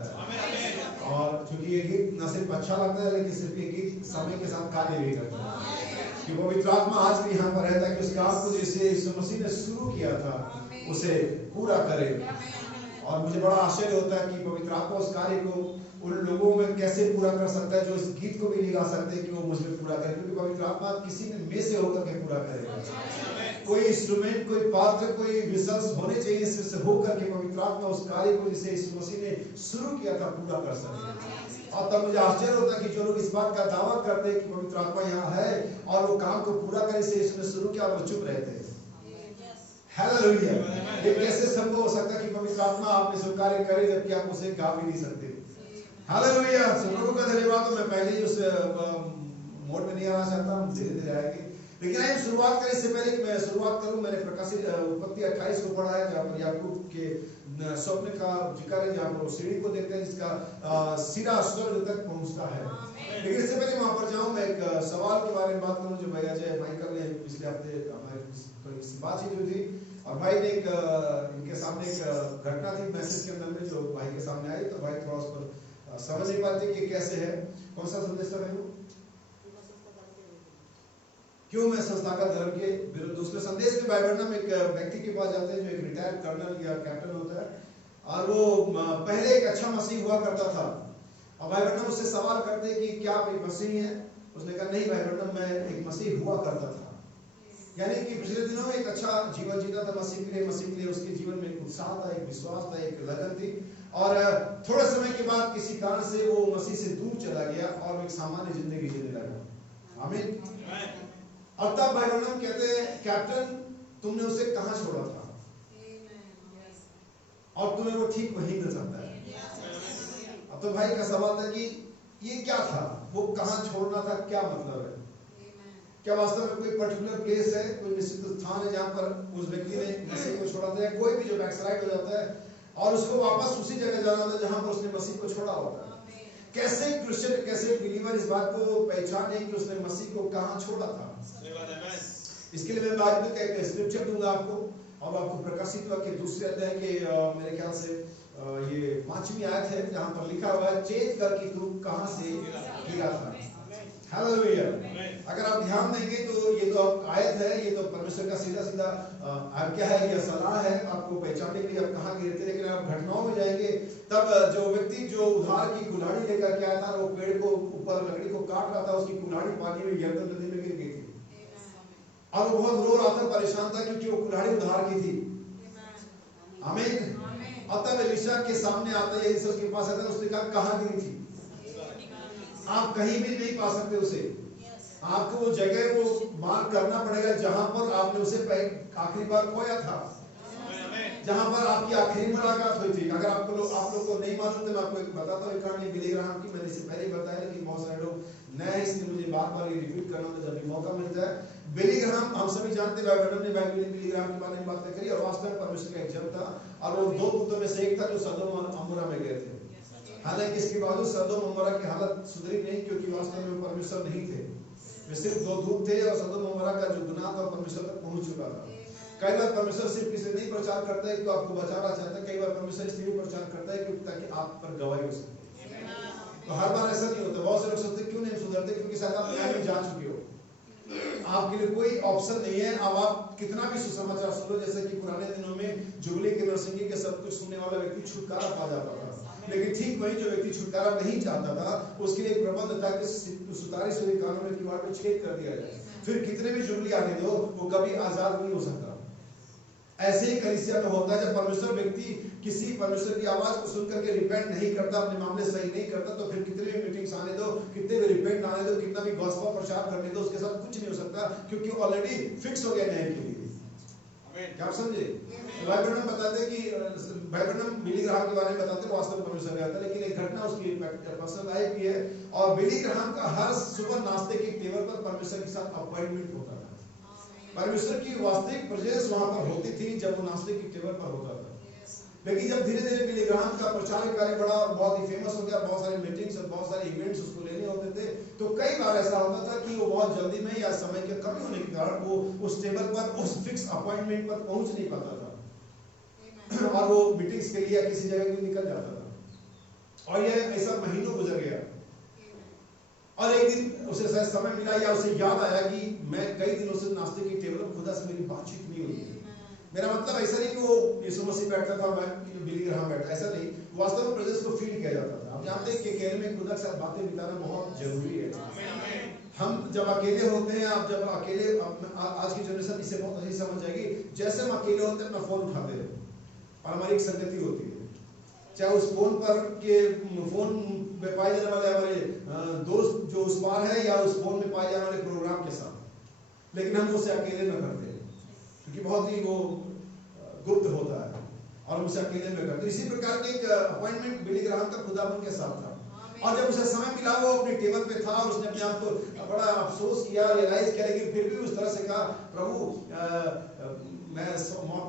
जाता है। और क्योंकि ये गीत न सिर्फ अच्छा लगता है, लेकिन सिर्फ ये गीत समय के साथ कार्य भी करता है कि पवित्र आत्मा आज भी यहाँ पर है, ताकि उस काम को जैसे यीशु मसीह ने शुरू किया था उसे पूरा करे। और मुझे बड़ा आश्चर्य होता है कि पवित्र आत्मा उस कार्य को उन लोगों में कैसे पूरा कर सकता है जो इस गीत को भी नहीं गा सकते कि वो मुझ में पूरा करे, क्योंकि पवित्र आत्मा किसी में से होकर के पूरा करेगा। कोई इंस्ट्रूमेंट, कोई पात्र, कोई विशेष होने चाहिए इससे होकर के पवित्र आत्मा उस कार्य को जिसे यीशु मसीह ने शुरू किया था पूरा कर सके। और तब मुझे आश्चर्य होता है कि जो लोग इस बात का दावा करते हैं कि पवित्र आत्मा यहाँ है और वो काम को पूरा करे से यीशु ने शुरू किया, और वो चुप रहते हैं। हालेलुया। ये कैसे संभव हो सकता है कि पवित्र आत्मा आप में से कार्य करे जबकि आप उसे गा भी नहीं सकते? हालेलुया। प्रभु का धन्यवाद। तो मैं पहले ही उस मोड में नहीं आना चाहता हूँ, धीरे धीरे आएगी। लेकिन आइए शुरुआत करें। इससे पहले कि मैं शुरुआत करूं, मैंने प्रकाशित उत्पत्ति 28 को पढ़ा है, जहाँ पर याकूब के स्वप्न का जिक्र है, जहाँ पर वो सीढ़ी को देखते हैं जिसका सिरा स्वर्ग तक पहुंचता है। लेकिन इससे पहले वहां पर जाऊं, मैं एक सवाल के बारे में बात करूं जो भैया जय माइकल ने पिछले हफ्ते हमारी बातचीत हुई थी, और भाई ने एक इनके सामने एक घटना थी मैसेज के अंदर में जो भाई के सामने आई, तो भाई थोड़ा उस पर समझ नहीं पाते कि कैसे है। कौन सा संदेश था भाई? क्यों मैं संस्थागत धर्म के विरुद्ध। दूसरे संदेश में भाई वर्णम एक व्यक्ति के पास जाते हैं जो एक रिटायर्ड कर्नल या कैप्टन होता है, और वो पहले एक अच्छा मसीह हुआ करता था। और भाई वर्णम उससे सवाल करते हैं कि क्या आप एक मसीह हैं? उसने कहा नहीं भाई वर्णम, मैं एक मसीह हुआ करता था। यानी कि पिछले दिनों में एक अच्छा जीवन जीता था मसीह के लिए उसके जीवन में एक उत्साह था, एक विश्वास था, एक लगन थी। और थोड़े समय के बाद किसी कारण से वो मसीह से दूर चला गया और एक सामान्य जिंदगी जीने लगा। आमीन। और तब भाई वर्णम कहते हैं, कैप्टन तुमने उसे कहां छोड़ा था और तुम्हें वो ठीक वहीं मिल सकता है। अब तो भाई का सवाल था कि ये क्या था, वो कहां छोड़ना था, क्या मतलब है? क्या वास्तव में कोई पर्टिकुलर प्लेस है, कोई निश्चित स्थान है जहां पर उस व्यक्ति ने मसीह को छोड़ा था, या कोई भी जो बैकस्लाइड हो जाता है और उसको वापस उसी जगह जाना था जहां पर उसने मसीह को छोड़ा होता है? कैसे क्रिश्चियन, कैसे बिलीवर इस बात को पहचाने कि उसने मसीह को कहां छोड़ा था? इसके लिए मैं बाइबल का एक स्क्रिप्चर दूंगा आपको, और आपको प्रकाशित वाक्य दूसरे अध्याय के मेरे ख्याल से ये 5वीं आयत है, जहां पर लिखा हुआ है, चेत कर कि तू कहां से गिरा था। हालेलुया। अगर आप ध्यान देंगे तो ये तो आयत है, ये तो परमेश्वर का सीधा सीधा आज्ञा है, यह सलाह है आपको पहचानने के लिए आप कहां गिरे थे। लेकिन आप घटनाओं में जाएंगे तब जो व्यक्ति जो उधार की कुल्हाड़ी लेकर के आया था, वो पेड़ को ऊपर लकड़ी को काट रहा था, उसकी कुल्हाड़ी पानी में यरदन नदी में गिर गई थी, और वो बहुत रो रहा था, परेशान था, क्योंकि वो कुल्हाड़ी उधार की थी। आमीन। और तब एलीशा के सामने आता है, एलीशा के पास आता है, उसने कहा कहां गिरी थी? आप कहीं भी नहीं पा सकते उसे, आपको वो जगह को मार्क करना पड़ेगा जहां पर आपने उसे आखिरी बार खोया था, जहां पर आपकी आखिरी मुलाकात हुई थी। अगर आप लोग को नहीं मालूम तो मैं आपको एक बताता हूँ, एक कहानी बिली ग्राहम की। मैंने इसे पहले ही बताया, लेकिन बहुत सारे लोग नए हैं, इसलिए मुझे बार बार ये रिपीट करना था जब भी मौका मिलता है। बिली ग्राहम हम सभी जानते हैं, बाइबल ने बिली ग्राहम के बारे में बातें करी, और वास्तव में परमेश्वर का एक जन था, और वो 2 पुत्रों में से एक था जो सदोम और अमोरा में गए थे। हालांकि इसके बावजूद सदोम अमोरा की हालत सुधरी नहीं, क्योंकि वास्तव में वो परमेश्वर नहीं थे, वे सिर्फ 2 दूत थे, और सदोम अमोरा का जो गुनाह था परमेश्वर तक पहुंच चुका था। कई बार परमेश्वर सिर्फ इसलिए नहीं प्रचार करता है कि तो आपको बचाना चाहता है, कई बार परमेश्वर इसलिए प्रचार करता है क्योंकि ताकि आप पर गवाही हो सके। तो हर बार ऐसा नहीं होता। बहुत से लोग सोचते क्यों नहीं सुधरते, क्योंकि शायद आप न्याय में जा चुके हो, आपके लिए कोई ऑप्शन नहीं है। अब आप कितना भी सुसमाचार सुनो, जैसे कि पुराने दिनों में जुबली के नरसिंगी के सब कुछ सुनने वाला व्यक्ति छुटकारा पा जाता था, लेकिन ठीक वही जो व्यक्ति छुटकारा नहीं चाहता था, उसके लिए एक प्रबंध था कि सुतारी सुरी कानों में किवाड़ में छेद कर दिया जाए, फिर कितने भी जुबली आने दो, वो कभी आजाद नहीं हो सकता। ऐसे ही कलीसिया में होता है, जब परमेश्वर व्यक्ति किसी परमेश्वर की आवाज को सुनकर के रिपेंट नहीं करता, अपने मामले सही नहीं करता, तो फिर कितने भी मीटिंग्स आने दो, कितने भी रिपेंट आने दो, कितना भी गॉस्पेल प्रचार करने दो, उसके साथ कुछ नहीं हो सकता, क्योंकि ऑलरेडी फिक्स हो गया न्याय के लिए। क्या आप समझे? बाइबल में बताते हैं कि बाइबल में बिली ग्राहम के बारे में बताते हैं, वास्तव में परमेश्वर का था, लेकिन एक घटना उसकी पर्सनल लाइफ की है। और बिली ग्राहम का हर सुबह नाश्ते के टेबल पर परमेश्वर के साथ अपॉइंटमेंट होता था। परमेश्वर की वास्तविक प्रेजेंस वहां पर होती थी जब वो नाश्ते की टेबल पर होता था। लेकिन जब धीरे धीरे बिली ग्राहम का प्रचार कार्य बढ़ा और बहुत ही फेमस हो गया, बहुत सारे मीटिंग्स और बहुत सारे इवेंट्स उसको लेने होते थे, तो कई बार ऐसा होता था कि वो बहुत जल्दी में या समय के कमी होने के कारण वो उस टेबल पर, उस फिक्स अपॉइंटमेंट पर पहुंच नहीं पाता था, और वो मीटिंग्स के लिए किसी जगह के लिए निकल जाता था। और ये ऐसा महीनों गुजर गया और एक दिन उसे शायद समय मिला या उसे याद आया कि मैं कई दिनों से नाश्ते की टेबल पर खुदा से मेरी बातचीत नहीं हुई है। मेरा मतलब ऐसा नहीं कि वो यीशु मसीह बैठता था, मैं बिली ग्राहम बैठा, ऐसा नहीं। वास्तव में प्रेजेंस को फील किया जाता था। आप जानते हैं कि अकेले में खुदा के साथ बातें बिताना बहुत जरूरी है। हम जब अकेले होते हैं, आप जब अकेले, आज की जनरेशन इसे बहुत अच्छी समझ जाएगी, जैसे हम अकेले होते हैं अपना फोन उठाते हैं और हमारी एक संगति होती है, चाहे उस फोन पर के फोन में पाए जाने वाले हमारे दोस्त जो उस पार है या उस फोन में पाए जाने वाले प्रोग्राम के साथ, लेकिन हम उसे अकेले न करते क्योंकि बहुत ही वो गुप्त होता है और हम उसे अकेले में करते। इसी प्रकार के एक अपॉइंटमेंट बिली ग्राहम का खुदाबंद के साथ था और जब उसे समय मिला वो अपनी टेबल पे था और उसने अपने आप को बड़ा अफसोस किया, रियलाइज किया, लेकिन फिर भी उस तरह से कहा, प्रभु मैं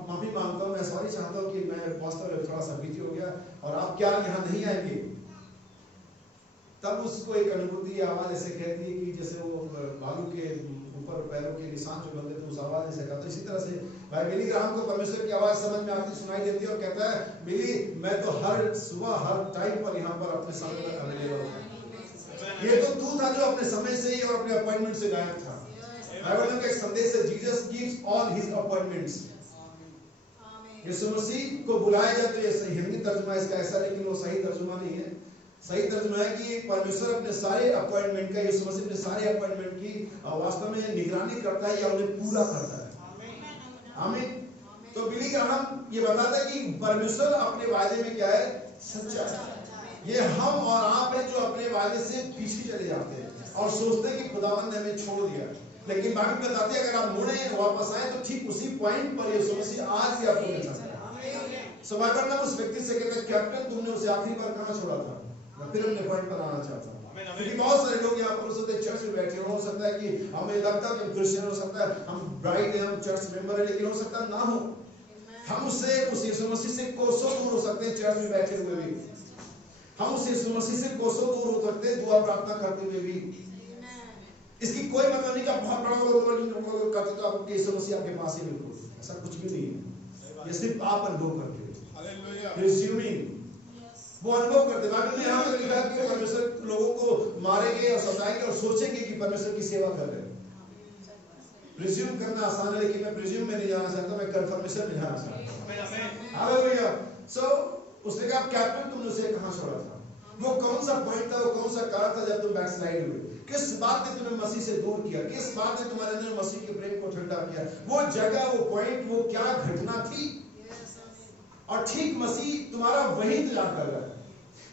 माफी मांगता हूँ, मैं सॉरी चाहता हूँ कि मैं वास्तव में थोड़ा सा बिजी हो गया और आप क्या यहाँ नहीं आएंगे। तब उसको एक अनुभूति आवाज ऐसे कहती है कि जैसे वो भालू के ऊपर पैरों के निशान जो बंधे थे, उस आवाज ऐसे कहता है। इसी तरह से भाई बिली ग्राहम को परमेश्वर की आवाज समझ में आती सुनाई देती है और कहता है, बिली मैं तो हर सुबह हर टाइम पर यहाँ पर अपने सामने अवेलेबल हूँ। ये तो तू था जो अपने समय से ही और अपने अपॉइंटमेंट से गायब था। बाइबल में एक संदेश है, Jesus gives all his appointments. Yeshu Masih को बुलाया जाए तो ये सही हिंदी तर्जुमा इसका ऐसा, लेकिन वो सही तर्जुमा नहीं है। सही तर्जुमा है कि परमेश्वर अपने सारे अपॉइंटमेंट का, यीशु मसीह अपने सारे अपॉइंटमेंट की वास्तव में निगरानी करता है या उन्हें पूरा करता है। आमीन। तो बिली ग्राहम ये बताता है कि परमेश्वर अपने वायदे में क्या है, सच्चा है। ये हम और आप है जो अपने वायदे से पीछे चले जाते हैं और सोचते हैं कि खुदावंद ने हमें छोड़ दिया, लेकिन बाइबल बताती है अगर आप मुड़े वापस आए तो ठीक उसी पॉइंट पर यीशु मसीह आज भी आपको मिल सकता है। सो बाइबल में उस व्यक्ति से कहता है, कैप्टन तुमने उसे आखिरी बार कहां छोड़ा था, मैं फिर अपने पॉइंट पर आना चाहता हूं। क्योंकि बहुत सारे लोग यहाँ पर होते हैं, चर्च में बैठे हो सकता है कि हमें लगता है कि हम क्रिश्चियन, हो सकता है हम ब्राइड हैं, हम चर्च मेंबर है, लेकिन हो सकता है ना हो। हम उससे उस यीशु मसीह से कोसों दूर हो सकते हैं चर्च में बैठे हुए भी। हम उस यीशु मसीह से कोसों दूर हो सकते हैं दुआ प्रार्थना करते हुए भी। इसकी कोई मतलब नहीं कि आप बहुत बड़ा करते तो आपके यीशु मसीह आपके पास ही बिल्कुल, ऐसा कुछ भी नहीं है। ये सिर्फ आप अनुभव करते हो, वो अनुभव करते। बाइबल में यहाँ तक लिखा है कि परमेश्वर लोगों को मारेंगे और सताएंगे और सोचेंगे कि परमेश्वर की सेवा कर रहे हैं। प्रिज्यूम करना आसान है, लेकिन मैं प्रिज्यूम में नहीं जाना चाहता, मैं कंफर्मेशन में जाना चाहता हूँ। हालेलुया। सो उसने कहा, कैप्टन तुमने उसे कहाँ छोड़ा था, वो कौन सा पॉइंट था, वो कौन सा कारण था जब तुम बैकस्लाइड हुए, किस बात ने तुम्हें मसीह से दूर किया, किस बात ने तुम्हारे अंदर मसीह के प्रेम को ठंडा किया, वो जगह, वो पॉइंट, वो क्या घटना थी। और ठीक मसीह तुम्हारा वही इंतजार कर रहा है।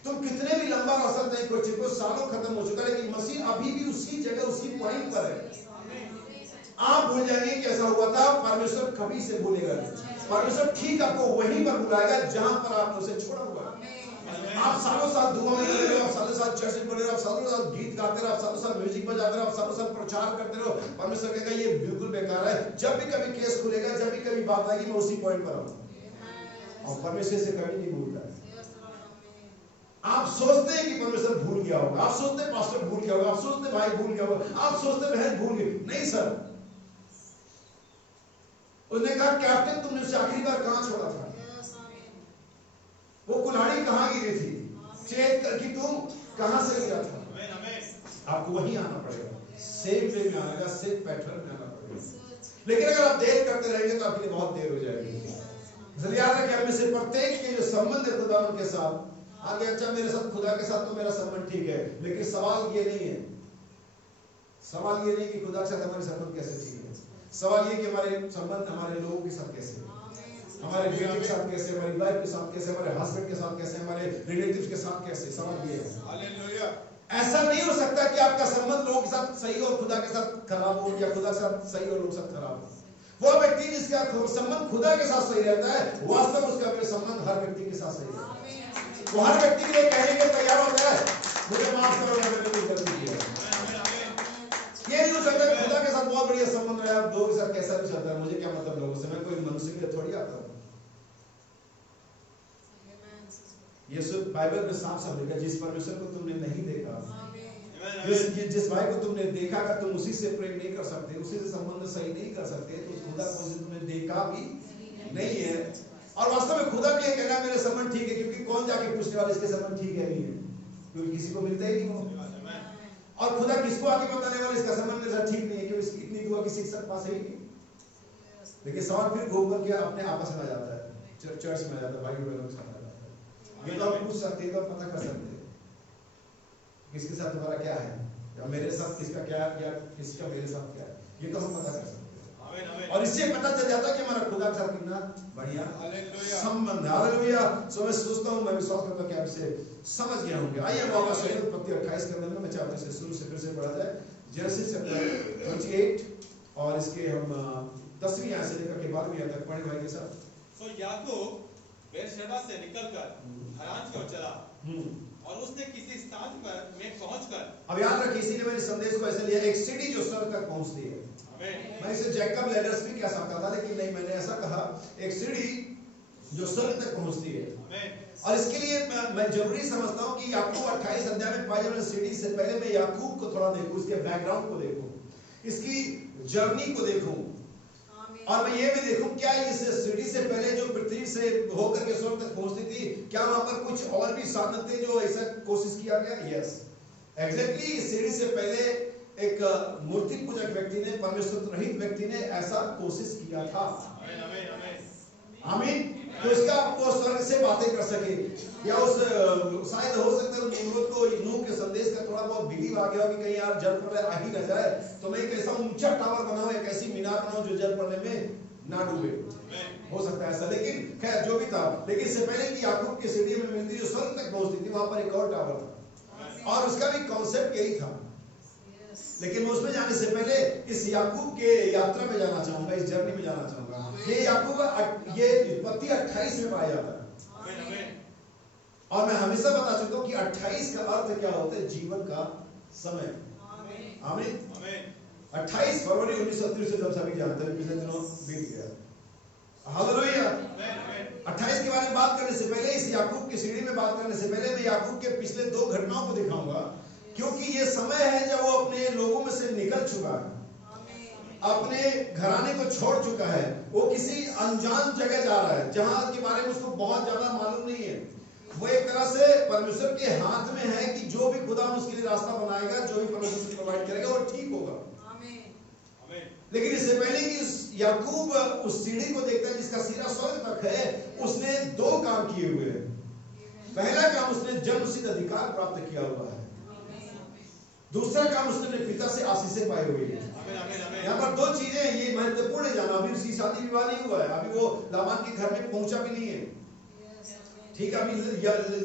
तुम कितने भी लंबा रास्ता तय कर चुके हो, सालों खत्म हो चुका है, लेकिन मसीह अभी भी उसी जगह उसी पॉइंट पर है। आप भूल जाएंगे कि ऐसा हुआ था, परमेश्वर कभी से भूलेगा नहीं। परमेश्वर ठीक आपको वहीं पर बुलाएगा जहां पर आपने उसे छोड़ा हुआ है। आप सालों साल दुआ में लगे रहो, आप सालों साल चर्च में पढ़े रहो, आप सालों साल गीत गाते रहो, आप सालों साल म्यूजिक बजाते रहो, आप सालों साल प्रचार करते रहो, परमेश्वर कहेगा ये बिल्कुल बेकार है। जब भी कभी केस खुलेगा, जब भी कभी बात आएगी, मैं उसी पॉइंट पर आऊंगा। और परमेश्वर से कभी नहीं भूलता है। आप सोचते हैं कि परमेश्वर भूल गया होगा, आप सोचते हैं पास्टर भूल गया होगा, आप सोचते भाई भूल गया होगा, आप सोचते बहन भूल गई, नहीं सर। उसने कहा, कैप्टन तुमने उसे आखिरी बार कहां छोड़ा था, वो कुल्हाड़ी कहां गिरी थी, चेक कर कि तुम कहां से गिरा था। आपको वहीं आना पड़ेगा, सेम वे में आएगा, सेम पैटर्न में आना पड़ेगा। लेकिन अगर आप देर करते रहेंगे तो आपके लिए बहुत देर हो जाएगी। इसलिए याद रखें, हमें से प्रत्येक के जो संबंध है खुदा के साथ, आगे अच्छा मेरे साथ खुदा के साथ तो मेरा संबंध ठीक है, लेकिन सवाल ये नहीं है, सवाल ये नहीं कि खुदा के साथ हमारे संबंध कैसे ठीक है। सवाल ये कि हमारे संबंध हमारे लोगों के साथ कैसे, हमारे बेटे के साथ कैसे, हमारी वाइफ के साथ कैसे, हमारे हस्बैंड के साथ कैसे, हमारे रिलेटिव्स के साथ कैसे। सवाल ये है। हालेलुया। ऐसा नहीं हो सकता कि आपका संबंध लोगों के साथ सही और खुदा के साथ खराब हो, या खुदा के साथ सही और लोगों के साथ खराब हो। वो व्यक्ति जिसका संबंध खुदा के साथ सही रहता है, वास्तव में उसका संबंध हर व्यक्ति के साथ सही रहता है। वो हर व्यक्ति के लिए कहने के तैयार होता है, मुझे माफ करो, मैंने कोई गलती की है। ये नहीं हो सकता कि खुदा के साथ बहुत बढ़िया संबंध रहा है, लोगों के साथ कैसा भी चलता है, मुझे क्या मतलब लोगों से, मैं कोई मनुष्य के लिए थोड़ी आता हूँ। ये सब बाइबल में साफ साफ लिखा है, जिस परमेश्वर को तुमने नहीं देखा, जिस भाई को तुमने देखा, अगर तुम उसी से प्रेम नहीं कर सकते, उसी से संबंध सही नहीं कर सकते, तो खुदा को तुमने देखा भी नहीं है। और वास्तव में खुदा भी ये कहना मेरे संबंध ठीक है, क्योंकि कौन जाके पूछने वाला इसके संबंध ठीक है नहीं है, क्योंकि किसी को मिलता ही नहीं हो। और खुदा किसको आगे बताने वाला इसका संबंध मेरे साथ ठीक नहीं है, क्योंकि इसकी इतनी दुआ किसी के पास है ही नहीं। लेकिन सवाल फिर घूम करके अपने आपस में आ जाता है, चर्च में आ जाता है, भाई बहनों के साथ आ जाता है। ये तो आप पूछ सकते हैं, तो पता कर सकते हैं किसके साथ तुम्हारा क्या है, या मेरे साथ किसका क्या है, या किसका मेरे साथ क्या है, ये तो हम पता कर सकते हैं। और इससे पता चल जाता है कि हमारा खुदा के साथ कितना बढ़िया संबंध है। हालेलुया। सो मैं सोचता हूँ, मैं विश्वास करता हूँ कि आप इसे समझ गए होंगे। आइए हम वापस उत्पत्ति 28 के अंदर में, मैं चाहता हूँ शुरू से फिर से पढ़ा जाए। जेनेसिस चैप्टर 28 और इसके हम 10वीं आयत से लेकर के 12वीं आयत तक पढ़े भाई के साथ। सो याकूब बेरशेबा से निकलकर हारान की ओर चला, और उसने किसी स्थान पर में पहुंचकर, अब याद रखिए इसीलिए मैंने संदेश को ऐसे लिया, एक सीढ़ी जो स्वर्ग तक पहुंचती है। मैं इसे जैकब लैडर्स भी कह सकता था, लेकिन नहीं, मैंने ऐसा कहा एक सीढ़ी जो स्वर्ग तक पहुंचती है। और इसके लिए मैं जरूरी समझता हूं कि याकूब 28 अध्याय में पाई जाने सीढ़ी से पहले मैं याकूब को थोड़ा देखूं, उसके बैकग्राउंड को देखूं, इसकी जर्नी को देखूं, और मैं ये भी देखूं क्या इस सीढ़ी से पहले जो पृथ्वी से होकर के स्वर्ग तक पहुंचती थी, क्या वहां पर कुछ और भी साधन थे जो ऐसा कोशिश किया गया। यस, एग्जैक्टली सीढ़ी से पहले एक मूर्ति पूजक व्यक्ति ने, परमेश्वर रहित व्यक्ति ने ऐसा कोशिश किया था। आमीन। तो इसका वो स्वर्ग से बातें कर सके, या उस शायद हो सकता है नूह को, नूह के संदेश का थोड़ा बहुत बिलीव आ गया हो कि कहीं यार जल प्रलय आ ही न जाए, तो मैं एक ऐसा ऊंचा टावर बनाऊं, एक ऐसी मीनार बनाऊं जो जल प्रलय में ना डूबे। हो सकता है ऐसा, लेकिन खैर जो भी था, लेकिन इससे पहले कि याकूब की सीढ़ी में मिलती जो स्वर्ग तक पहुंचती थी, वहां पर एक और टावर था, और उसका भी कॉन्सेप्ट यही था। लेकिन मैं उसमें जाने से पहले इस याकूब के यात्रा में जाना चाहूंगा, इस जर्नी में जाना चाहूंगा। ये याकूब ये उत्पत्ति 28 में पाया जाता है, और मैं हमेशा बता चुका हूं कि 28 का अर्थ क्या होता है, जीवन का समय। आमीन। 28 फरवरी 1930 से जब सभी जानते हैं, पिछले दिनों बीत गया। हालेलुया। 28 के बारे में बात करने से पहले, इस याकूब की सीढ़ी में बात करने से पहले, मैं याकूब के पिछले 2 घटनाओं को दिखाऊंगा, क्योंकि ये समय है जब वो अपने लोगों में से निकल चुका है, अपने घराने को छोड़ चुका है, वो किसी अनजान जगह जा रहा है जहां के बारे में उसको बहुत ज्यादा मालूम नहीं है। वो एक तरह से परमेश्वर के हाथ में है कि जो भी खुदा उसके लिए रास्ता बनाएगा, जो भी परमेश्वर प्रोवाइड करेगा वो ठीक होगा। लेकिन इससे पहले कि याकूब उस सीढ़ी को देखता है जिसका सिरा स्वर्ग तक है, उसने 2 काम किए हुए हैं। पहला काम, उसने जन्मसिद्ध अधिकार प्राप्त किया हुआ है। दूसरा काम, उसने अपने पिता से आशीषें पाई हुई है। यहाँ पर 2 चीजें हैं, ये महत्वपूर्ण है जाना। अभी उसकी शादी विवाह नहीं हुआ है, अभी वो लाबान के घर में पहुंचा भी नहीं है, ठीक है, अभी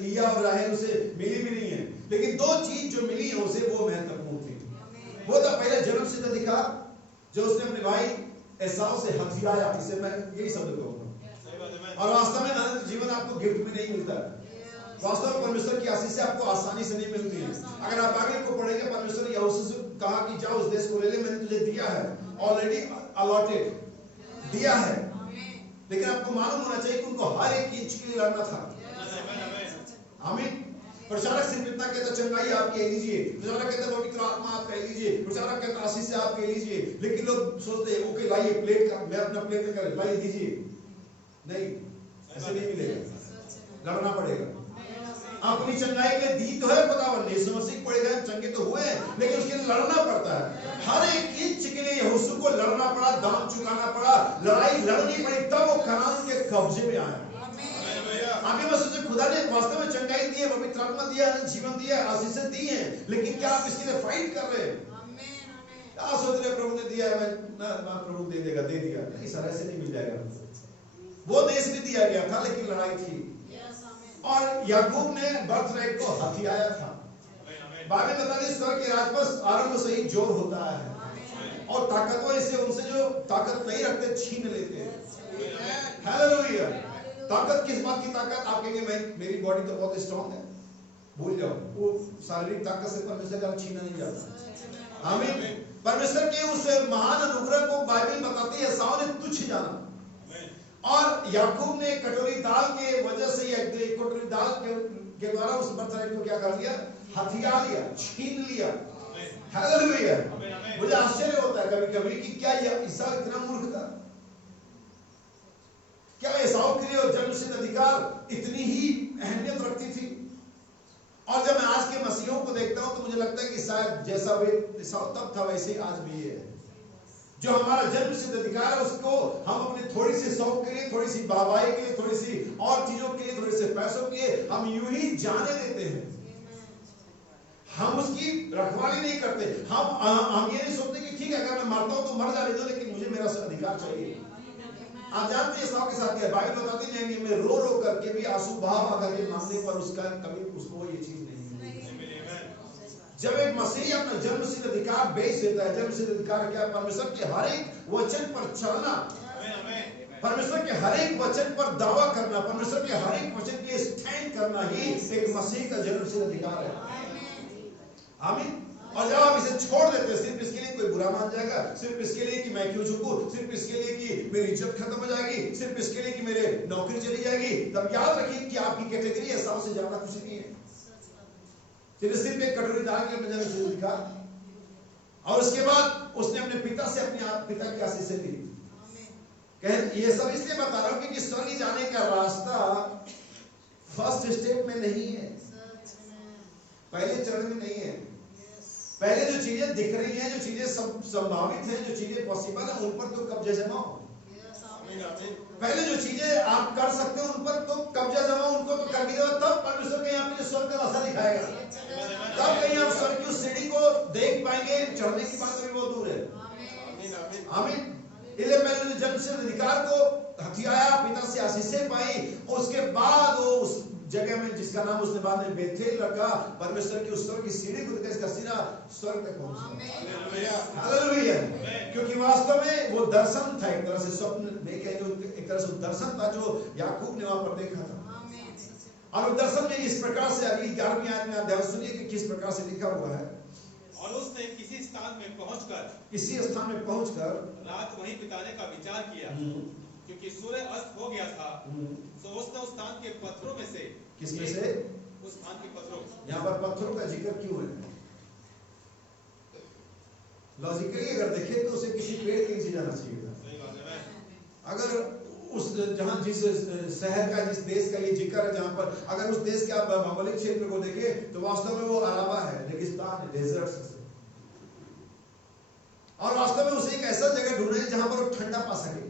लिया और राहेल उसे मिली भी नहीं है, लेकिन 2 चीज जो मिली है उसे, वो महत्वपूर्ण थी। वो था पहले जन्मसिद्ध अधिकार, जो उसने अपने भाई एसाव से हथियाया, इसे मैं यही शब्द कहूंगा। और वास्तव में अनंत जीवन आपको गिफ्ट में नहीं मिलता है, वास्तव में परमेश्वर की आशीष से आपको आसानी से नहीं मिलती है। अगर आप आगे को पढ़ेंगे, परमेश्वर ने यहोशू से कहा कि जाओ उस देश को ले ले, मैंने तुझे दिया है, ऑलरेडी अलॉटेड दिया है, लेकिन आपको मालूम होना चाहिए कि उनको हर एक इंच के लिए लड़ना था। आमीन। प्रचारक सिर्फ इतना कहता, चंगाई आप कह लीजिए, प्रचारक कहता पवित्र आत्मा आप कह लीजिए, प्रचारक कहता आशीष से आप कह लीजिए, लेकिन लोग सोचते हैं ओके लाइए प्लेट का, मैं अपना प्लेट में कर लाइए दीजिए, नहीं, ऐसे नहीं मिलेगा, लड़ना पड़ेगा। अपनी चंगाई के दी तो है खुदावन ने, यीशु मसीह पड़ेगा, चंगे तो हुए हैं, लेकिन उसके लिए लड़ना पड़ता है। हर एक इंच के लिए यहोशू को लड़ना पड़ा, दाम चुकाना पड़ा, लड़ाई लड़नी पड़ी, तब वो कनान के कब्जे में आया। आगे मैं सोचे खुदा ने वास्तव में चंगाई दी है, पवित्र आत्मा दिया है, जीवन दिया है, आशीषें दी हैं, लेकिन क्या आप इसके लिए फाइट कर रहे हैं? क्या सोच रहे प्रभु ने दिया है, मैं प्रभु दे देगा, दे दिया, नहीं सर, ऐसे नहीं मिल जाएगा। वो देश भी दिया गया था, लेकिन लड़ाई थी, और याकूब ने बर्थराइट को हथियाया था। बाइबल बताती है स्वर्ग के राज पर आरंभ से ही जोर होता है, और ताकतवर इसे उनसे जो ताकत नहीं रखते छीन लेते हैं। हालेलुया। ताकत किस बात की ताकत? आप कहेंगे मेरी बॉडी तो बहुत स्ट्रांग है, भूल जाओ, वो शारीरिक ताकत से परमेश्वर का छीना नहीं जाता। आमीन। परमेश्वर के उस महान अनुग्रह को बाइबल बताती है एसाव ने तुच्छ जाना, और याकूब ने कटोरी दाल के वजह से, एक कटोरी दाल के द्वारा उस बर्थराइट को क्या कर लिया? हथिया लिया, छीन लिया। हालेलुया। मुझे आश्चर्य होता है कभी कभी कि क्या एसाव इतना मूर्ख था? क्या एसाव के लिए जन्म अधिकार इतनी ही अहमियत रखती थी। और जब मैं आज के मसीहों को देखता हूं तो मुझे लगता है कि शायद जैसा वे तब था वैसे ही आज भी है। जो हमारा जन्म सिद्ध अधिकार है उसको हम अपने थोड़ी सी शौक के लिए, थोड़ी सी वाहवाही के लिए, थोड़ी सी और चीजों के लिए, थोड़े से पैसों के लिए हम यूं ही जाने देते हैं। हम उसकी रखवाली नहीं करते। हम ये नहीं सोचते कि ठीक है अगर मैं मरता हूं तो मर जाने दो, लेकिन मुझे मेरा अधिकार चाहिए। आप जानते हैं साहब के साथ क्या बाइबल बताती जाएंगे, मैं रो रो करके भी आंसू बहा करके मांगने पर उसका कभी उसको ये चीज नहीं मिली। जब एक मसीही अपना जन्म सिद्ध अधिकार बेच देता है, जन्म सिद्ध अधिकार क्या? परमेश्वर के हर एक वचन पर चलना, परमेश्वर के हर एक वचन पर दावा करना, परमेश्वर के हर एक वचन के स्टैंड करना ही एक मसीह का जन्म सिद्ध अधिकार है। आमीन। और जब आप इसे छोड़ देते हैं सिर्फ इसके लिए कोई बुरा मान जाएगा, सिर्फ इसके लिए कि मैं क्यों झुकूं, सिर्फ इसके लिए कि मेरी इज्जत खत्म हो जाएगी, सिर्फ इसके लिए कि मेरे नौकरी चली जाएगी, तब याद रखिए कि आपकी कैटेगरी ऐसा से ज्यादा कुछ नहीं है। सिर्फ एक कटोरी दाल के मजा में लिखा। और उसके बाद उसने अपने पिता से अपने पिता की आशीष ली। ये सब इसलिए बता रहा हूं क्योंकि स्वर्ग जाने का रास्ता फर्स्ट स्टेप में नहीं है, पहले चरण में नहीं है। पहले जो चीजें दिख रही हैं, जो चीजें संभावित हैं, जो चीजें पॉसिबल है, उन पर तो कब्जा जमाओ। पहले जो चीजें आप कर सकते हो उन पर तो कब्जा जमाओ, उनको तो कर दो, तब परमेश्वर के यहाँ पे स्वर्ग का रास्ता दिखाएगा। तब कहीं आप स्वर्ग की उस सीढ़ी को देख पाएंगे। चढ़ने की बात अभी बहुत दूर है। आमीन। इसलिए मैंने जन्म सिद्ध अधिकार को हथियाया, पिता से आशीषें पाई, उसके बाद वो उस जगह में जिसका नाम उसने बाद में बेथेल रखा, परमेश्वर की उस स्वर्ग की सीढ़ी को इसका सीधा स्वर्ग तक पहुंचा। हालेलुया। क्योंकि वास्तव में वो दर्शन था, एक तरह से स्वप्न देखे, जो एक तरह से दर्शन था जो याकूब ने वहां पर देखा था। और उस दर्शन में इस प्रकार से अगली 11वीं आयत में आप ध्यान सुनिए कि किस प्रकार से लिखा हुआ है। और उसने किसी स्थान में पहुंचकर रात वहीं बिताने का विचार किया, क्योंकि सूर्य अस्त हो गया था। तो उसने उस स्थान के पत्थरों में से, किसमें से? उस स्थान के पत्थरों। यहाँ पर पत्थरों का जिक्र क्यों है? लॉजिकली अगर देखें तो उसे किसी पेड़ के नीचे जाना चाहिए था। अगर उस जहां जिस शहर का, जिस देश का ये जिक्र है, जहां पर अगर उस देश के आप भौगोलिक क्षेत्र को देखें तो वास्तव में वो अराबा है, रेगिस्तान है, डेजर्ट। और वास्तव में उसे एक ऐसा जगह ढूंढना है जहां पर वो ठंडा पा सके,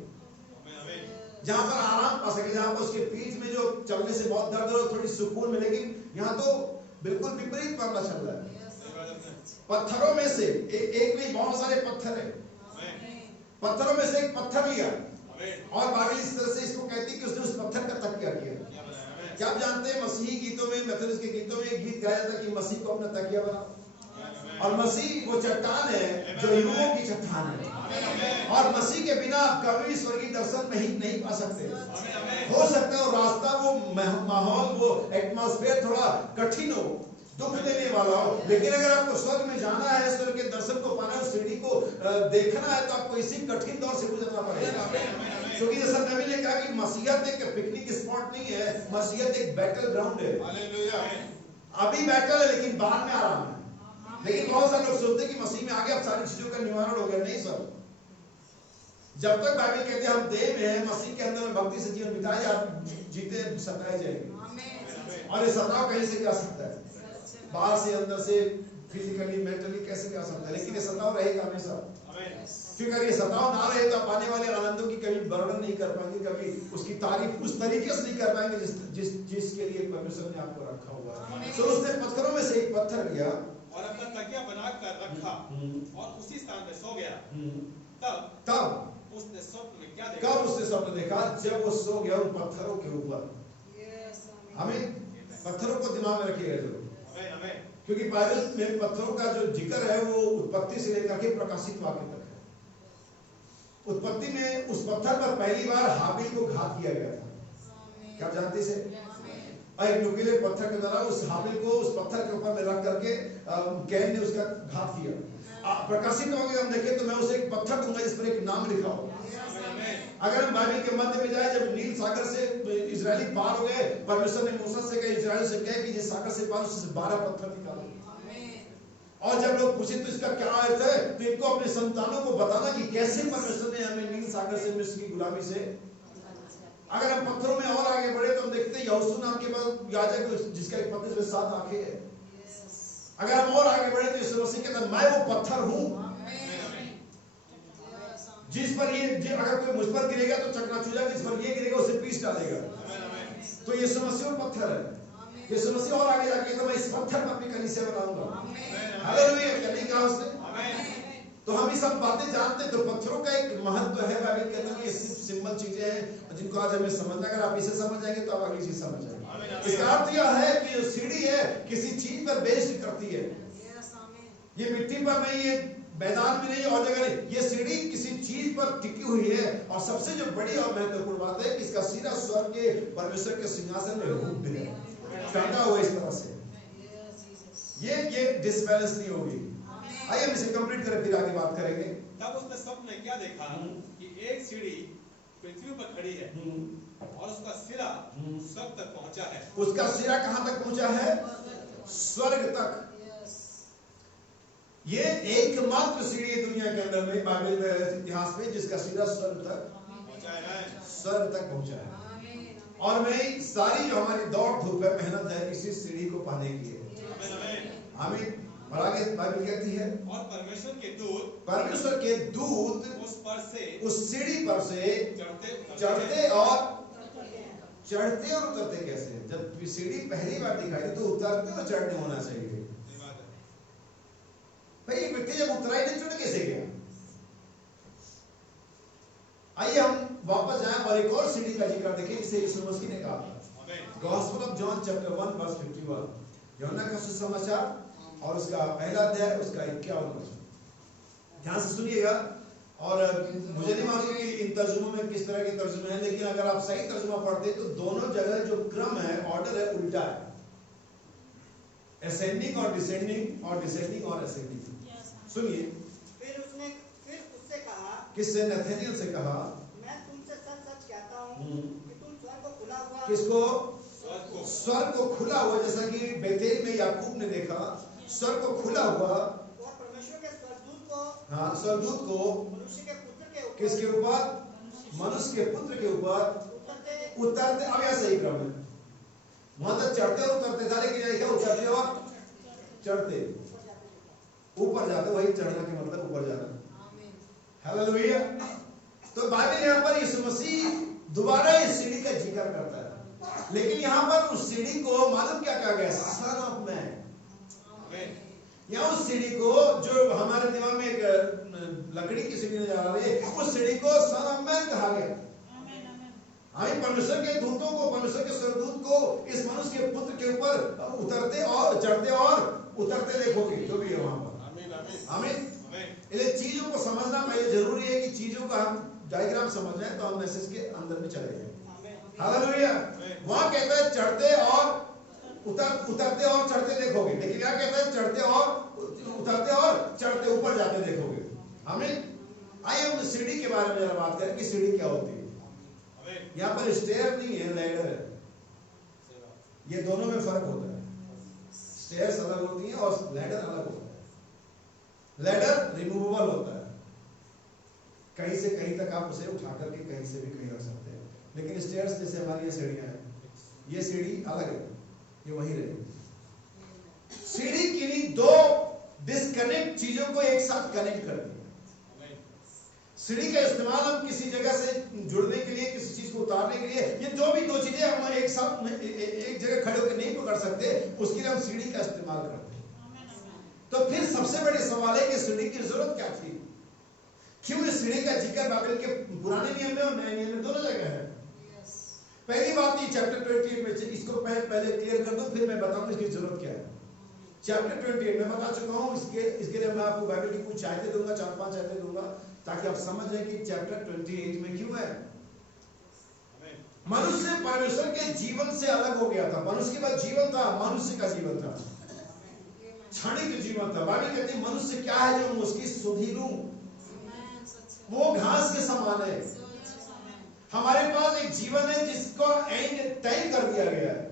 जहां पर आराम पा सके, जहां पर उसके पीठ में जो चलने से बहुत दर्द हो, थोड़ी सुकून मिले। लेकिन यहाँ तो बिल्कुल विपरीत मामला चल रहा है। पत्थरों में से एक नहीं, बहुत सारे पत्थर है। पत्थरों में से एक पत्थर लिया और बाइबल इस तरह से इसको कहती है कि उसने उस पत्थर का तकिया किया। क्या आप जानते हैं मसीही गीतों में, मेथोडिस्ट के गीतों में एक गीत गाया जाता है कि मसीह को अपना तकिया बनाओ। और मसीह वो चट्टान है जो युगों की चट्टान है, और मसीह के बिना आप कभी स्वर्गीय दर्शन नहीं पा सकते। हो सकता है वो रास्ता, वो माहौल, वो एटमॉस्फेयर थोड़ा कठिन हो, दुख देने वाला हो, लेकिन अगर आपको स्वर्ग में जाना है, स्वर्ग के दर्शन को पाना है, उस सीढ़ी को देखना है, तो आपको इसी कठिन दौर से गुजरना पड़ेगा। क्योंकि जैसा नबी ने कहा कि मसीहत एक पिकनिक स्पॉट नहीं है, मसीहत एक बैटल ग्राउंड है। अभी बैटल है लेकिन बाद में आराम है। लेकिन बहुत सारे लोग सोचते हैं कि मसीह में आगे अब सारी चीजों का निवारण हो गया। नहीं सर, जब तक बाइबल कहते हैं हम देह में हैं, मसीह के अंदर भक्ति से जीवन बिताए, आप जीते सताए जाएंगे। और ये सताव कहीं से भी आ सकता है, बाहर से, अंदर से, फिजिकली, मेंटली, कैसे भी आ सकता है, लेकिन ये सताव रहेगा हमेशा। क्योंकि अगर ये सताव ना रहे तो आप आने वाले आनंदों की कभी वर्णन नहीं कर पाएंगे, कभी उसकी तारीफ उस तरीके से नहीं कर पाएंगे जिसके लिए परमेश्वर ने आपको रखा हुआ है। तो उसने पत्थरों में से एक पत्थर लिया और अपना तकिया बनाकर रखा और उसी स्थान में सो गया। तब उसने स्वप्न में क्या देखा? कब उसने स्वप्न देखा? जब वो सो गया उन पत्थरों के ऊपर। हमें पत्थरों को दिमाग में रखिएगा जरूर, क्योंकि बाइबल में पत्थरों का जो जिक्र है वो उत्पत्ति से लेकर के प्रकाशित वाक्य तक है। उत्पत्ति में उस पत्थर पर पहली बार हाबिल को घात किया गया था। क्या जानते हैं इसे? और एक नुकीले पत्थर के द्वारा उस हाबिल को उस पत्थर के ऊपर में रख करके कैन ने उसका घात किया। प्रकाशित वाक्य हम देखें तो मैं उसे एक पत्थर दूंगा जिस पर एक नाम लिखा हो। अगर हम बाइबल के मध्य में जाए, जब नील सागर से इजरायली पार हो गए, परमेश्वर ने मूसा से कहा, इजराइल से कहे कि जिस सागर से पार उससे 12 पत्थर निकालो। और जब लोग पूछे तो इसका क्या अर्थ है, तो इनको अपने संतानों को बताना कि कैसे परमेश्वर ने हमें नील सागर से मिस्र की गुलामी से अगर हम पत्थरों में और आगे बढ़े तो हम देखते हैं यहोशू नाम के बाद याजक जिसका एक पत्थर में 7 आंखें है। अगर हम और आगे बढ़े तो यीशु मसीह कहता है मैं वो पत्थर हूं जिस पर ये अगर कोई मुझ पर गिरेगा तो चकनाचूर जाएगा, जिस पर ये गिरेगा उसे पीस डालेगा। तो यीशु मसीह वो पत्थर है। यीशु मसीह और आगे जाके तो मैं इस पत्थर पर अपनी कलीसिया बनाऊंगा। हालेलुया। क्या नहीं कहा उसने? तो हम ये सब बातें जानते हैं। तो पत्थरों का एक महत्व है। बाइबल कहता है कि ये सिर्फ सिंपल चीजें हैं जिनको आज हमें समझना। अगर आप इसे समझ जाएंगे तो आप अगली चीज समझ जाएंगे। इसका अर्थ यह है कि जो सीढ़ी है किसी चीज पर बेस्ड करती है। ये मिट्टी पर नहीं, ये मैदान में नहीं, और जगह नहीं, ये सीढ़ी किसी चीज पर टिकी हुई है। और सबसे जो बड़ी और महत्वपूर्ण बात है कि इसका सिरा स्वर्ग के परमेश्वर के सिंहासन में रूप है, टंगा हुआ इस तरह से। ये डिसबैलेंस नहीं होगी। आइए हम इसे कंप्लीट करें, फिर आगे बात करेंगे। तब उसने स्वप्न में क्या देखा कि एक सीढ़ी पृथ्वी पर खड़ी है और उसका सिरा स्वर्ग तक पहुंचा है। उसका सिरा कहां तक पहुंचा है? स्वर्ग तक। ये एकमात्र सीढ़ी है दुनिया के अंदर में, बाइबल में, इतिहास में, जिसका सिरा स्वर्ग तक पहुंचा है। और मैं सारी जो हमारी दौड़ धूप है, मेहनत है, इसी सीढ़ी को पाने की है। आमीन। और आगे बाइबल कहती है और परमेश्वर के दूत उस सीढ़ी पर से चढ़ते और उतरते कैसे? जब सीढ़ी पहली बार दिखाई तो उतरते और चढ़ने होना चाहिए। भाई एक व्यक्ति जब उतरा ही नहीं, चढ़ कैसे गया? आइए हम वापस जाएं और एक और सीढ़ी का जिक्र देखें जिसे यीशु मसीह ने कहा था। Gospel of John chapter 1 verse 51, यूहन्ना का सुसमाचार और उसका पहला अध्याय, उसका 51 वचन। ध्यान से सुनिएगा। और मुझे नहीं मालूम कि इन तर्जुमों में किस तरह के तर्जुमे हैं, लेकिन अगर आप सही तर्जुमा पढ़ते तो दोनों जगह जो क्रम है, ऑर्डर है, उल्टा है। असेंडिंग और डिसेंडिंग, और डिसेंडिंग और असेंडिंग। सुनिए। फिर उससे कहा, किससे? नथानिएल से कहा, मैं तुमसे सच सच कहता हूं कि तुम स्वर्ग को खुला हुआ, किसको? स्वर्ग को खुला हुआ, जैसा कि बेतेल में याकूब ने देखा स्वर्ग को खुला हुआ, और परमेश्वर के स्वर्गदूत को, हाँ, स्वर्गदूत को मनुष्य के पुत्र के ऊपर, किसके ऊपर? मनुष्य के पुत्र के ऊपर उतरते। अब यह सही क्रम है। वहां तक चढ़ते और उतरते था, लेकिन क्या उतरते और चढ़ते, ऊपर जाते। वही चढ़ना के मतलब ऊपर जाना। हालेलुया। तो बाइबल यहाँ पर यीशु मसीह दोबारा इस सीढ़ी का जिक्र करता है, लेकिन यहाँ पर उस सीढ़ी को मालूम क्या कहा गया? Son of man. यहाँ उस सीढ़ी को, जो हमारे दिमाग में एक लकड़ी की सीढ़ी नजर आ रही है, उस सीढ़ी को सन ऑफ मैन कहा गया। हमें परमेश्वर के दूतों को, परमेश्वर के स्वर्गदूत को इस मनुष्य के पुत्र के ऊपर उतरते और चढ़ते और उतरते देखोगे, जो भी है वहां पर। आमीन। इसलिए चीजों को समझना पहले जरूरी है कि चीजों का हम डायग्राम समझ जाए तो हम मैसेज के अंदर में चले जाए। हालेलुया। वहां कहता है चढ़ते और उतरते और चढ़ते देखोगे, लेकिन क्या कहता है? चढ़ते और उतरते और चढ़ते ऊपर जाते देखोगे। आमीन। आइए हम सीढ़ी के बारे में जरा बात करें कि सीढ़ी क्या होती है। यहाँ पर स्टेयर नहीं है, लैडर है। ये दोनों में फर्क होता है। स्टेयर्स अलग होती हैं और लैडर अलग होता है। लैडर रिमूवेबल होता है, कहीं से कहीं तक आप उसे उठा करके कहीं से भी कहीं रख सकते हैं। लेकिन स्टेयर्स जैसे हमारी ये सीढ़ियां हैं, ये सीढ़ी अलग है, ये वहीं रहेगी। सीढ़ी किन्हीं दो डिस्कनेक्ट चीजों को एक साथ कनेक्ट करती है। सीढ़ी का इस्तेमाल हम किसी जगह से जुड़ने के लिए, किसी चीज को उतारने के लिए, ये जो भी दो चीजें हम एक साथ एक जगह खड़े होकर नहीं पकड़ सकते, उसके लिए हम सीढ़ी का इस्तेमाल करते हैं। तो फिर सबसे बड़े सवाल है कि सीढ़ी की जरूरत क्या थी? क्यों इस सीढ़ी का जिक्र बाइबल के पुराने नियम में और नए नियम में दोनों जगह है? पहली बात ये चैप्टर 28 में, इसको पहले क्लियर कर दूं, फिर मैं बताऊंगा इसकी जरूरत क्या है। चैप्टर 28 में बता चुका हूं। इसके लिए मैं आपको बाइबल की कुछ आयतें दूंगा, 4-5 आयतें दूंगा, ताकि आप समझ जाए कि चैप्टर 28 में क्यों है। मनुष्य परमेश्वर के जीवन से अलग हो गया था। मनुष्य के पास जीवन था, मनुष्य का जीवन था, क्षणिक जीवन था। बाइबल कहती है मनुष्य क्या है? जो उसकी सुधि लूं, वो घास के समान है। हमारे पास एक जीवन है जिसको एंड तय कर दिया गया है,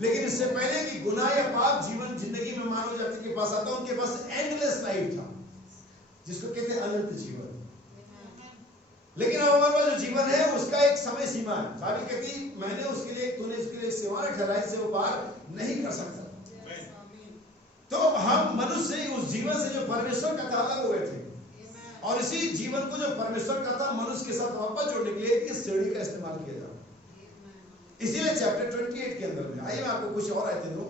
लेकिन इससे पहले कि गुनाह या पाप जीवन जिंदगी में मानव जाति के पास आता, उनके पास एंडलेस लाइफ था, जिसको कहते हैं अनंत जीवन। लेकिन अब हमारे पास जो जीवन है उसका एक समय सीमा है। बाइबल कहती मैंने उसके लिए, तूने उसके लिए सेवा ठहराई से वो पार नहीं कर सकता। तो हम मनुष्य उस जीवन से जो परमेश्वर का था अलग हो गए थे, और इसी जीवन को जो परमेश्वर का था मनुष्य के साथ वापस जोड़ने के लिए इस सीढ़ी का इस्तेमाल किया जाता। इसीलिए चैप्टर 28 के अंदर में आइए मैं आपको कुछ और आयतें दूं।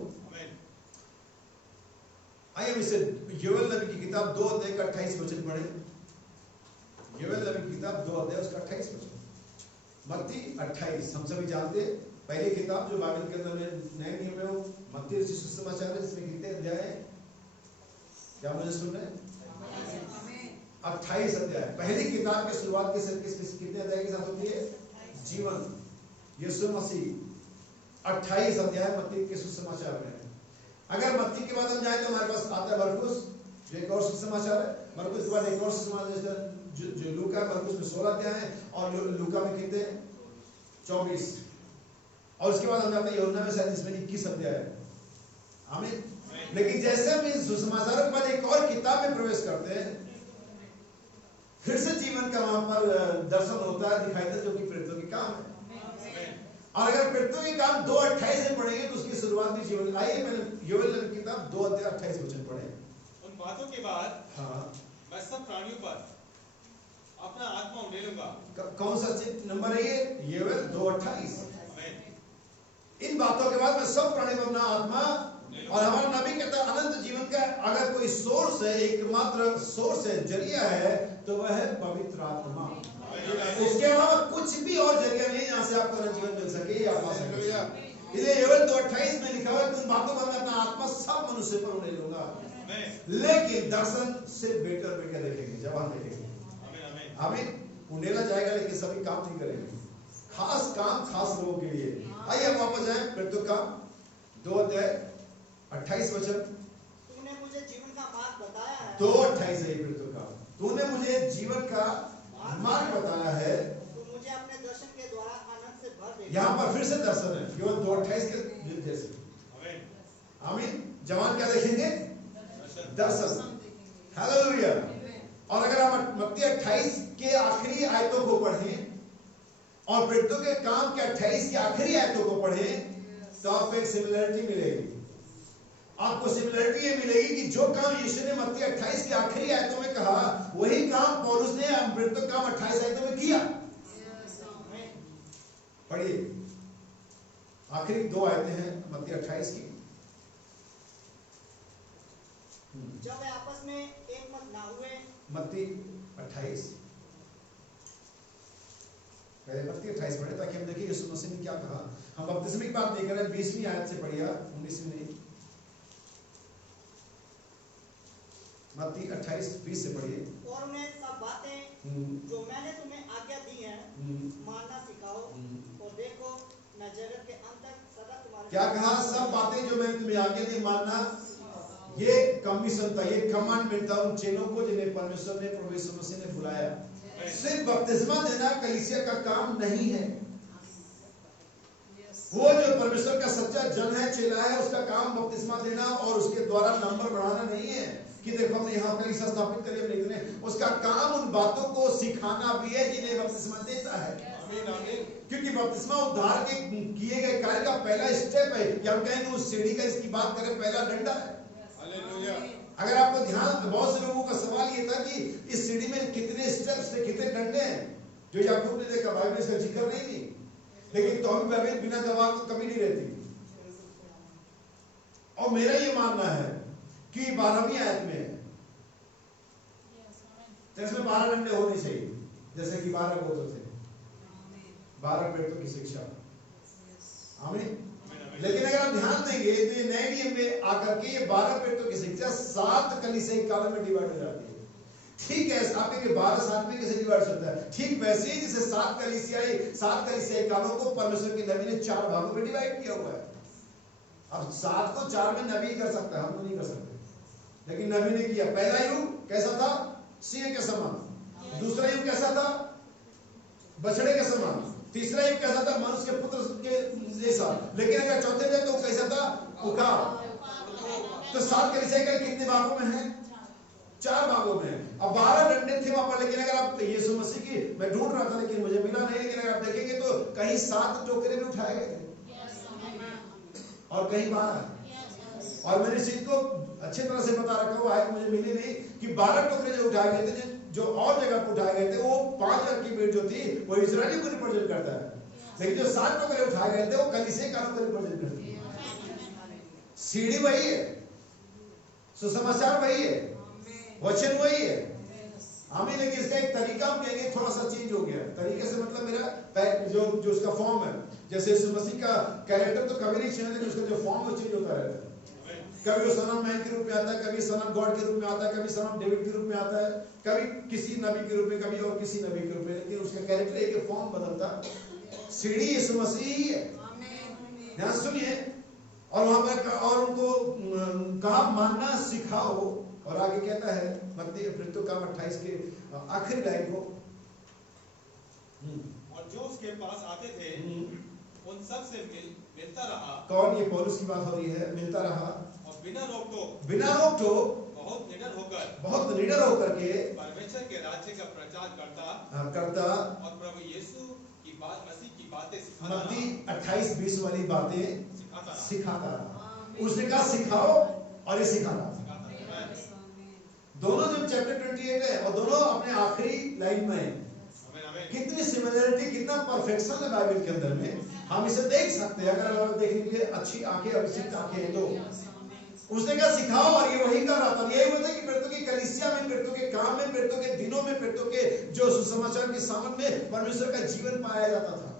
आइए हम इसे योएल नबी की किताब 2 अध्याय का 28 वचन पढ़ें। योएल नबी की किताब 2 अध्याय उसका 28 वचन। मत्ती 28 हम सभी जानते हैं, पहली किताब जो बाइबल के अंदर नए नियम में वो मत्ती रचित सुसमाचार है, जिसमें कितने अध्याय हैं? क्या मुझे सुन रहे हैं? 28 अध्याय। पहली किताब की शुरुआत कितने अध्याय के साथ होती है? जीवन यीशु मसीह। 28 अध्याय मत्ती के सुसमाचार में। अगर मत्ती के बाद हम जाए तो हमारे पास आता है मरकुस, जो एक और सुसमाचार है। मरकुस के बाद एक और सुसमाचार जो लूका है, मरकुस में 16 अध्याय है, और लूका में कितने? 24। और उसके बाद हमने अपने यूहन्ना में शायद इसमें 21 अध्याय है। आमीन। लेकिन जैसे हम इस सुसमाचार के बाद एक और किताब में प्रवेश करते हैं, फिर से जीवन का वहां पर दर्शन होता है, दिखाई देता है, जो कि प्रेरितों के काम है। और अगर प्रेरितों के काम 2:28 में पढ़ेंगे तो उसकी शुरुआत भी जीवन। आइए मैंने योएल नबी की किताब 2 अध्याय 28 वचन पढ़े। उन बातों के बाद हाँ, मैं सब प्राणियों पर अपना आत्मा उंडेलूंगा। कौन सा नंबर है ये? योएल 2:28। आमीन। इन बातों के बाद मैं सब प्राणी पर अपना आत्मा, और हमारा नबी कहता है अनंत जीवन का अगर कोई सोर्स है, एकमात्र सोर्स है, जरिया है, तो वह है पवित्र आत्मा। उसके अलावा कुछ भी और जरिया नहीं जहां से आपको अनंत जीवन मिल सके या पा सके। इसलिए योएल 2:28 में लिखा हुआ है कि उन बातों पर मैं अपना आत्मा सब मनुष्य पर उड़ेल लूंगा, लेकिन दर्शन से बेटर देखेंगे, जवान देखेंगे। हमें उड़ेला जाएगा लेकिन सभी काम नहीं करेंगे, खास काम खास लोगों के लिए। आइए हम वापस जाएं प्रेरितों का 2 अध्याय 28 वचन। तूने मुझे जीवन का मार्ग बताया है। 2:28 है प्रेरितों का। तूने मुझे जीवन का मार्ग बताया है, तू मुझे अपने दर्शन के द्वारा आनंद से भर दे। यहाँ पर फिर से दर्शन है, केवल 2:28 के जैसे। आमीन। जवान क्या देखेंगे? दर्शन। हालेलुया। और अगर हम मत्ती 28 के आखिरी आयतों को पढ़ें और प्रेरितों के काम के 28 की आखिरी आयतों को पढ़ें तो आपको एक सिमिलरिटी मिलेगी। आपको सिमिलरिटी ये मिलेगी कि जो काम यीशु ने मत्ती 28 के आखिरी आयतों में कहा, वही काम पौलुस ने प्रेरितों काम 28 आयतों में किया। पढ़िए, आखिरी 2 आयतें हैं मत्ती 28 की। जब वे आपस में एक मत ना हुए। मत्ती 28 पहले मत्ती 28 पढ़े ताकि हम देखें यीशु मसीह ने क्या कहा। हम बपतिस्मे की बात नहीं कर रहे, 20वीं आयत से पढ़िए, 19वीं नहीं। मत्ती 28:20 से पढ़िए। और उन्हें सब बातें जो मैंने तुम्हें आज्ञा दी हैं मानना सिखाओ, और देखो मैं जगत के अंत तक सदा तुम्हारे। क्या कहा? सब बातें जो मैंने तुम्हें आज्ञा दी मानना। ये कमीशन था, ये कमांडमेंट था उन चेलों को जिन्हें परमेश्वर ने, प्रभु यीशु मसीह ने बुलाया। सिर्फ बपतिस्मा देना कलीसिया का काम नहीं है। वो जो परमेश्वर का सच्चा जन है, चेला है, उसका काम बपतिस्मा देना और उसके द्वारा नंबर बढ़ाना नहीं है कि देखो हमने यहाँ कलीसिया स्थापित करी, हमने इतने। उसका काम उन बातों को सिखाना भी है जिन्हें बपतिस्मा देता है। क्योंकि बपतिस्मा उद्धार के किए गए कार्य का पहला स्टेप है, या हम कहेंगे उस सीढ़ी का, इसकी बात करें, पहला डंडा है। अगर आपको ध्यान, बहुत से लोगों का सवाल ये था कि इस सीढ़ी में कितने स्टेप्स थे, कितने डंडे हैं, जो याकूब ने देखा। बाइबल में इसका जिक्र नहीं थी, लेकिन तो भी बाइबल बिना जवाब तो कभी नहीं रहती। और मेरा ये मानना है कि 12वीं आयत में है, इसमें 12 डंडे होने चाहिए, जैसे कि 12 गोत्र थे, 12 प्रेरितों की शिक्षा। आमीन। लेकिन अगर आप ध्यान देंगे तो ये नए नियम में आकर के ये 12 प्रेरितों की शिक्षा 7 कलीसियाई कालों में डिवाइड हो जाती है। ठीक है, आप 12 साल में कैसे डिवाइड होता है? ठीक वैसे ही जैसे 7 कलीसियाई कालों को परमेश्वर के नबी ने 4 भागों में डिवाइड किया हुआ है। अब 7 को 4 में नबी कर सकता है, हम तो नहीं कर सकते, लेकिन नबी ने किया। पहला युग कैसा था? सिंह के समान। दूसरा युग कैसा था? बछड़े के समान। तीसरा युग कैसा था? मनुष्य के पुत्र के जैसा। लेकिन अगर चौथे में तो कैसा था? उकाब। तो 7 कलीसियाई काल कितने भागों में है? 4 भागों में। अब 12 डंडे थे वहां पर, लेकिन अगर आप यीशु मसीह की, मैं ढूंढ रहा था लेकिन मुझे मिला नहीं, लेकिन अगर आप देखेंगे तो कहीं 7 टोकरे भी उठाए गए और कहीं 12। और मैंने इस चीज को अच्छी तरह से बता रखा हुआ है, मुझे मिली नहीं कि 12 टोकरे जो उठाए गए थे, जो और जगह पर उठाए गए थे, वो 5,000 की भीड़ जो थी वो इजरायली को रिप्रेजेंट करता है, लेकिन जो 7 टोकरे उठाए गए थे वो कलीसिया कानून को रिप्रेजेंट करते हैं। सीढ़ी वही है, सुसमाचार वही है, वचन वही है, हमें, लेकिन इसका एक तरीका हम कहेंगे थोड़ा सा चेंज हो गया। तरीके से मतलब मेरा जो उसका फॉर्म है, जैसे यीशु मसीह का कैरेक्टर तो कभी नहीं चेंज, लेकिन उसका जो फॉर्म वो चेंज होता रहता है। कभी वो सन ऑफ मैन के रूप में आता है, कभी सन ऑफ गॉड के रूप में आता है, कभी सन ऑफ डेविड के रूप में आता है, कभी किसी नबी के रूप में, कभी और किसी नबी के रूप में, लेकिन उसका कैरेक्टर एक फॉर्म बदलता। सीढ़ी यीशु मसीह ही है, ध्यान सुनिए। और वहां पर और उनको कहा मानना सिखाओ, और आगे कहता है मत्ती अपृत्यों का 28 के आखिरी लाइन को, और जो उसके पास आते थे उन सब से मिलता रहा। कौन? ये पौलुस की बात हो रही है। मिलता रहा और बिना रोक टोक बहुत निडर होकर के परमेश्वर के राज्य का प्रचार करता और प्रभु यीशु की बात, मसीह की बातें सिखाता। मत्ती 28-20 वाली बातें सिखाता रहा। उसने कहा सिखाओ और ये सिखाता। दोनों जो चैप्टर 28 है और दोनों अपने आखिरी लाइन में है। कितनी सिमिलरिटी, कितना परफेक्शन है बाइबल के अंदर में, हम इसे देख सकते हैं अगर हम देखने के लिए अच्छी आंखें, अभिषिक्त आंखें हैं तो। उसने कहा सिखाओ, और ये वही कर रहा था। यही होता है कि पीड़ितों की कलीसिया में, पीड़ितों के काम में, पीड़ितों के दिनों में, पीड़ितों के जो सुसमाचार के सामन में परमेश्वर का जीवन पाया जाता था।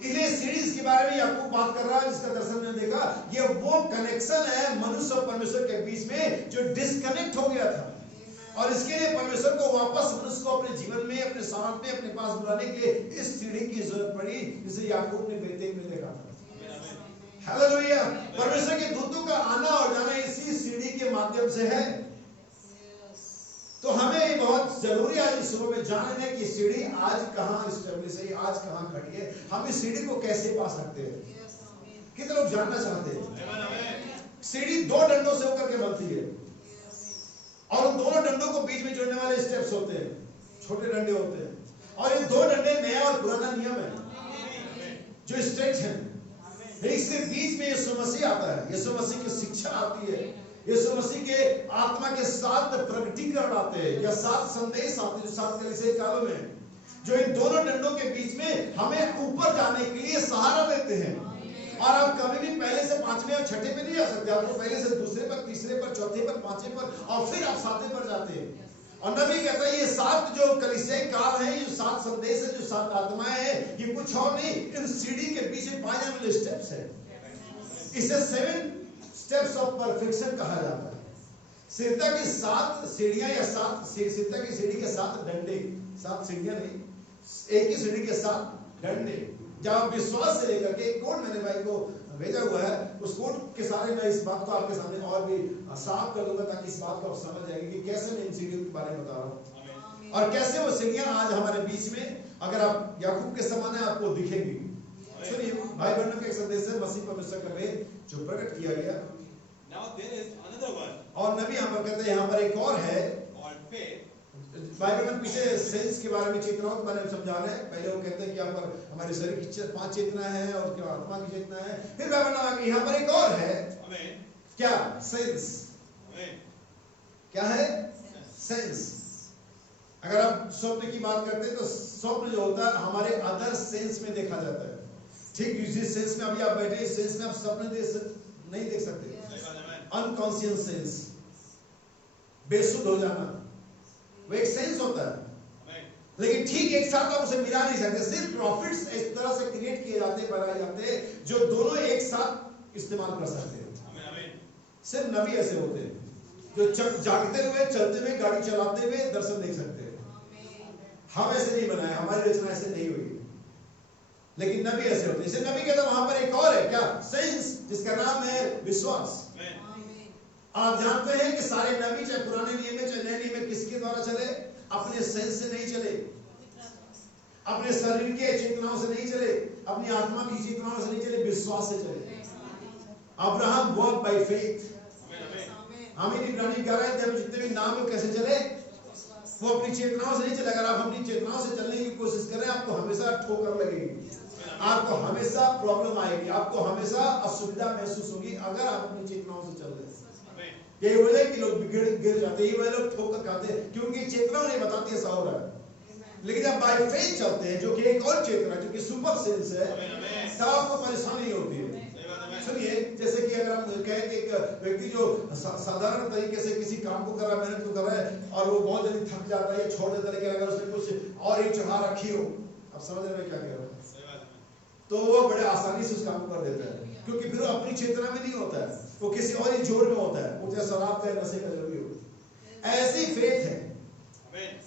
इसलिए सीरीज के बारे में याकूब बात कर रहा है, जिसका दर्शन में देखा, ये वो कनेक्शन है मनुष्य और परमेश्वर के बीच में जो डिस्कनेक्ट हो गया था, और इसके लिए परमेश्वर को वापस मनुष्य को अपने जीवन में, अपने साथ में, अपने पास बुलाने के लिए इस सीढ़ी की जरूरत पड़ी, जिसे याकूब ने बेतेल में देखा था। हालेलुया। परमेश्वर के दूतों का आना और जाना इसी सीढ़ी के माध्यम से है। तो हमें बहुत जरूरी है इस सुबह में जानना है कि सीढ़ी आज कहां एस्टेब्लिश है, आज कहां खड़ी है, हम इस सीढ़ी को कैसे पा सकते हैं। कितने लोग जानना चाहते हैं? सीढ़ी 2 डंडों से होकर के बनती है, और उन दोनों डंडों को बीच में जोड़ने वाले स्टेप्स होते हैं, छोटे डंडे होते हैं, और ये 2 डंडे नया और पुराना नियम है जो स्ट्रेट है। इसके बीच में यीशु मसीह आता है, यीशु मसीह की शिक्षा आती है, यीशु मसीह के आत्मा के 7 प्रगटीकरण आते हैं, या 7 संदेश आते हैं जो 7 कलीसिया कालों में, जो इन दोनों डंडों के बीच में हमें ऊपर जाने के लिए सहारा देते हैं। और आप कभी भी पहले से 5वें और 6ठे पे नहीं जा सकते, आपको पहले से दूसरे पर, तीसरे पर, चौथे पर, 5वें पर, और फिर आप 7वें पर जाते हैं। और नबी कहता है ये 7 जो कलीसियाई काल है, ये 7 संदेश है, जो 7 आत्माएं हैं, ये कुछ और नहीं, इन सीढ़ी के पीछे पाए जाने वाले स्टेप्स है। इसे 7 स्टेप्स ऑफ परफेक्शन कहा जाता है। सीढ़ता की 7 सीढ़ियां, या 7 सीढ़ता की सीढ़ी के 7 डंडे, 7 सीढ़ियां नहीं, एक ही सीढ़ी के 7 डंडे। जब आप विश्वास से लेकर के, एक कोड मैंने भाई को भेजा हुआ है, उस कोड के सारे मैं इस बात को आपके सामने और भी साफ कर दूंगा, ताकि इस बात को आप समझ जाएंगे कि कैसे मैं इन सीढ़ियों के बारे में बता रहा हूँ, और कैसे वो सीढ़ियां आज हमारे बीच में, अगर आप याकूब के समान है, आपको दिखेंगी। सुनिए भाई बहनों के एक संदेश है, मसीह परमेश्वर का भेद जो प्रकट किया गया। Now there is another one. और नबी यहाँ पर कहते हैं, यहाँ पर एक और है। और faith. बाइबल में पीछे सेंस के बारे में, चेतनाओं के बारे में समझा रहे हैं। पहले वो कहते हैं कि यहाँ पर हमारे शरीर की 5 चेतना है, और उसके आत्मा की चेतना है। फिर बाइबल यहाँ पर एक और है। क्या? सेंस। क्या है? सेंस। अगर आप स्वप्न की बात करते हैं तो स्वप्न जो होता है हमारे अदर सेंस में देखा जाता है। ठीक जिस सेंस में अभी आप बैठे, इस सेंस में आप सपने नहीं देख सकते। अनकॉन्शियस सेंस, बेसुध हो जाना, वो एक सेंस होता है। लेकिन ठीक एक साथ आप उसे मिला नहीं सकते। सिर्फ प्रॉफिट्स इस तरह से क्रिएट किए जाते, बनाए जाते हैं, जो दोनों एक साथ इस्तेमाल कर सकते हैं। सिर्फ नबी ऐसे होते हैं जो जागते हुए, चलते हुए, गाड़ी चलाते हुए दर्शन देख सकते हैं। हम ऐसे नहीं बनाए, हमारी रचना ऐसे नहीं हुई, लेकिन नबी ऐसे होते हैं। इसे नबी कहता, वहां पर एक और है। क्या? सेंस, जिसका नाम है विश्वास। आप जानते हैं कि सारे नबी, चाहे पुराने नियम में चाहे नए नियम में, किसके द्वारा चले? अपने सेंस से नहीं चले, अपने शरीर के चेतनाओं से नहीं चले, अपनी आत्मा की चेतनाओं से नहीं चले, विश्वास से चले। Abraham walk by faith. आमीन। इब्रानी 11 अध्याय में जितने भी नाम है कैसे चले, वो अपनी चेतनाओं से नहीं चले। अगर आप अपनी चेतनाओं से चलने की कोशिश करें आपको हमेशा ठोकर लगेगी, आपको हमेशा प्रॉब्लम आएगी, आपको हमेशा असुविधा महसूस होगी अगर आप अपनी चेतनाओं से चल रहे हैं। यही वजह कि लोग गिर जाते हैं, यही वजह लोग ठोकर खाते हैं, क्योंकि चेतना नहीं बताती ऐसा हो रहा है। लेकिन जब बाय फेथ चलते हैं जो कि एक और चेतना जो कि सुपर सेंस है, तब आपको परेशानी नहीं होती है। सुनिए, जैसे कि अगर हम कहें कि एक व्यक्ति जो साधारण तरीके से किसी काम को कर रहा है, मेहनत को कर रहा है और वो बहुत जल्दी थक जाता है या छोड़ देता है, लेकिन अगर उसने कुछ और ही चढ़ा रखी हो, आप समझ रहे हैं क्या कह रहा है, तो वो बड़े आसानी से उस काम को कर देता है, क्योंकि फिर वो अपनी चेतना में नहीं होता है, वो किसी और ही जोर में होता है, वो चाहे शराब का नशे का जो भी हो। ऐसी फेथ है,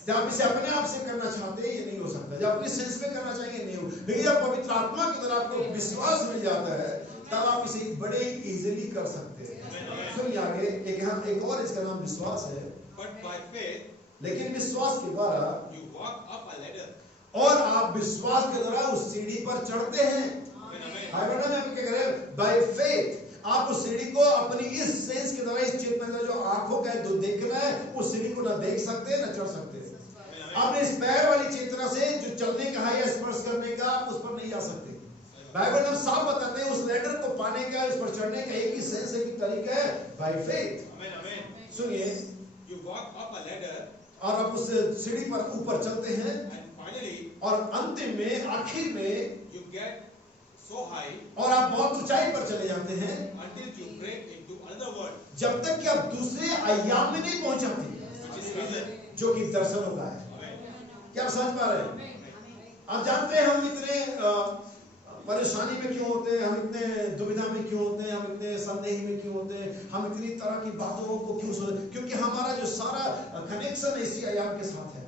जब आप इसे अपने आप से करना चाहते हैं ये नहीं हो सकता, जब अपनी सेंस में करना चाहिए नहीं हो, लेकिन जब पवित्र आत्मा की तरफ आपको विश्वास मिल जाता है तब आप इसे बड़े इजीली कर सकते हैं। सुनिए आगे, एक और इसका नाम विश्वास है। But by faith, लेकिन विश्वास के द्वारा you walk up a ladder. और आप विश्वास के द्वारा उस सीढ़ी पर चढ़ते हैं। बाय फेथ आप उस सीढ़ी को अपनी इस सेंस के द्वारा, इस चेतना जो आंखों का जो देखना है, उस सीढ़ी को ना देख सकते ना चढ़ सकते। आपने इस पैर वाली चेतना से जो चलने का है या स्पर्श करने का, आप उस पर नहीं आ सकते। बाइबल हम साफ बताते हैं उस लैडर को पाने का, उस पर चढ़ने का एक ही सेंस है कि तरीका है बाय फेथ। सुनिए, You walk up a ladder और आप उस सीढ़ी पर ऊपर चलते हैं and finally और अंतिम में, आखिर में you get so high और आप बहुत ऊंचाई पर चले जाते हैं until you break into another world, जब तक कि आप दूसरे आयाम में नहीं पहुंच जाते, which is vision. जो कि दर्शन होता है। क्या आप समझ पा रहे हैं? आप जानते हैं हम इतने परेशानी में क्यों होते हैं, हम इतने दुविधा में क्यों होते हैं, हम इतने संदेह में क्यों होते हैं, हम इतनी तरह की बातों को क्यों सोचते, क्योंकि हमारा जो सारा कनेक्शन इसी आयाम के साथ है।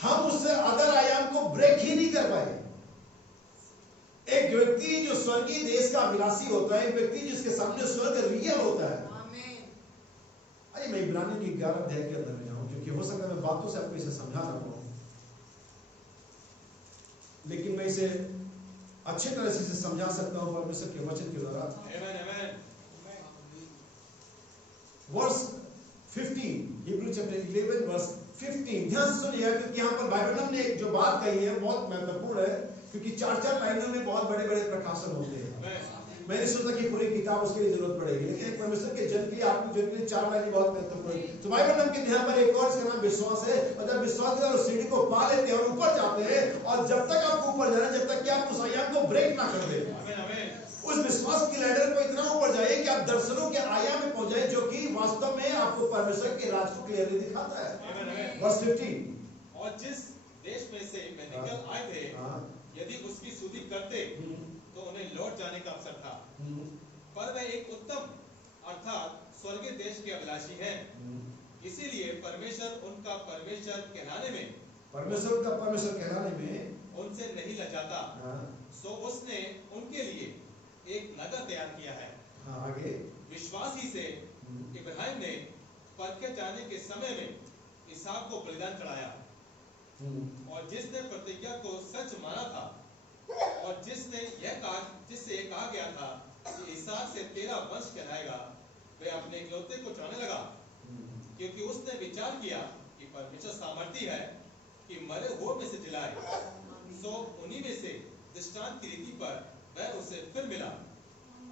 हम उस अदर आयाम को ब्रेक ही नहीं कर पाए। एक व्यक्ति जो स्वर्गीय देश का अभिलाषी होता है, एक व्यक्ति जिसके सामने स्वर्ग रियल होता है। अरे मैं इब्रानी की 11 अध्याय के अंदर में जाऊं, क्योंकि हो सकता है मैं बातों से आपको इसे समझा ना पाऊं, लेकिन मैं इसे अच्छे तरह से इसे समझा सकता हूं परमेश्वर के वचन के द्वारा। वर्स 15, हिब्रू चैप्टर 11 वर्स 15, ध्यान से सुनिए, क्योंकि यहाँ पर बाइबल ने एक जो बात कही है बहुत महत्वपूर्ण है, क्योंकि 4-4 लाइनों में बहुत बड़े बड़े प्रकाशन होते हैं। मैंने सोचा कि पूरी किताब उसके लिए जरूरत पड़ेगी, लेकिन एक परमेश्वर के जन के लिए, आपके जन के लिए 4 लाइन बहुत महत्वपूर्ण है। तो बाइबल नाम के यहाँ पर एक और, इसका नाम विश्वास है, और जब विश्वास के उस सीढ़ी को पा लेते हैं और ऊपर जाते हैं, और जब तक आपको ऊपर जाना, जब तक कि आप उस आयाम को ब्रेक ना कर दें, उस विश्वास की लैडर को इतना ऊपर जाइए कि आप दर्शनों के आयाम में पहुंच जाए, जो कि वास्तव में आपको परमेश्वर के राज को क्लियरली दिखाता है। वर्स 15, और जिस देश में से मैं निकल आए थे, यदि उसकी स्तुति करते तो उन्हें लौट जाने का अवसर था, पर वे एक उत्तम अर्थात स्वर्गीय देश के अभिलाषी हैं, इसीलिए परमेश्वर उनका परमेश्वर कहलाने में उनसे नहीं लजाता। सो उसने उनके लिए एक नगर तैयार किया है। आगे, विश्वास ही से इब्राहिम ने परखे जाने के समय में इसहाक को बलिदान चढ़ाया, और जिसने प्रतिज्ञा को सच माना था, और जिससे यह कहा गया था कि इसहाक से तेरा वंश कहलाएगा, वह अपने इकलौते को चढ़ाने लगा, क्योंकि उसने विचार किया कि परमेश्वर सामर्थी है कि मरे हुए में से जिलाए। सो उन्हीं में से दृष्टांत की रीति पर वह उसे फिर मिला।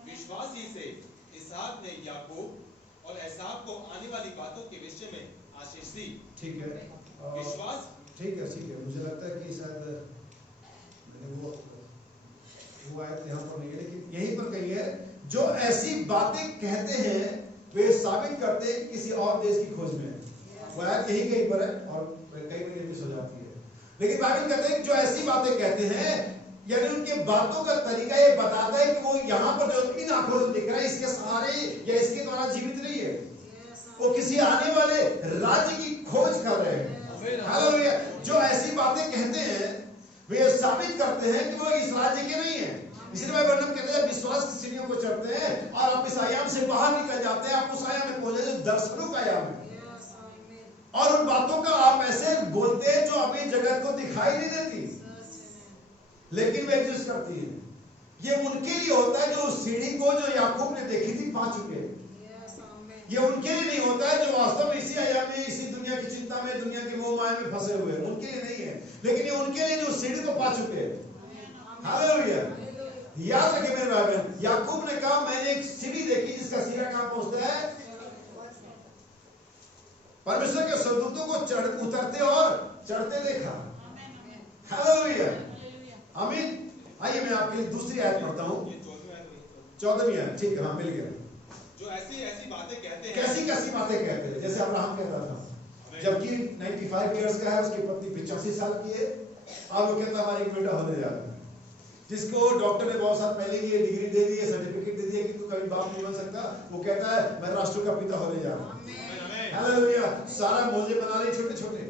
विश्वास ही से इसहाक ने याकूब और एसाव को आने वाली बातों के विषय में आशीष दी। ठीक है, विश्वास, ठीक है, मुझे लगता है कि शायद मैंने वो आयत यहाँ पर नहीं है, लेकिन यहीं पर कही है, जो ऐसी बातें कहते हैं वे साबित करते हैं किसी और देश की खोज में। वो आयत यही कहीं पर है और कई बार मिस हो जाती है, लेकिन बाइबल कहते हैं जो ऐसी बातें कहते हैं, यानी उनके बातों का तरीका ये बताता है कि वो यहाँ पर जो इन आंखों से दिख रहा है, इसके सहारे या इसके द्वारा जीवित नहीं है, वो किसी आने वाले राज्य की खोज कर रहे हैं। हालेलुया। जो ऐसी बातें कहते हैं वे साबित करते हैं कि वो इस राज्य के नहीं है। इसलिए बाइबल कहते हैं विश्वास की सीढ़ियों को चढ़ते हैं और आप इस आयाम से बाहर निकल जाते हैं, आप उस आयाम में पहुंच जाते हैं दर्शनों का आयाम है, और उन बातों का आप ऐसे बोलते हैं जो अभी जगत को दिखाई नहीं देती, लेकिन वे एग्जिस्ट करती है। ये उनके लिए होता है जो उस सीढ़ी को जो याकूब ने देखी थी पा चुके हैं। ये उनके लिए नहीं होता है जो वास्तव में इसी आयाम में, इसी दुनिया की चिंता में, दुनिया के मोह माया में फंसे हुए हैं, उनके लिए नहीं है, लेकिन ये उनके लिए जो सीढ़ी को पा चुके हैं। हालेलुया। याद रखे मेरे भाई बहन, याकूब ने कहा मैंने एक सीढ़ी देखी जिसका सिरा कहां पहुंचता है, परमेश्वर के स्वर्गदूतों को उतरते और चढ़ते देखा। हालेलुया, आमीन। आइए मैं आपके लिए दूसरी आयत पढ़ता हूं, 14वीं आयत। ठीक है, हाँ मिल गया। जो ऐसी ऐसी बातें कहते हैं, कैसी कैसी बातें कहते हैं, जैसे अब्राहम कह रहा था, जबकि 95 इयर्स का है, उसकी पत्नी 85 साल की है, अब वो कहता हमारा एक बेटा होने जा रहा है, जिसको डॉक्टर ने बहुत साल पहले की डिग्री दे दी है, सर्टिफिकेट दे दिया कि तू कभी बाप नहीं बन सकता, वो कहता है मैं राष्ट्र का पिता होने जा रहा हूँ। हालेलुया। सारा मोजे बना रहे छोटे छोटे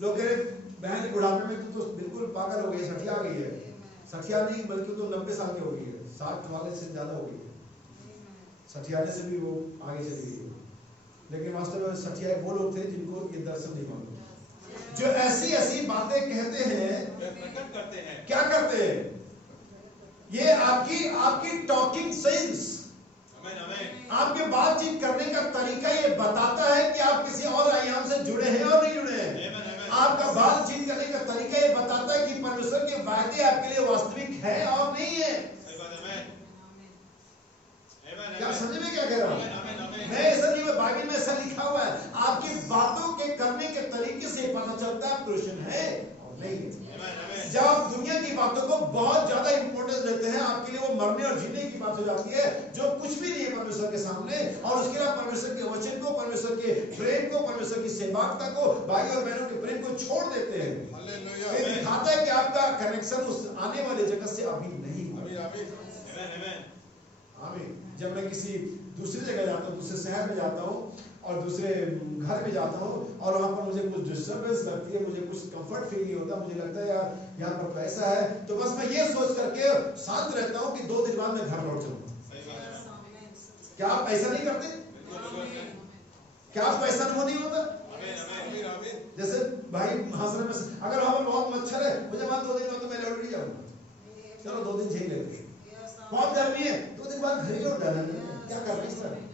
लोग, कह रहे बहन बुढ़ापे में तू तो बिल्कुल पागल हो गई, सठिया गई है। सठिया नहीं बल्कि तो 90 साल की हो गई है, 60 वाले से ज्यादा हो गई है, सठियाने से भी वो आगे चली गई है। लेकिन वास्तव में सठिया वो लोग थे जिनको ये दर्शन नहीं मालूम, जो ऐसी ऐसी बातें कहते हैं, प्रकट करते हैं। क्या करते हैं? ये आपकी टॉकिंग सेंस, आपके बातचीत करने का तरीका ये बताता है कि आप किसी और आयाम से जुड़े हैं और नहीं जुड़े हैं। आपका बातचीत करने का तरीका ये बताता है कि परमेश्वर के वायदे आपके लिए वास्तविक है और नहीं है। क्या समझ में क्या कह रहा हूं मैं? ऐसा नहीं, बाइबल में ऐसा लिखा हुआ है, आपकी बातों के करने के तरीके से पता चलता है क्रिश्चियन है और नहीं है। जब आप दुनिया की बातों को बहुत ज्यादा इंपॉर्टेंस देते हैं, आपके लिए वो मरने और जीने की बात हो जाती है, जो कुछ भी नहीं है परमेश्वर के सामने, और उसके अलावा परमेश्वर के वचन को, परमेश्वर के प्रेम को, परमेश्वर की सेवकता को, भाई और बहनों के प्रेम को छोड़ देते हैं। ये दिखाता है कि आपका कनेक्शन उस आने वाले जगत से अभी नहीं है। आमीन। जब मैं किसी दूसरी जगह जाता हूँ, दूसरे शहर में जाता हूँ और दूसरे घर में जाता हूँ और वहां पर मुझे कुछ डिस्टर्बेंस लगती है, मुझे कुछ कंफर्ट फील नहीं होता, मुझे लगता है यार यहाँ पर पैसा है, तो बस मैं ये सोच करके शांत रहता हूँ कि 2 दिन बाद मैं घर लौट जाऊंगा। क्या आप ऐसा नहीं करते? क्या आपको ऐसा अनुभव नहीं होता? जैसे भाई महासर में अगर वहां पर बहुत मच्छर है, मुझे वहां 2 दिन बाद तो मैं लौट ही जाऊंगा, चलो 2 दिन झेल लेते हैं। बहुत गर्मी है, 2 दिन बाद घर ही लौट जाना है, क्या कर रहे हैं?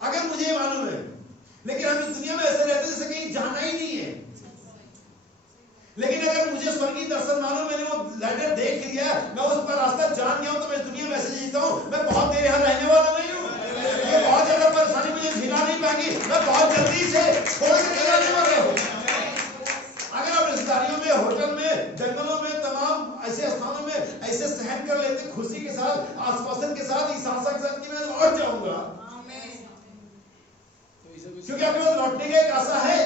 अगर मुझे मालूम है, लेकिन हम इस दुनिया में ऐसे रहते जैसे कहीं जाना ही नहीं है। लेकिन अगर मुझे स्वर्गीय दर्शन मालूम, मैंने वो लैडर देख लिया, मैं उस पर रास्ता जान गया हूं, तो मैं इस दुनिया में ऐसे जीता हूं, मैं बहुत देर यहां रहने वाला नहीं हूं। ये बहुत ज्यादा परेशानी मुझे झेला नहीं पाएगी, मैं बहुत जल्दी से छोड़ के जाने वाला हूं। अगर आप रिश्तेदारियों में, होटल में, जंगलों में, तमाम ऐसे स्थानों में ऐसे सहन कर लेते खुशी के साथ, आश्वासन के साथ, इस आशा के साथ कि मैं लौट जाऊंगा, क्योंकि आपके पास लौटने की एक आशा है।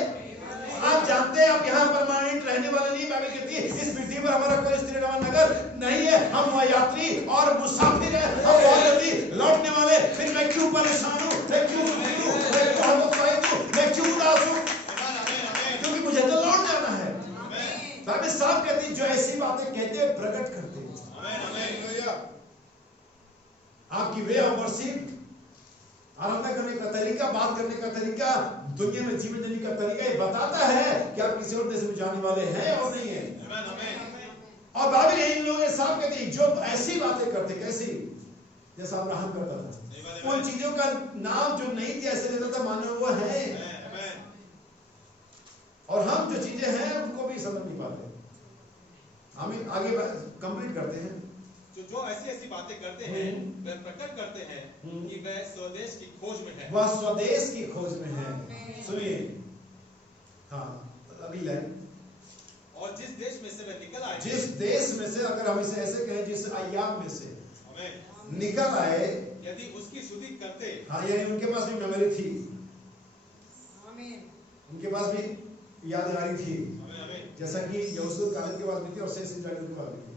आप जानते हैं आप यहाँ परमानेंट रहने वाले नहीं। बाइबल कहती है इस पृथ्वी पर हमारा कोई स्थिर नगर नहीं है, हम यात्री और मुसाफिर हैं, हम बहुत जल्दी लौटने वाले। फिर मैं क्यों परेशान हूँ, मैं क्यों दुखी हूँ, मैं क्यों हतोत्साहित हूँ, मैं क्यों उदास हूँ? क्योंकि मुझे तो लौट जाना है। बाइबल साफ कहती है जो ऐसी बातें कहते हैं प्रकट करते हैं। आपकी वे ऑफ वर्शिप, आराधना करने का तरीका, बात करने का तरीका, दुनिया में जीवन जीने का तरीका ये बताता है कि आप किसी और देश में जाने वाले हैं और नहीं है। और बाइबल इन लोगों के साथ कहती है जो ऐसी बातें करते, कैसी, जैसा अब्राहम करता था, उन चीजों का नाम जो नहीं थी ऐसे लेता था मानो वो है, और हम जो चीजें हैं उनको भी समझ नहीं पाते। हम आगे कंप्लीट करते हैं। जो ऐसी ऐसी बातें करते हैं, वे प्रकट करते हैं कि वह स्वदेश की खोज में है। वह स्वदेश की खोज में है। सुनिए, हाँ अगली लाइन। और जिस देश में से वे निकल आए, जिस देश में से, अगर हम इसे ऐसे कहें, जिस आयाम में से निकल आए, यदि उसकी सुधि करते, हाँ यानी उनके पास भी मेमोरी थी, उनके पास भी यादगारी थी, जैसा कि यहोशू कालेब के पास भी थी और शेष इस्राएलियों के पास भी थी।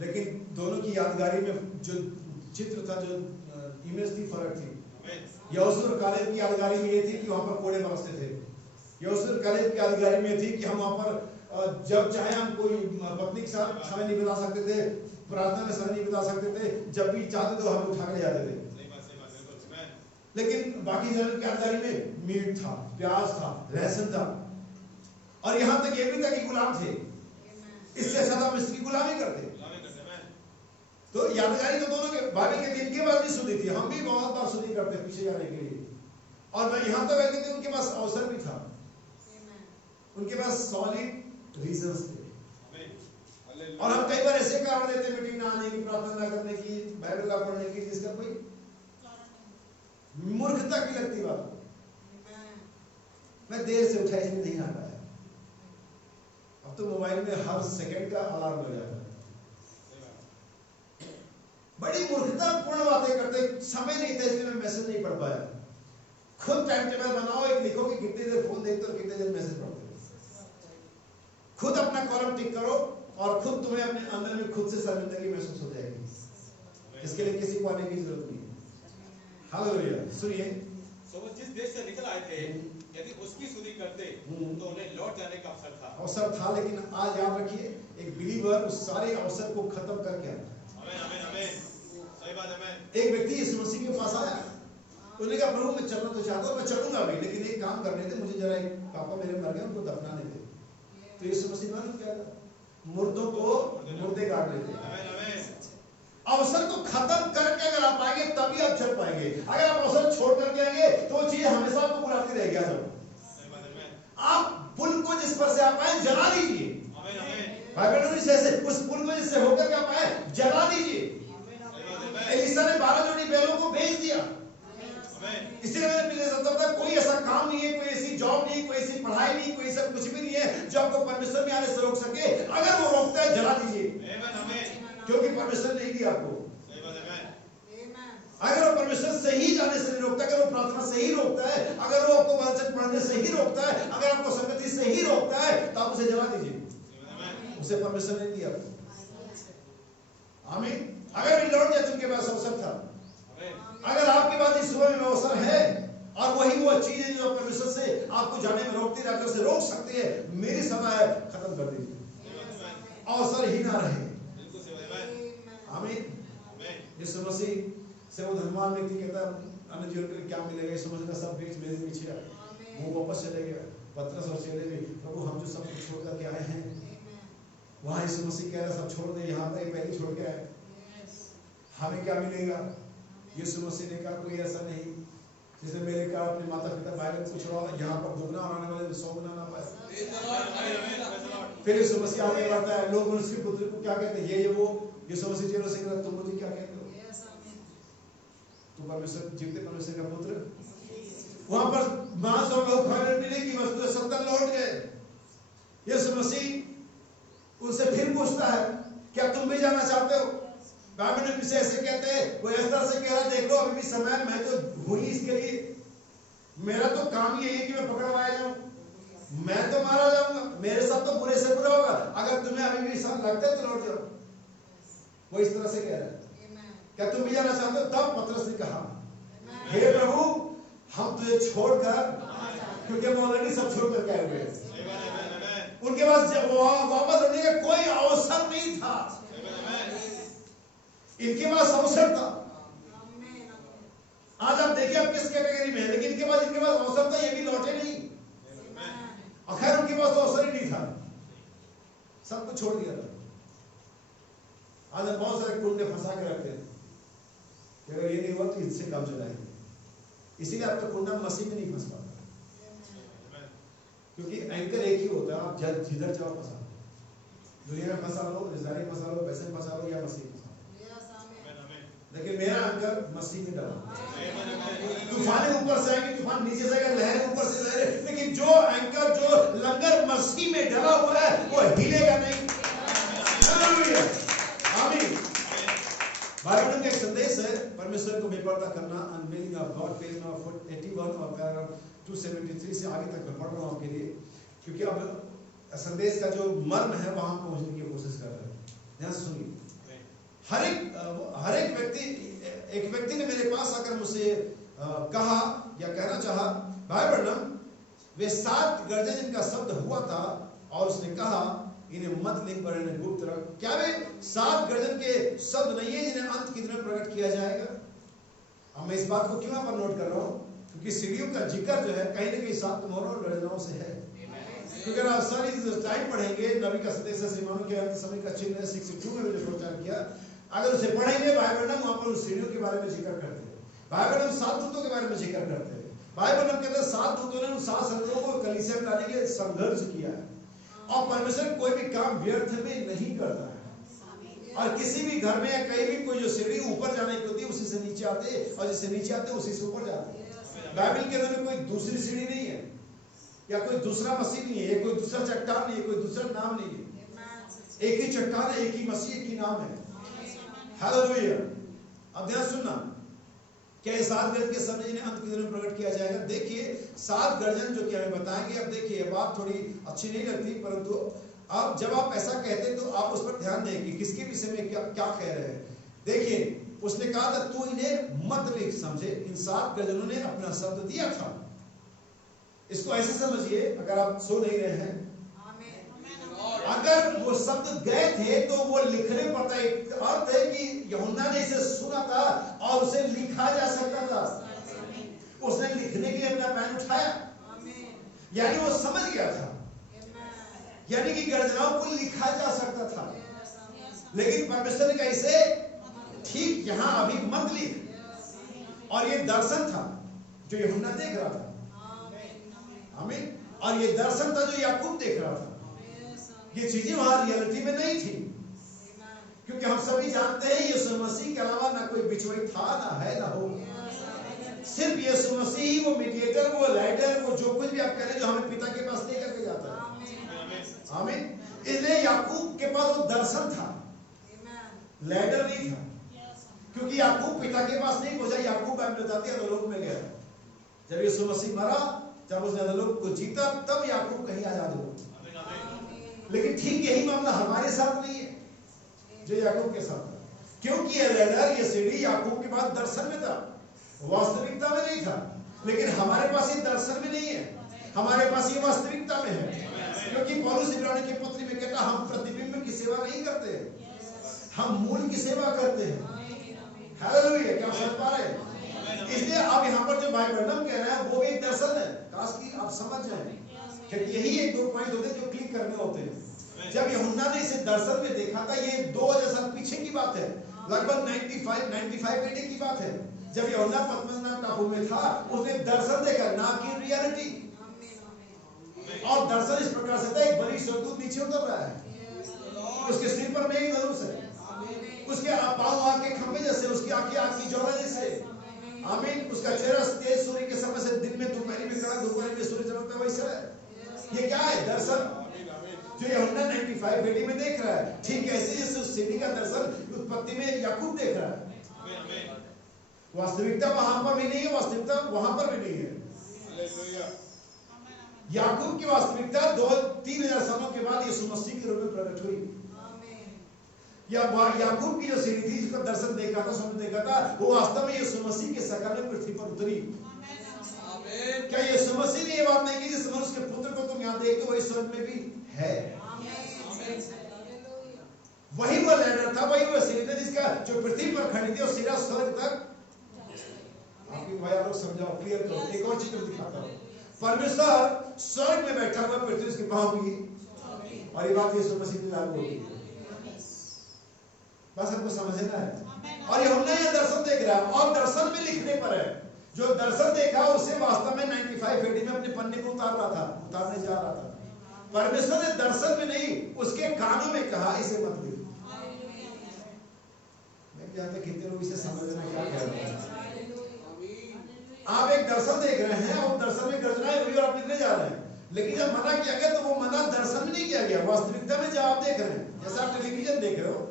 लेकिन दोनों की यादगारी में जो चित्र था, जो इमेज थी, फर्क थी। यहोशू और कालेब की यादगारी में ये थी कि वहां पर कोड़े बरसते थे। यहोशू और कालेब की यादगारी में थी कि हम वहां पर जब चाहे हम कोई पत्नी के साथ समय नहीं बिता सकते थे, प्रार्थना में समय नहीं बिता सकते थे, जब भी चाहते तो हम उठा के ले जाते थे। लेकिन बाकी जनों की यादगारी में मीट था, प्याज था, लहसुन था, और यहां तक ये भी था कि गुलाम थे। इससे ज्यादा मिस्र की गुलामी करते। तो यादगारी तो दोनों के बाइबल के दिन के बाद भी सुधी थी, हम भी बहुत बार सुधी करते हैं पीछे जाने के लिए। और मैं यहाँ तक कहती थी उनके पास अवसर भी था, उनके पास सॉलिड रीजंस थे। और हम कई बार ऐसे कारण देते मीटिंग ना आने की, प्रार्थना ना करने की, बाइबल ना पढ़ने की, जिसका कोई मूर्खता की लगती बात। मैं देर से उठा इसलिए नहीं आ पाया। अब तो मोबाइल में हर सेकंड का अलार्म लग जाता है। बड़ी मूर्खतापूर्ण बातें करते, समय नहीं था इसलिए मैं मैसेज नहीं पढ़ पाया। खुद टाइम टेबल बनाओ, एक लिखो कि कितनी देर फोन देखते हो, कितने देर मैसेज पढ़ते हो। खुद अपना कॉलम टिक करो और खुद तुम्हें अपने अंदर में खुद से शर्मिंदगी महसूस हो जाएगी। इसके लिए किसी को आने की जरूरत नहीं है। हालेलुया। सुनिए, वो जिस देश से निकल आए थे, यदि उसकी सुधि करते तो उन्हें लौट जाने का अवसर था, लेकिन आज याद रखिए एक बिलीवर उस सारे अवसर को खत्म करके आता है। आमीन आमीन, सही बात है। एक व्यक्ति यीशु मसीह के पास आया, उन्होंने कहा प्रभु मैं चलना तो चाहता हूँ, मैं चलूंगा भी, लेकिन एक काम करने थे मुझे, जरा एक पापा मेरे मर गए उनको दफनाने थे। तो यीशु मसीह ने क्या कहा? मुर्दों को मुर्दे काट लेते। अवसर को खत्म करके अगर आप आएंगे तभी आप चल पाएंगे। अगर आप अवसर छोड़ करके आएंगे तो वो चीज हमेशा आपको बुलाती रहेगी। आप पुल को जिस पर से आप आए जला दीजिए। उस पुल को जिससे होकर के आप आए जला दीजिए। एलिशा ने 12 जोड़ी बैलों को बेच दिया। इसीलिए मैंने पिछले सप्ताह बताया, कोई ऐसा काम नहीं है, कोई ऐसी जॉब नहीं, कोई ऐसी पढ़ाई नहीं, कोई सब कुछ भी नहीं है जो आपको परमेश्वर में आने से रोक सके। अगर वो रोकता है जला दीजिए, क्योंकि परमेश्वर नहीं दिया आपको। अगर वो परमेश्वर से ही जाने से नहीं रोकता, अगर वो प्रार्थना से ही रोकता है, अगर वो आपको वचन पढ़ने से ही रोकता है, अगर आपको संगति से ही रोकता है, तो आप उसे जला दीजिए। उसे परमेश्वर नहीं दिया आपको। आमीन। अगर भी लौट जाए तो उनके पास अवसर था। अगर आपके पास इस सुबह में अवसर है और वही वो चीज है जो परमेश्वर से आपको जाने में रोकती रहती है, उसे रोक सकती है, मेरी सलाह है खत्म कर दीजिए, अवसर ही ना रहे। आमीन। यीशु मसीह से वो धनवान व्यक्ति कहता है अन्य जीवन के लिए क्या मिलेगा, यीशु मसीह का सब बेच मेरे पीछे आए। वो वापस चले गए। पतरस और चेले भी, प्रभु हम जो सब कुछ छोड़ करके आए हैं, वहां यीशु मसीह कह रहा सब छोड़ दे, यहाँ पर पहले छोड़ के आए, हमें क्या मिलेगा? यीशु मसीह ने कहा कोई ऐसा नहीं जिसने मेरे कहा अपने माता पिता भाई बहन को छुड़ाओ, यहाँ पर दुगना और आने वाले में 100 गुना ना पाए। फिर यीशु मसीह आगे बढ़ता है, लोग मनुष्य पुत्र को क्या कहते हैं? ये वो। यीशु मसीह चेलों से कहता तुम मुझे क्या कहते हो? तू परमेश्वर, जीवते परमेश्वर का पुत्र। वहां पर मांस और लोग खाने पीने की वस्तु 70 लौट गए। यीशु मसीह उनसे फिर पूछता है क्या तुम भी जाना चाहते हो? बाइबल में ऐसे कहते हैं, वो इस तरह से कह रहा देख लो अभी भी समय, मैं तो हुई इसके लिए, मेरा तो काम यही है कि मैं पकड़वाया जाऊं, मैं तो मारा जाऊंगा, मेरे साथ तो बुरे से बुरा होगा, अगर तुम्हें अभी भी साथ लगता है तो लौट जाओ। वो इस तरह से कह रहा है, क्या तुम भी जाना चाहते हो? तब पतरस ने कहा हे प्रभु हम तुझे छोड़कर, क्योंकि हम ऑलरेडी सब छोड़ करके आए हुए हैं। उनके पास वापस लौटने का कोई अवसर नहीं था, इनके पास अवसर था। आज आप देखिए आप किस कैटेगरी में है, लेकिन इनके पास अवसर था, ये भी लौटे नहीं। खैर उनके पास तो अवसर ही नहीं था, सब कुछ छोड़ दिया था। आज हम बहुत सारे कुंडे फंसा के रखते हैं कि अगर ये नहीं हुआ तो इससे काम चलाएंगे। इसीलिए आपका कुंडा मसीह में नहीं फंस पाता, क्योंकि एंकर एक ही होता है, आप जिधर चाहो फंसा लो, दुनिया में फंसा लो, रिश्तेदारी में फंसा लो, पैसे में फंसा लो या मसीह में फंसा लो। लेकिन मेरा एंकर मसीह में डला। तूफान ऊपर से आएंगे, तूफान नीचे से आएगा, लहर ऊपर से लहर, लेकिन जो एंकर जो लंगर मसीह में डला हुआ है वो हिलेगा नहीं। आमीन। बाइबल में एक संदेश है, परमेश्वर को बेपर्दा करना, unveiling of God, page number 81 और पैराग्राफ 273 से आगे तक मैं पढ़ रहा हूं आपके लिए, क्योंकि अब संदेश का जो मर्म है वहां पहुंचने की कोशिश कर रहे हैं। ध्यान से सुनिए। हर एक व्यक्ति, एक व्यक्ति ने मेरे पास आकर मुझसे कहा या कहना चाहा, भाई ब्रैनम वे 7 गर्जन जिनका शब्द हुआ था और उसने कहा इन्हें मत लिख पर इन्हें गुप्त रख। क्या वे 7 गर्जन के शब्द नहीं है जिन्हें अंत की दिन प्रकट किया जाएगा? अब मैं इस बात को क्यों पर नोट कर रहा हूं, क्योंकि सीढ़ियों का जिक्र जो है कहीं ना कहीं 7 मोहरों और गर्जनों से है। क्योंकि आप सारी टाइम पढ़ेंगे, नबी का संदेश श्रीमानों के अंत समय का चिन्ह 62 में जो प्रचार किया, अगर उसे पढ़ेंगे भाई ब्रह्म वहां पर उस सीढ़ियों के बारे में जिक्र करते हैं। भाई ब्रह्म 7 दूतों के बारे में जिक्र करते हैं। भाई ब्रह्म कहते हैं 7 दूतों ने उन 7 संतों को कलीसिया में लाने के लिए संघर्ष किया है। और परमेश्वर कोई भी काम व्यर्थ में नहीं करता है। और किसी भी घर में या कहीं भी कोई जो सीढ़ी ऊपर जाने की होती है उसी से नीचे आते हैं, और जिससे नीचे आते हैं उसी से ऊपर जाते हैं। बाइबल के अंदर में कोई दूसरी सीढ़ी नहीं है, या कोई दूसरा मसीह नहीं है, कोई दूसरा चट्टान नहीं है, कोई दूसरा नाम नहीं है। एक ही चट्टान है, एक ही मसीह, एक ही नाम है। हालेलुया। अब ध्यान सुनना, क्या ये 7 गर्जन के समय जिन्हें अंत के दिन में प्रकट किया जाएगा? देखिए 7 गर्जन जो कि हमें बताएंगे। अब देखिए बात थोड़ी अच्छी नहीं लगती, परंतु अब जब आप ऐसा कहते हैं तो आप उस पर ध्यान दें कि किसके विषय में क्या क्या कह रहे हैं। देखिए उसने कहा था तू इन्हें मत लिख समझे, इन 7 गर्जनों ने अपना शब्द दिया था। इसको ऐसे समझिए, अगर आप सो नहीं रहे हैं, अगर वो शब्द गए थे तो वो लिखने पड़ता है। अर्थ है कि यूहन्ना ने इसे सुना था और उसे लिखा जा सकता था। उसने लिखने के लिए अपना पेन उठाया, यानी वो समझ गया था, यानी कि गर्जनाओं को लिखा जा सकता था। लेकिन परमेश्वर ने कहा इसे ठीक यहां अभी मत लिख। और ये दर्शन था जो यूहन्ना देख रहा था। आमीन। और ये दर्शन था जो याकूब देख रहा था। ये चीजें वहां रियलिटी में नहीं थी, क्योंकि हम सभी जानते हैं यीशु मसीह के अलावा ना कोई बिचौली था, ना है, ना होगा। सिर्फ यीशु मसीह ही वो मीडिएटर, वो लाइडर, वो जो कुछ भी आप करें जो हमें पिता के पास लेकर के जाता है। आमीन। इसलिए याकूब के पास वो दर्शन था, लाइडर नहीं था, क्योंकि याकूब पिता के पास नहीं पहुंचा। याकूब बाइबल बताती है अधोलोक में गया। जब यीशु मसीह मरा, जब उसने अधोलोक को जीता, तब याकूब कहीं आजाद हुआ। लेकिन ठीक यही मामला हमारे साथ नहीं है जो याकूब के साथ था, क्योंकि ये लैडर, ये सीढ़ी याकूब के पास दर्शन में था, वास्तविकता में नहीं था। लेकिन हमारे पास ये दर्शन में नहीं है, हमारे पास ये वास्तविकता में है। क्योंकि पौलुस इब्रानी की पत्री में कहता हम प्रतिबिंब की सेवा नहीं करते, हम मूल की सेवा करते हैं। हालेलुया। क्या समझ पा रहे हैं? इसलिए अब यहाँ पर जो भाई ब्रह्म कह रहे हैं वो भी एक दर्शन है। काश कि आप समझ जाएं, क्योंकि यही 1-2 पॉइंट होते हैं जो क्लिक करने होते हैं। जब यूहन्ना ने इसे दर्शन में देखा था, ये 2000 साल पीछे की बात है, लगभग 95 एडी की बात है। जब यूहन्ना पतमस टापू में था, उसने दर्शन देखा, ना कि रियलिटी। और दर्शन इस प्रकार से था, एक बड़ी स्वर्गदूत नीचे उतर रहा है, उसके सिर पर मेघ धनुष है, उसके पांव आग के खंभे जैसे, उसकी आंखें आग की ज्वाला जैसे। आमीन। उसका चेहरा तेज सूर्य के समय से दिन में दोपहर में कड़ा, दोपहर में सूर्य चमकता है, वैसा है। ये क्या है? दर्शन जो यूहन्ना 95 एडी में देख रहा है। ठीक ऐसे जैसे उस सीढ़ी का दर्शन उत्पत्ति में याकूब देख रहा है। वास्तविकता वहां पर भी नहीं है, वास्तविकता वहां पर भी नहीं है। याकूब की वास्तविकता 2-3 सालों के बाद यीशु मसीह के रूप में प्रकट हुई। या याकूब की जो सीढ़ी थी जिसका दर्शन देखा था, स्वप्न देखा था, वो वास्तव में यीशु मसीह के शक्ल में पृथ्वी पर उतरी। क्या यीशु मसीह ने ये बात नहीं की जिस मनुष्य के पुत्र को तुम यहाँ देखते हो वही स्वर्ग में भी है? वही वो लैडर था, वही वो सीढ़ी था जिसका जो पृथ्वी पर खड़ी थी और सिरा स्वर्ग तक। आपकी भाई आप लोग समझाओ, क्लियर करो। एक और चित्र दिखाता हूँ। परमेश्वर स्वर्ग में बैठा हुआ, पृथ्वी उसके पांव की, और ये बात यीशु मसीह पे लागू होगी। बस हमको समझना है। और यूहन्ना ये दर्शन देख रहा है, और दर्शन में लिखने पर है। जो दर्शन देखा उसे वास्तव में 95 एडी में अपने पन्ने को उतारने जा रहा था। परमेश्वर ने दर्शन में नहीं, उसके कानों में कहा इसे मत लिख। मैं जानता कितने लोग इसे समझना क्या कह रहे हैं। आप एक दर्शन देख रहे हैं और दर्शन में गर्जनाएं हुई और आप लिखने जा रहे हैं, लेकिन जब मना किया गया तो वो मना दर्शन में नहीं किया गया, वास्तविकता में जब आप देख रहे हैं। जैसा आप टेलीविजन देख रहे हो,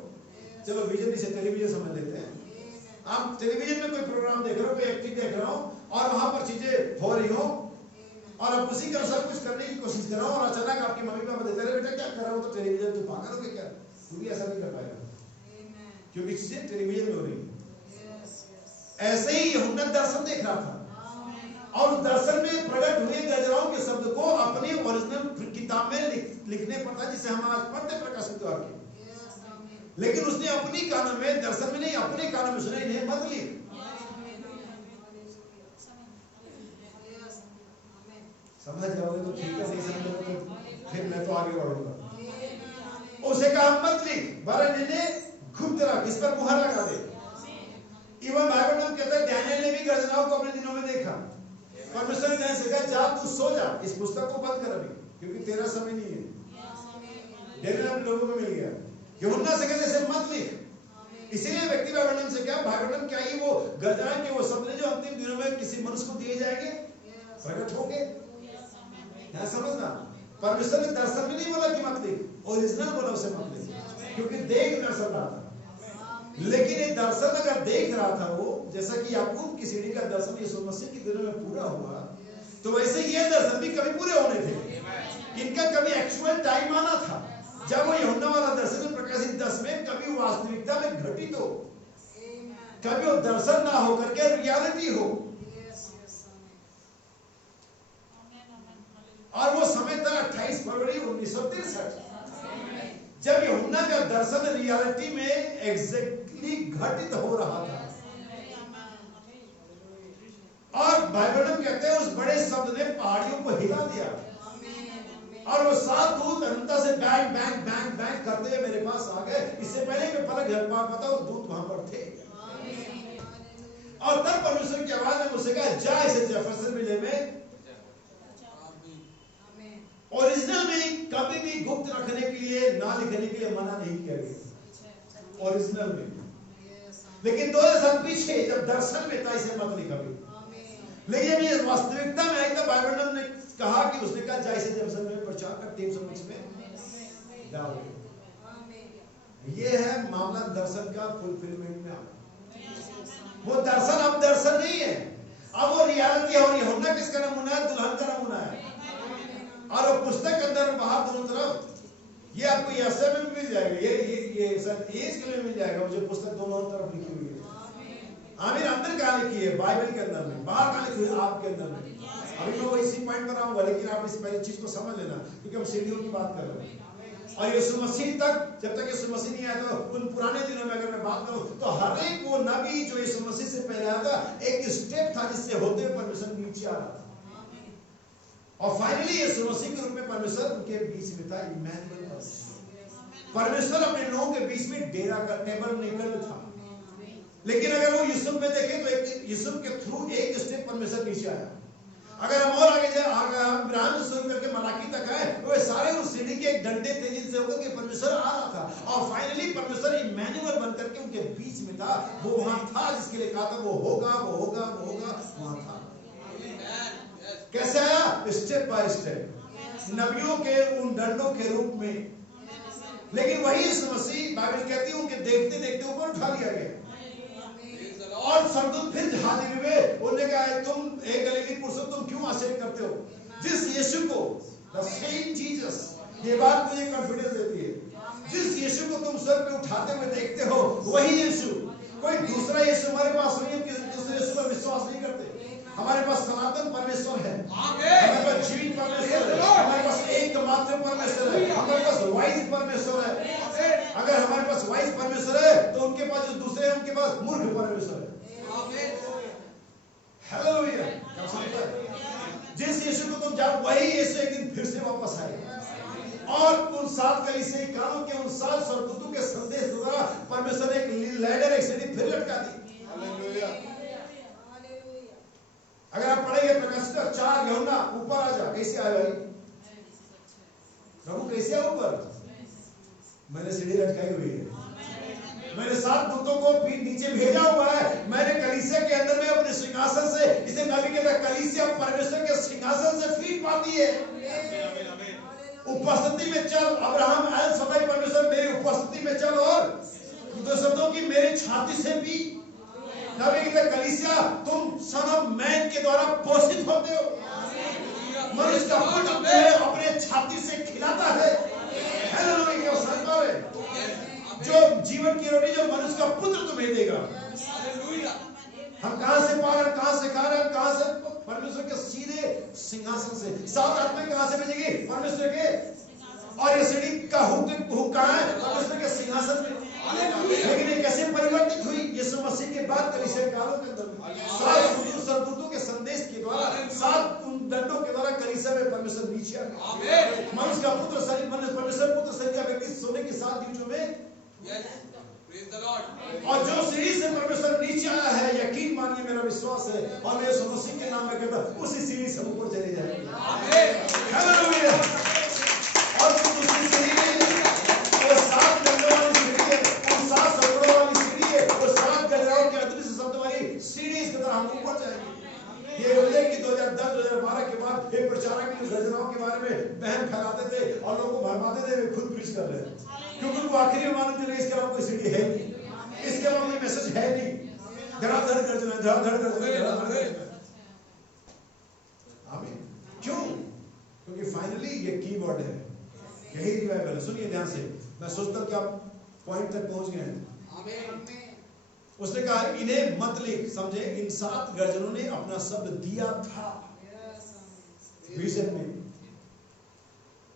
चलो विजन से टेलीविजन समझ लेते हैं। आप टेलीविजन में कोई प्रोग्राम देख रहे हो, कोई एक्टिंग देख रहे हो, और वहां पर चीजें हो रही हो और आप उसी के अनुसार कुछ करने की कोशिश कर रहे हो, और अचानक आपके मम्मी पापा देते रहे बेटा क्या कर रहा हो, तो टेलीविजन तो पागल हो गया क्या? तू भी ऐसा नहीं कर पाएगा, क्योंकि चीजें टेलीविजन में हो रही। ऐसे ही यूहन्ना दर्शन देख रहा था, और दर्शन में प्रकट हुए गर्जनाओं के शब्द को अपनी ओरिजिनल किताब में लिखने पड़ता, जिसे हम आज पढ़ते प्रकाशित वाक्य। लेकिन उसने अपनी कानों में, दर्शन में नहीं, अपने कानों में सुना, इन्हें मत लिख। समझ जाओगे तो ठीक है, नहीं समझोगे तो फिर मैं तो आगे बढ़ूंगा। उसे कहा मत लिख, वरन इन्हें खुद रख, इस पर मुहर लगा दे। इवन बाइबल में कहता है डैनियल ने भी गर्जनाओं को अपने दिनों में देखा। परमेश्वर ने डैनियल से कहा जा तू सो जा, इस पुस्तक को बंद कर अभी, क्योंकि तेरा समय नहीं है। डैनियल अपने लोगों को मिल गया। यूहन्ना से कहते इसे मत लिख। इसीलिए व्यक्ति बाइबल से क्या बाइबल क्या ही वो गर्जना के वो सपने जो अंतिम दिनों में किसी मनुष्य को दिए जाएंगे, प्रकट होंगे। यहाँ समझना, परमेश्वर ने दर्शन में नहीं बोला कि मत लिख, ओरिजिनल बोला उसे मत लिख, क्योंकि देख दर्शन रहा था। लेकिन ये दर्शन अगर देख रहा था वो, जैसा कि याकूब की सीढ़ी का दर्शन यीशु मसीह के दिनों में पूरा हुआ, तो वैसे ये दर्शन भी कभी पूरे होने थे। इनका कभी एक्चुअल टाइम आना था जब वो यूहन्ना वाला दर्शन प्रकाशित 10 में कभी वास्तविकता में घटित हो, कभी वो दर्शन ना हो करके रियलिटी हो। और वो समय था 28 फरवरी 1963, जब यूहन्ना का दर्शन रियलिटी में एग्जैक्टली घटित हो रहा था। और बाइबल में कहते हैं उस बड़े शब्द ने पहाड़ियों को हिला दिया, और वो 7 दूत अनंता से बैंग बैंग बैंग बैंग करते हुए मेरे पास आ गए। इससे पहले मैं पलक झपका पाता उस दूत वहां पर थे। और तब परमेश्वर की आवाज ने मुझसे कहा जा इसे जेफरसन विले में ओरिजिनल में कभी भी गुप्त रखने के लिए, ना लिखने के लिए मना नहीं किया गया ओरिजिनल में। लेकिन 2000 साल पीछे जब दर्शन में था इसे मत लिखा भी। लेकिन जब ये वास्तविकता में आई तब बाइबल ने कहा कि उसने कहा जा इसे जेफरसन में प्रचार कर टीम समझ में डाल दे। ये है मामला दर्शन का फुलफिलमेंट में आना। वो दर्शन अब दर्शन नहीं है, अब वो रियलिटी है। और यूहन्ना किसका नमूना है? दुल्हन का नमूना है। और वो पुस्तक के अंदर बाहर दोनों तरफ ये आपको यशया में भी मिल जाएगा, ये सर एज के लिए मिल जाएगा, जो पुस्तक दोनों तरफ लिखी हुई है। आमिर अंदर कहाँ लिखी है? बाइबल के अंदर में। बाहर कहाँ लिखी हुई है? आपके अंदर में। अभी मैं वो इसी पॉइंट पर आऊंगा, लेकिन आप इस पहली चीज को समझ लेना, क्योंकि हम सीढ़ियों की बात कर रहे हैं। और यीशु मसीह तक, जब तक यीशु मसीह नहीं आया, तो उन पुराने दिनों में अगर मैं बात करूं तो हर एक वो नबी जो यीशु मसीह से पहले आया था, एक स्टेप था जिससे होते हुए परमेश्वर नीचे आ रहा था। और फाइनली यीशु मसीह के रूप में परमेश्वर उनके बीच में था। इमैनुअल परमेश्वर अपने लोगों के बीच में डेरा का टेबल निकल था। लेकिन अगर वो यूसुफ में देखें तो एक यूसुफ के थ्रू एक स्टेप परमेश्वर नीचे आया। अगर हम और आगे जाए, हम इब्राहिम से शुरू करके मलाकी तक आए, तो वे सारे उस सीढ़ी के एक डंडे तेजी से होकर के परमेश्वर आ रहा था। और फाइनली परमेश्वर इमैनुअल बनकर के उनके बीच में था। वो वहां था जिसके लिए कहा था वो होगा, वो होगा, वो होगा, वहां था। कैसे आया? स्टेप बाय स्टेप, नबियों के उन डंडों के रूप में। लेकिन वही यीशु मसीह, बाइबल कहती है उनके देखते देखते ऊपर उठा लिया गया। और स्वर्गदूत फिर हाजिर हुए, उन्होंने कहा तुम एक गलीली पुरुष तुम क्यों आश्चर्य करते हो? जिस यीशु को, द सेम जीसस, ये बात मुझे कॉन्फिडेंस देती है, जिस यीशु को तुम स्वर्ग पे उठाते हुए देखते हो वही यीशु, कोई दूसरा यीशु हमारे पास नहीं है। किसी दूसरे यीशु पर विश्वास नहीं करते। हमारे पास सनातन परमेश्वर है, हमारे पास जीवित परमेश्वर है, हमारे पास एकमात्र परमेश्वर है, हमारे पास वाइज परमेश्वर है। अगर हमारे पास वाइज परमेश्वर है तो उनके पास जो दूसरे हैं उनके पास मूर्ख परमेश्वर है। हालेलुया। जिस यीशु को तुम जाओ वही यीशु एक दिन फिर से वापस आएगा। और उन 7 कलीसिया कानों के उन 7 स्वर्गदूतों के संदेश द्वारा परमेश्वर ने एक लैडर, एक सीढ़ी फिर लटका दी। हालेलुया। अगर आप पढ़ेंगे प्रकाशित 4 यूहन्ना, ऊपर आ जा। कैसे आया भाई? प्रभु कैसे आया ऊपर? मैंने सीढ़ी लटकाई हुई है, मैंने 7 दूतों को पीठ नीचे भेजा हुआ है। मैंने कलीसिया के अंदर में अपने सिंहासन से, इसे नबी कहता है कलीसिया परमेश्वर के सिंहासन से फीट पाती है। उपस्थिति में चल, अब्राहम एल सदाई परमेश्वर मेरी उपस्थिति में चल। और दो शब्दों की मेरी छाती से भी नबी कहता है कलीसिया तुम सन ऑफ मैन के द्वारा पोषित होते हो। मनुष्य का पुत्र तुम्हें अपने छाती से खिलाता है। हालेलुया। जो जीवन की रोटी जो मनुष्य का पुत्र तुम्हें देगा। हम कहां से पा रहे हैं, कहां से खा रहे हैं, कहां से? परमेश्वर के सीधे सिंहासन से। 7 आत्माएं कहां से भेजेगी? परमेश्वर के। और ये सीढ़ी का हुक कहां है? परमेश्वर के सिंहासन में। लेकिन ये कैसे परिवर्तित हुई? यीशु मसीह के बाद कलीसिया कालों के अंदर 7 स्वर्गदूतों के संदेश के द्वारा, 7 दंडों के द्वारा कलीसिया में परमेश्वर नीचे आ गया। मनुष्य का पुत्र शरीर, परमेश्वर पुत्र शरीर का व्यक्ति सोने के 7 द्वीपों में और जो सीढ़ी से परमेश्वर नीचे आया है, यकीन मानिए, मेरा विश्वास है और मेरे यीशु मसीह के नाम में कहता, उसी सीढ़ी से ऊपर चले जाएंगे। हालेलुया। और दूसरी सीढ़ी वो 7 गजरों वाली सीढ़ी है, वो 7 सतरों वाली सीढ़ी है, वो 7 गजरों के अदृश्य शब्द वाली सीढ़ी, इसके तरह हम ऊपर जाएंगे। ये बोले कि 2010-2012 के बाद एक प्रचारक ने गजरों के बारे में बहम फैलाते थे और लोगों को भरमाते थे, वे खुद प्रीच कर रहे थे, क्योंकि वो आखिरी में मानते थे इसके अलावा कोई सीढ़ी है नहीं, इसके अलावा कोई मैसेज है नहीं। धड़ाधड़ कर चले, धड़ाधड़ कर चले, धड़ाधड़ कर चले। आमीन। क्यों? क्योंकि फाइनली ये कीवर्ड है, यही रिवाइवल है। सुनिए ध्यान से, मैं सोचता हूं कि आप पॉइंट तक पहुंच गए हैं। आमीन। उसने कहा इन्हें मत लिख, समझे, इन 7 गर्जनों ने अपना शब्द दिया था विजन में,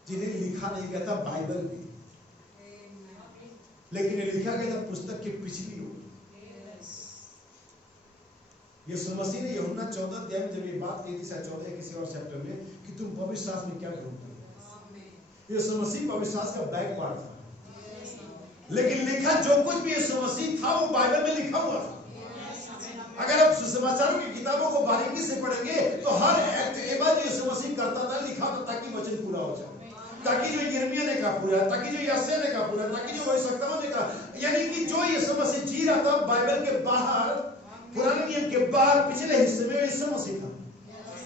जिन्हें लिखा नहीं गया था बाइबल में, लेकिन ये लिखा गया था पुस्तक की पिछली ओर। यीशु मसीह ने यूहन्ना 14 अध्याय में जब ये बात कही थी, शायद 14 या किसी और चैप्टर में, कि तुम पवित्र शास्त्र में क्या ढूंढते हो। यीशु मसीह पवित्र शास्त्र का बैक पार्ट था, लेकिन लिखा जो कुछ भी यीशु मसीह था वो बाइबल में लिखा हुआ था। अगर आप सुसमाचारों की किताबों को बारीकी से पढ़ेंगे तो हर एक्टिविटी जो यीशु मसीह करता था लिखा था, ताकि वचन पूरा हो जाए, ताकि जो यिर्मयाह ने कहा पूरा, ताकि जो यशायाह ने कहा पूरा, ताकि जो भविष्यवक्ताओं ने कहा, यानी कि जो यीशु मसीह जी रहा था बाइबल के बाहर, पुराने नियम के बाहर पिछले हिस्से में यीशु मसीह था,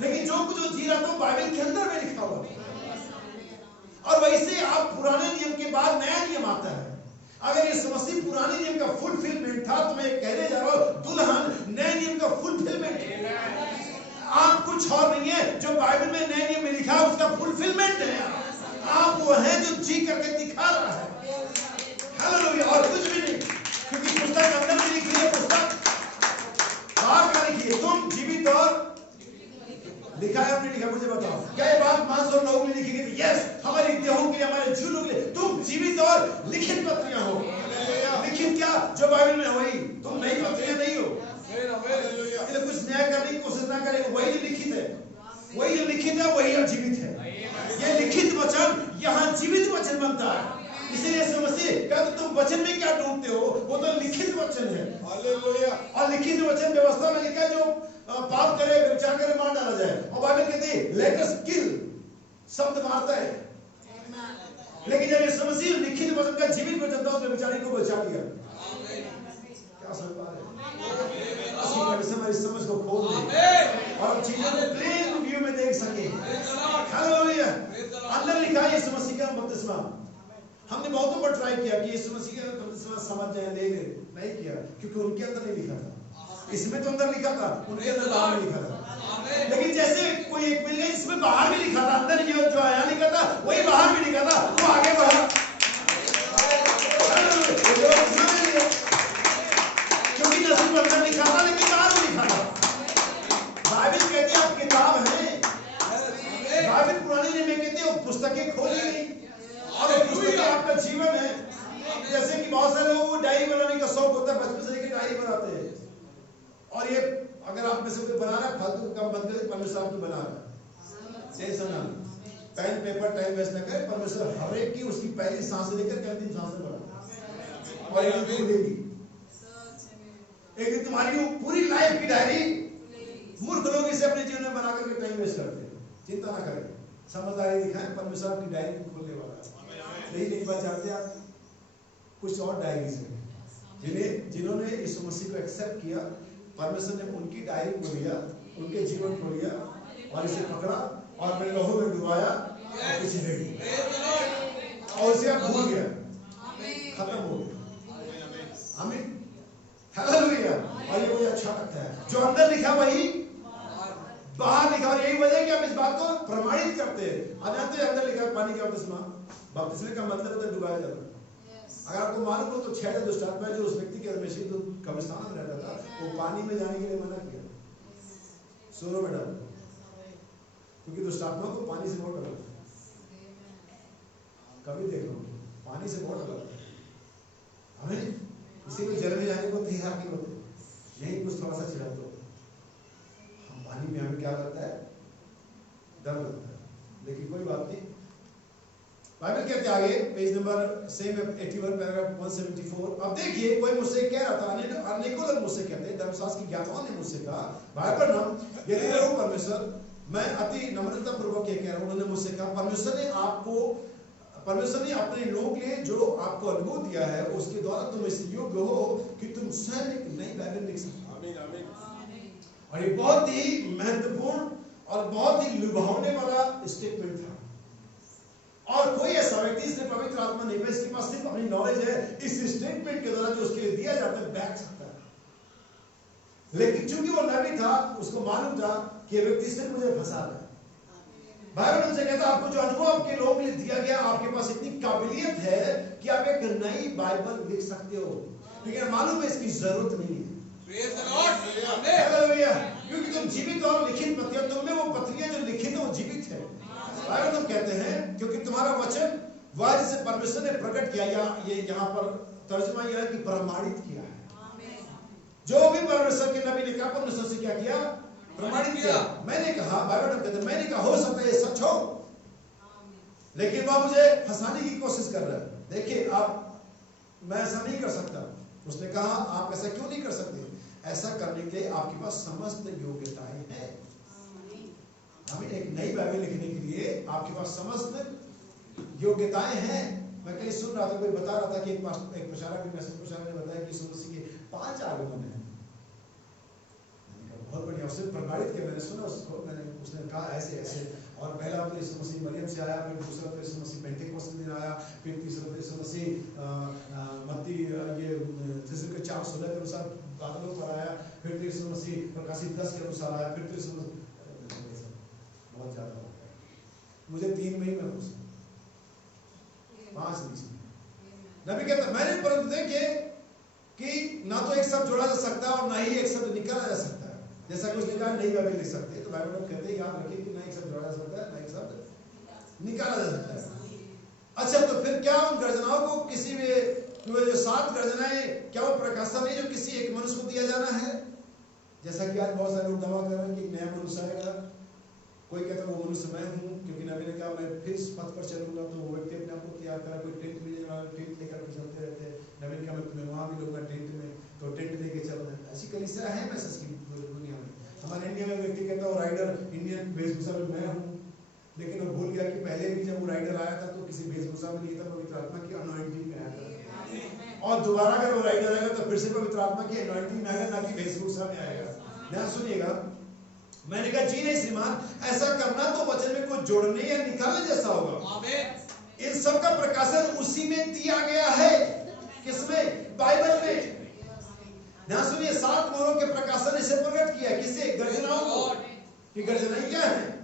लेकिन जो कुछ जो जी रहा था बाइबल के अंदर में लिखा हुआ था। और वैसे आप पुराने नियम के बाद नया नियम आता है। अगर यीशु मसीह पुराने नियम का फुलफिलमेंट था, तो मैं कहने जा रहा हूं दुल्हन नए नियम का फुलफिलमेंट है। आप कुछ और नहीं है, जो बाइबल में नए नियम में लिखा है उसका फुलफिलमेंट है। आप वो हैं जो जी करके दिखा रहा है। हालेलुया। और कुछ भी नहीं, क्योंकि पुस्तक अंदर में लिखी है, पुस्तक बाहर का लिखी है। तुम जीवित और लिखा है, हमने लिखा, मुझे बताओ क्या ये बात मांस और लहू में लिखी गई थी? यस, हमारी देहों के लिए, हमारे जीवनों के लिए तुम जीवित और लिखित पत्रियां हो। लिखित क्या? जो बाइबल में वही, तुम नई पत्रियां नहीं हो। इसलिए कुछ नया करने की कोशिश ना करें, वही जो लिखित है, वही जो लिखित है वही जीवित है। ये लिखित वचन यहाँ जीवित वचन बनता है। इसलिए यीशु मसीह कहते तुम वचन में क्या ढूंढते हो, वो तो लिखित वचन है। हालेलुया। और लिखित वचन व्यवस्था में लिखा है जो पाप करे, व्यभिचार करे, मार डाला जाए। और बाइबल कहती है लेट अस किल, शब्द मारता है। लेकिन जब यीशु मसीह लिखित वचन का जीवित वचन था, उसने बेचारे को बचा दिया। क्या समझ पा रहे हैं? हमारी समझ को खोल दे और चीजों को प्लेन व्यू में देख सके। हालेलुया। अंदर लिखा है यीशु मसीह का बपतिस्मा। हमने बहुतों पर ट्राई किया कि यीशु मसीह का बपतिस्मा समझ जाए, ले ले, नहीं किया, क्योंकि उनके अंदर नहीं लिखा था। इसमें तो अंदर लिखा था, उनके अंदर बाहर में लिखा था। लेकिन जैसे कोई एक मिल गया जिसमें बाहर भी लिखा था, अंदर जो आया लिखा था वही बाहर भी लिखा था, वो आगे बढ़ा। क्योंकि नसीब अंदर लिखा था लेकिन बाहर भी लिखा था। बाइबल कहती है आप किताब है। बाइबल पुराने नियम में कहते हैं पुस्तकें खोली गई और वो पुस्तकें आपका जीवन है। जैसे कि बहुत सारे लोगों को डायरी बनाने का शौक होता है, बचपन से लेकर डायरी बनाते हैं। और ये अगर आप में से कोई बना रहा है फालतू का मत करे, परमेश्वर आपकी बना रहा है। टेंशन ना, पेन पेपर टाइम वेस्ट ना करे। परमेश्वर हर एक की उसकी पहली सांस लेकर के अंतिम सांस बना, और एक दिन खुलेगी, एक दिन तुम्हारी पूरी लाइफ की डायरी। मूर्ख लोग इसे अपने जीवन में बना करके टाइम वेस्ट करते हैं। चिंता ना करें, समझदारी दिखाएं, परमेश्वर आपकी डायरी को खोलने वाला है। लेकिन एक बात जानते हैं आप, कुछ और डायरीज हैं जिन्होंने यीशु मसीह को एक्सेप्ट किया, परमेश्वर ने उनकी डायरी को लिया, उनके जीवन को लिया और इसे पकड़ा और अपने लहू में डुबाया और पीछे ले गया और उसे आप भूल गया, खत्म हो गया। आमीन। हालेलुया। और ये मुझे अच्छा लगता है, जो अंदर लिखा वही बाहर लिखा। और यही वजह है कि हम इस बात को प्रमाणित करते हैं। जानते हैं अंदर लिखा पानी का बपतिस्मा, बपतिस्मे का मतलब होता है डुबाया जाना। अगर आपको मालूम हो तो 6 दुष्ट आत्मा जो उस व्यक्ति के अंदर तो कब्रिस्तान में रहता था, वो पानी में जाने के लिए मना किया। सुनो बेटा, क्योंकि दुष्ट आत्मा को पानी से बहुत डर लगता है। कभी देखो पानी से बहुत डर लगता है हमें, किसी को जल में जाने को तैयार नहीं होते, नहीं कुछ थोड़ा सा छिड़ा तो हम पानी में हमें क्या लगता है, डर लगता है। लेकिन कोई बात नहीं, बाइबल कहते आगे पेज नंबर सेम 81 पैराग्राफ 174। अब देखिए कोई मुझसे कह रहा था, अनेकों लोग मुझसे कहते, धर्मशास्त्र की ज्ञाताओं ने मुझसे कहा, भाई ब्रनम यदि मैं हूं परमेश्वर, मैं अति नम्रता पूर्वक ये कह रहा हूं, उन्होंने मुझसे कहा परमेश्वर ने अपने लोगों के लिए जो आपको अनुभव दिया है उसके द्वारा तुम इस योग्य हो कि तुम स्वयं एक नई बाइबल लिख सकते हो। आमीन आमीन। और ये बहुत ही महत्वपूर्ण और बहुत ही लुभावने वाला स्टेटमेंट था। और कोई ऐसा व्यक्ति जिसने पवित्र आत्मा नहीं है, इसके पास सिर्फ अपनी नॉलेज है, इस स्टेटमेंट के द्वारा जो उसके लिए दिया जाता है बैठ सकता है। लेकिन चूंकि वो नबी था, उसको मालूम था कि ये व्यक्ति सिर्फ मुझे फंसा रहा है। बाइबल उनसे कहता है आपको जो अनुभव आपके लोगों के लिए दिया गया, आपके पास इतनी काबिलियत है कि आप एक नई बाइबल लिख सकते हो, लेकिन मालूम है इसकी जरूरत नहीं है। हालेलुया। क्योंकि तुम जीवित और लिखित पत्रियां, तुम में वो पत्रियां जो लिखित है वो जीवित है। बाइबल तुम कहते हैं क्योंकि तुम्हारा वचन वह जिसे परमेश्वर ने प्रकट किया, या ये यहाँ पर तर्जुमा यह है कि प्रमाणित किया है। जो भी परमेश्वर के नबी ने कहा, परमेश्वर से क्या किया? प्रमाणित किया। मैंने कहा, बाइबल कहते हैं मैंने कहा हो सकता है ये सच हो, लेकिन वह मुझे फंसाने की कोशिश कर रहा है। देखिए आप, मैं ऐसा नहीं कर सकता। उसने कहा आप ऐसा क्यों नहीं कर सकते? ऐसा करने के लिए आपके पास समस्त योग्यताएं हैं। हमें एक नई बाइबल लिखने के लिए आपके पास समस्त योग्यताएं हैं। मैं कहीं सुन रहा था, कोई बता रहा था कि एक प्रचारक ने बताया कि यीशु मसीह के 5 आगमन हैं। बहुत बढ़िया, उससे प्रमाणित किया, मैंने सुना उसको, उसने कहा ऐसे ऐसे, और पहला तो यीशु मसीह मरियम से आया, फिर दूसरा तो यीशु मसीह पेंटेकोस्त के दिन आया, फिर तीसरा तो यीशु मसीह मत्ती ये जिसके 4:16 के अनुसार बादलों पर आया, फिर तो यीशु मसीह प्रकाशित 10 के अनुसार आया, फिर तो यीशु मसीह बहुत ज्यादा हो गया। मुझे 3 में ही मैं खुश हूं, 5 नहीं। नबी कहता मैंने परंतु देखे कि ना तो एक शब्द जोड़ा जा सकता और ना ही एक शब्द निकाला जा सकता है। जैसा कि उसने कहा नई बाइबल लिख सकते हैं, तो बाइबल में कहते हैं याद रखिए कि ना एक शब्द जोड़ा जा सकता है, ना एक शब्द निकाला जा सकता है। अच्छा, तो फिर क्या उन गर्जनाओं को किसी भी जो 7 गर्जनाएं, क्या वो प्रकाशन नहीं जो किसी एक मनुष्य को दिया जाना है? जैसा कि आज बहुत सारे लोग दावा कर रहे हैं कि नया मनुष्य आएगा। कोई कहता है वो मनुष्य मैं हूँ, क्योंकि नबी ने कहा मैं फिर इस पथ पर चलूंगा। तो वो व्यक्ति अपने आप को तैयार करा, कोई टेंट मिले टेंट लेकर के चलते रहते हैं। नबी ने कहा मैं तुम्हें वहां भी लूंगा टेंट में, तो टेंट लेके चल रहे हैं। ऐसी कलीसिया है मैसेज की दुनिया में। हमारे इंडिया में व्यक्ति कहता है वो राइडर इंडियन वेशभूषा में मैं हूँ, लेकिन वो भूल गया कि पहले भी जब वो राइडर आया था तो किसी वेशभूषा में नहीं था, पवित्र आत्मा की अनॉइंटिंग में आया था। और दोबारा अगर वो राइडर आएगा तो फिर से पवित्र आत्मा की अनॉइंटिंग में आएगा, ना कि वेशभूषा में आएगा। ध्यान सुनिएगा, मैंने कहा जी नहीं श्रीमान, ऐसा करना तो वचन में कुछ जोड़ने या निकालने जैसा होगा। इन सब का प्रकाशन उसी में दिया गया है। किसमें? बाइबल में। ध्यान सुनिए, 7 मोहरों के प्रकाशन इसे प्रकट किया, किसे? गर्जनाओं को। कि गर्जनाएं क्या है?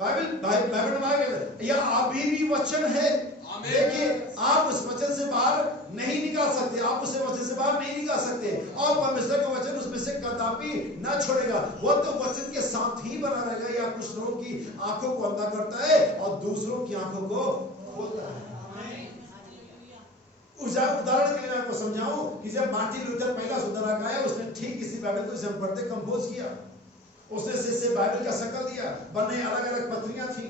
बाइबल में या अभी भी वचन है। देखिए, आप उस वचन से बाहर नहीं निकाल सकते, आप उसे वचन से बाहर नहीं निकाल सकते, और परमेश्वर का वचन उसमें से कदापि ना छोड़ेगा। वो तो वचन के साथ ही बना रहेगा। या कुछ लोगों की आंखों को अंधा करता है और दूसरों की आंखों को खोलता है। उदाहरण के लिए आपको समझाऊं कि जब मार्टिन लूथर पहला सुधारक आया, उसने ठीक इसी बाइबल को जब पढ़ते कंपोज किया, उसने से बाइबल का शक्ल दिया, बनने अलग अलग पत्रियां थी।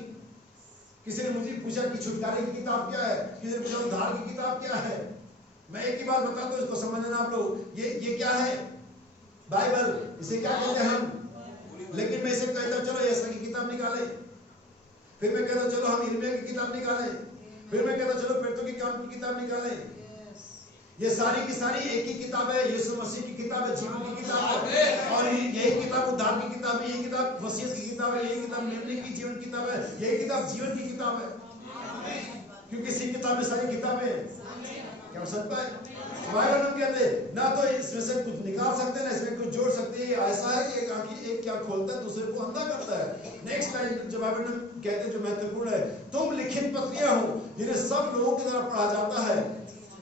किसी ने मुझे पूछा कि छुटकारे की किताब क्या है, किसी ने पूछा उद्धार की किताब क्या है। मैं एक ही बात बता दूं, इसको समझना आप लोग, ये क्या है? बाइबल। इसे क्या कहते हैं हम? लेकिन मैं इसे कहता चलो यशायाह की किताब निकालें, फिर मैं कहता चलो हम यिर्मयाह की किताब निकालें, फिर मैं कहता चलो पेट्रो की काम की किताब निकालें। ये सारी की सारी एक ही किताब है, यीशु मसीह की किताब है, जीवन की किताब है। और यही किताब उद्धार की किताब है, यही किताब वसीयत की किताब है, यही किताब मेमने की जीवन की किताब है, यही किताब जीवन की किताब है। क्योंकि इसी किताब में सारी किताबें हैं। क्या हो सकता है? बाइबल हम कहते हैं ना तो इसमें से कुछ निकाल सकते हैं, ना इसमें कुछ जोड़ सकते हैं। ऐसा है कि एक क्या खोलता है दूसरे को अंधा करता है। नेक्स्ट लाइन जो बाइबल में कहते हैं जो महत्वपूर्ण है, तुम लिखित पत्रियां हो जिन्हें सब लोगों की तरह पढ़ा जाता है।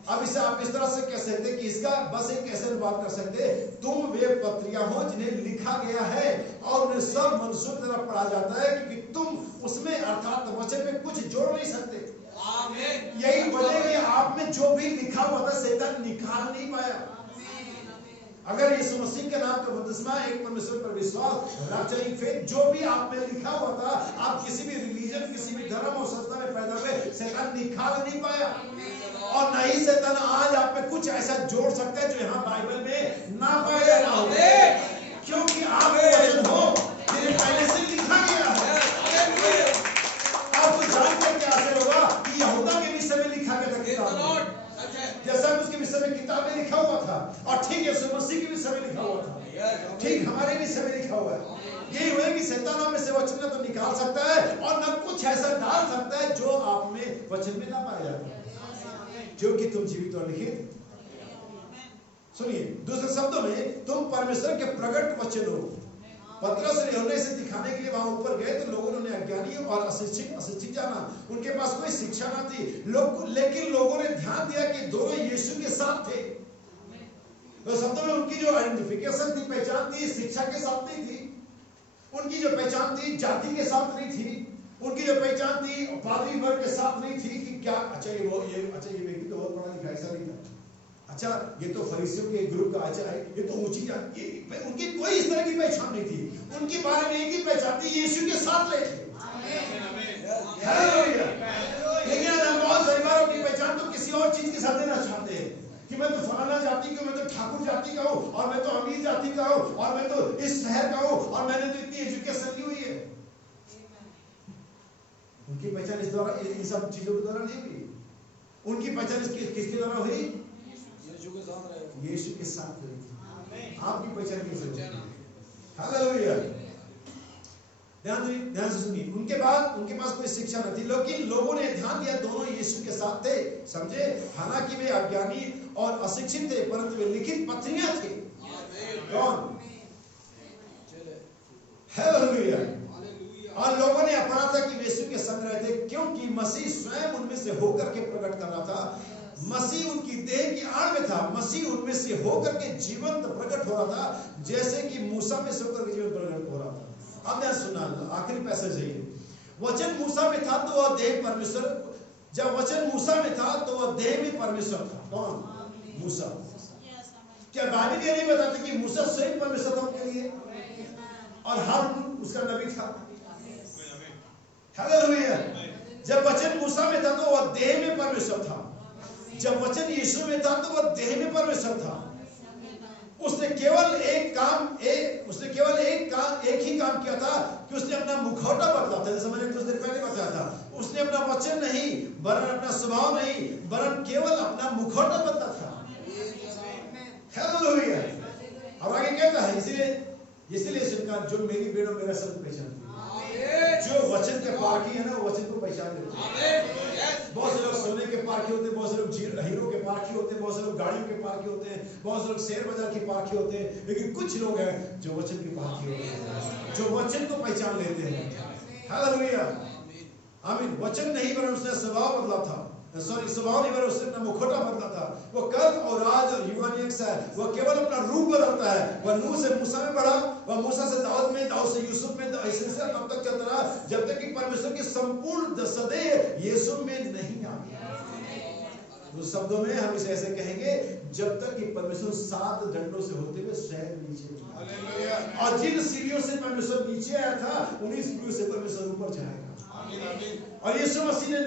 अब इसे आप इस तरह से कह सकते कि इसका बस एक कैसे बात कर सकते, तुम वे पत्रियां हो जिन्हें लिखा गया है और उन्हें सब मनुष्यों की तरह पढ़ा जाता है, क्योंकि तुम उसमें अर्थात वचन में कुछ जोड़ नहीं सकते। आमीन। यही वजह है आप में जो भी लिखा हुआ था शैतान निकाल नहीं पाया। अगर यीशु मसीह के नाम का बपतिस्मा, एक परमेश्वर पर विश्वास, रैप्चरिंग फेथ, जो भी आप में लिखा हुआ था, आप किसी भी रिलीजन, किसी भी धर्म और संस्था में पैदा हुए, शैतान निकाल नहीं पाया। और न ही शैतान आज आप में कुछ ऐसा जोड़ सकता है जो यहाँ बाइबल में ना पाया ना हो, क्योंकि आप वचन हो जिन्हें पहले से लिखा गया है। आपको जानकर क्या आश्चर्य होगा कि यहूदा के विषय में लिखा गया था किताब में, जैसा उसके विषय में किताब में लिखा हुआ था, और ठीक यीशु मसीह के विषय में लिखा हुआ था, ठीक हमारे विषय में लिखा हुआ है। यही हुआ कि शैतान में से वचन तो निकाल सकता है और न कुछ ऐसा डाल सकता है जो आप में वचन में ना पाया जाता है, जो कि तुम जीवित और लिखित। सुनिए, दूसरे शब्दों में तुम परमेश्वर के प्रकट वचन हो। पतरस और यूहन्ना से दिखाने के लिए वहां ऊपर गए तो लोगों ने उन्हें अज्ञानी और अशिक्षित जाना, उनके पास कोई शिक्षा ना थी। लेकिन लोगों ने ध्यान दिया कि दोनों यीशु के साथ थे। तो शब्दों में उनकी जो आइडेंटिफिकेशन थी, पहचान थी, शिक्षा के साथ नहीं थी। उनकी जो पहचान थी जाति के साथ नहीं थी। उनकी जो पहचान थी पादरी वर्ग के साथ नहीं थी कि क्या अच्छा ये व्यक्ति तो बहुत पढ़ा लिखा, ऐसा नहीं था। अच्छा ये तो फरीसियों के ग्रुप का, अच्छा ये तो ऊंची जाति, उनकी कोई इस तरह की पहचान नहीं थी। उनके बारे में एक ही पहचान थी, यीशु के साथ रहे थे। लेकिन हम बहुत सारी बार अपनी पहचान तो किसी और चीज के साथ देना चाहते हैं कि मैं तो फलाना जाति का, मैं तो ठाकुर जाति का हूँ, और मैं तो अमीर जाति का हूँ, और मैं तो इस शहर का हूँ, और मैंने तो इतनी एजुकेशन ली हुई है। उनकी पहचान इस द्वारा, इन सब चीजों के द्वारा नहीं हुई। उनकी पहचान किसके द्वारा हुई? यीशु के साथ रही। आपकी पहचान कैसे होगी? हालेलुया। ध्यान से सुनिए, उनके पास कोई शिक्षा न थी, लेकिन लोगों ने ध्यान दिया दोनों यीशु के साथ थे। समझे? हालांकि वे अज्ञानी और अशिक्षित थे, परंतु वे लिखित पत्रियां थे। कौन? हालेलुया। और लोगों ने अपना था कि यीशु के संग रहे थे, क्योंकि मसीह स्वयं उनमें से होकर के प्रकट कर रहा था। मसीह उनकी देह की आड़ में था। मसीह उनमें से होकर के जीवंत प्रकट हो रहा था, जैसे कि मूसा में से होकर के जीवंत प्रकट हो रहा था। अब ध्यान सुनना, आखिरी पैसेज है ये। वचन मूसा में था तो वह देह परमेश्वर, जब वचन मूसा में था तो वह देह में परमेश्वर था। कौन? मूसा। क्या बाइबल ये नहीं बताती कि मूसा स्वयं परमेश्वर था उनके लिए, और हारून उसका नबी था? हालेलुया। जब वचन मूसा में था तो वह देह में परमेश्वर था, जब वचन यीशु में था तो वह देह में परमेश्वर था। उसने केवल एक ही काम किया था कि उसने अपना मुखौटा बदला था, जैसे मैंने कुछ देर पहले बताया था। उसने अपना वचन नहीं, वरन अपना स्वभाव नहीं, वरन केवल अपना मुखौटा बदला था। हालेलुया। अब आगे कहता है, इसीलिए इसका जो मेरी बेड़ो मेरा सब पहचानती है। जो वचन के पारखी है ना, वो वचन को पहचान लेते हैं। बहुत से लोग सोने के पारखी होते हैं, बहुत से लोग हीरो के पारखी होते हैं, बहुत से लोग गाड़ियों के पारखी होते हैं, बहुत से लोग शेयर बाजार के पारखी होते हैं, लेकिन कुछ लोग हैं जो वचन के पारखी होते हैं, जो वचन को पहचान लेते हैं। हालेलुया। आमीन। वचन नहीं वरन उसने स्वभाव बदला था, स्वभाव नहीं वरन उसने अपना मुखौटा बदला था। वो कल और आज और युगान्यक्ष है। वह केवल अपना रूप बदलता है। वह नूह से मूसा में बढ़ा, वह मूसा से दाऊद में, दाऊद से यूसुफ में, सिलसिला तब तक चलता रहा जब तक कि परमेश्वर की संपूर्ण सदैव यीशु में नहीं आ गया। उस शब्दों में हम इसे ऐसे कहेंगे, जब तक कि परमेश्वर 7 दंडों से होते हुए स्वयं नीचे उतरा। और जिन सीढ़ियों से परमेश्वर नीचे आया था, उन्हीं सीढ़ियों से परमेश्वर ऊपर जाएगा। और यीशु मसीह ने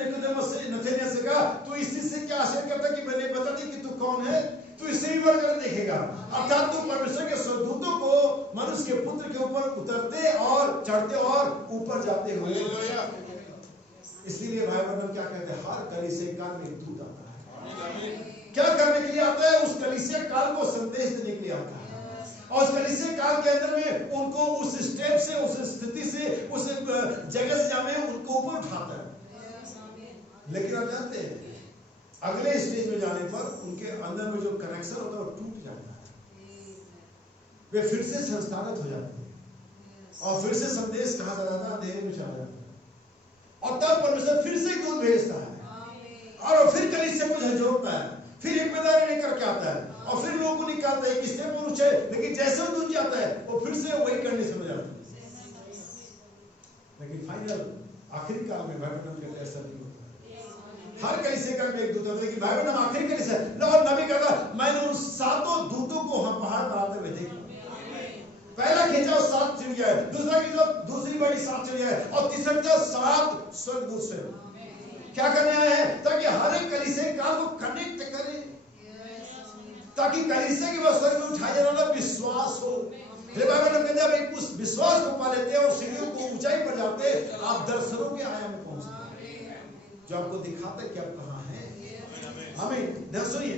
नथानिएल से कहा, तू इसी से क्या आश्चर्य करता कि मैंने बता दी कि तू कौन है? तू इससे भी बढ़कर देखेगा। अर्थात तू परमेश्वर के स्वर्गदूतों को मनुष्य के पुत्र के ऊपर उतरते और चढ़ते और ऊपर जाते हुए। इसलिए भाई बहन क्या कहते हैं, हर कलीसिया काल में दूत आता है। क्या करने के लिए आता है? उस कलीसिया काल को संदेश देने के लिए आता है। और उस कलीसिया काल के अंदर में उनको उस स्टेप से, उस स्थिति से, उस जगह से जहाँ में उनको ऊपर उठाता है। लेकिन आप जानते हैं, अगले स्टेज में जाने पर उनके अंदर में जो कनेक्शन होता है वो टूट जाता है। वे फिर से संस्थागत हो जाते हैं और फिर से संदेश कहा जाता है, अंधेरे में चला जाता है। और तब परमेश्वर फिर से दूत भेजता है और फिर कलीसिया को झंझोड़ता है, फिर एक जिम्मेदारी लेकर के आता है और फिर लोगों को निकालता है। किसने पूछे, लेकिन जैसे वो दूत जाता है वो फिर से वही करने से हो जाता है। लेकिन फाइनल आखिरी काल में भाई बहन कहते हैं ऐसा नहीं होता। हर कलीसिया का एक दूत होता है, लेकिन भाई बहन हम आखिरी कलीसिया और नबी कहता मैंने उन 7 दूतों को वहां पहाड़ पर आते हुए देखा। पहला खींचा 7 चिड़िया है, दूसरा खींचा दूसरी बड़ी 7 चिड़िया है, और तीसरा खींचा 7 स्वर्गदूत से। क्या करने आए हैं? ताकि हर एक कलीसिया का को कनेक्ट करे, ताकि कलीसिया के बाद स्वर्ग में उठाया जाने वाला विश्वास हो। जब एक उस विश्वास को पा लेते हैं और सीढ़ियों को ऊंचाई पर जाते हैं, आप दर्शनों के आयाम में पहुंचते हैं जो आपको दिखाता है कि आप कहां हैं। आमीन। ध्यान सुनिए,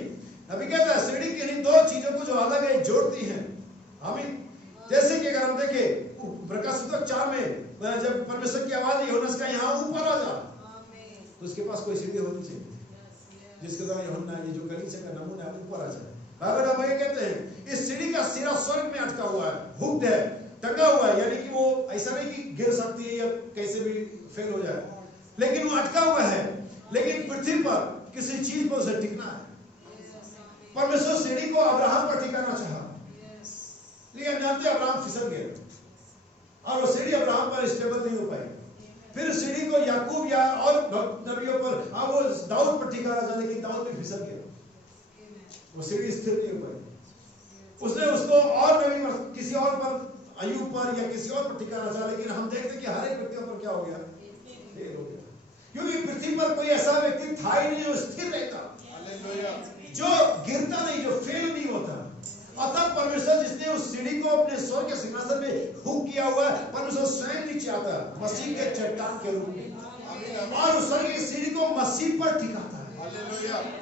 नबी कहता है सीढ़ी की इन 2 चीजों को जो अलग है जोड़ती हैं। आमीन। जैसे कि अगर हम देखें प्रकाशित 4 में जब परमेश्वर की आवाज यूहन्ना का यहाँ ऊपर आ जा, तो उसके पास कोई सीढ़ी होनी चाहिए जिसके द्वारा यूहन्ना ये जो कलीसिया का नमूना है ऊपर आ जाए। बाइबल हमें कहते हैं इस सीढ़ी का सिरा स्वर्ग में अटका हुआ है, हुक्ड है, टंगा हुआ है, यानी कि वो ऐसा नहीं कि गिर सकती है या कैसे भी फेल हो जाए, लेकिन वो अटका हुआ है। लेकिन पृथ्वी पर किसी चीज पर उसे टिकना है। परमेश्वर सीढ़ी को अब्राहम पर टिकाना चाहा, लेकिन जानते अब्राहम फिसल गया और वो सीढ़ी अब्राहम पर स्टेबल नहीं हो पाई। फिर सीढ़ी को याकूब या और नबियों पर वो दाऊद पर टिकाना चाहा, लेकिन दाऊद भी फिसल गया, वो सीढ़ी स्थिर नहीं हो पाई। उसने उसको और नबी पर, किसी और पर, अय्यूब पर या किसी और पर टिकाना चाहा, लेकिन हम देखते कि हर एक व्यक्ति पर क्या हो गया, फेल हो गया। क्योंकि पृथ्वी पर कोई ऐसा व्यक्ति था ही नहीं जो स्थिर रहता, जो गिरता नहीं, जो फेल नहीं होता। अतः परमेश्वर जिसने उस सीढ़ी को अपने स्वर्ग के सिंहासन में हुक किया हुआ है, परमेश्वर स्वयं नीचे आता है मसीह के चट्टान के रूप में और उस स्वर्ग की सीढ़ी को मसीह पर टिकाता है।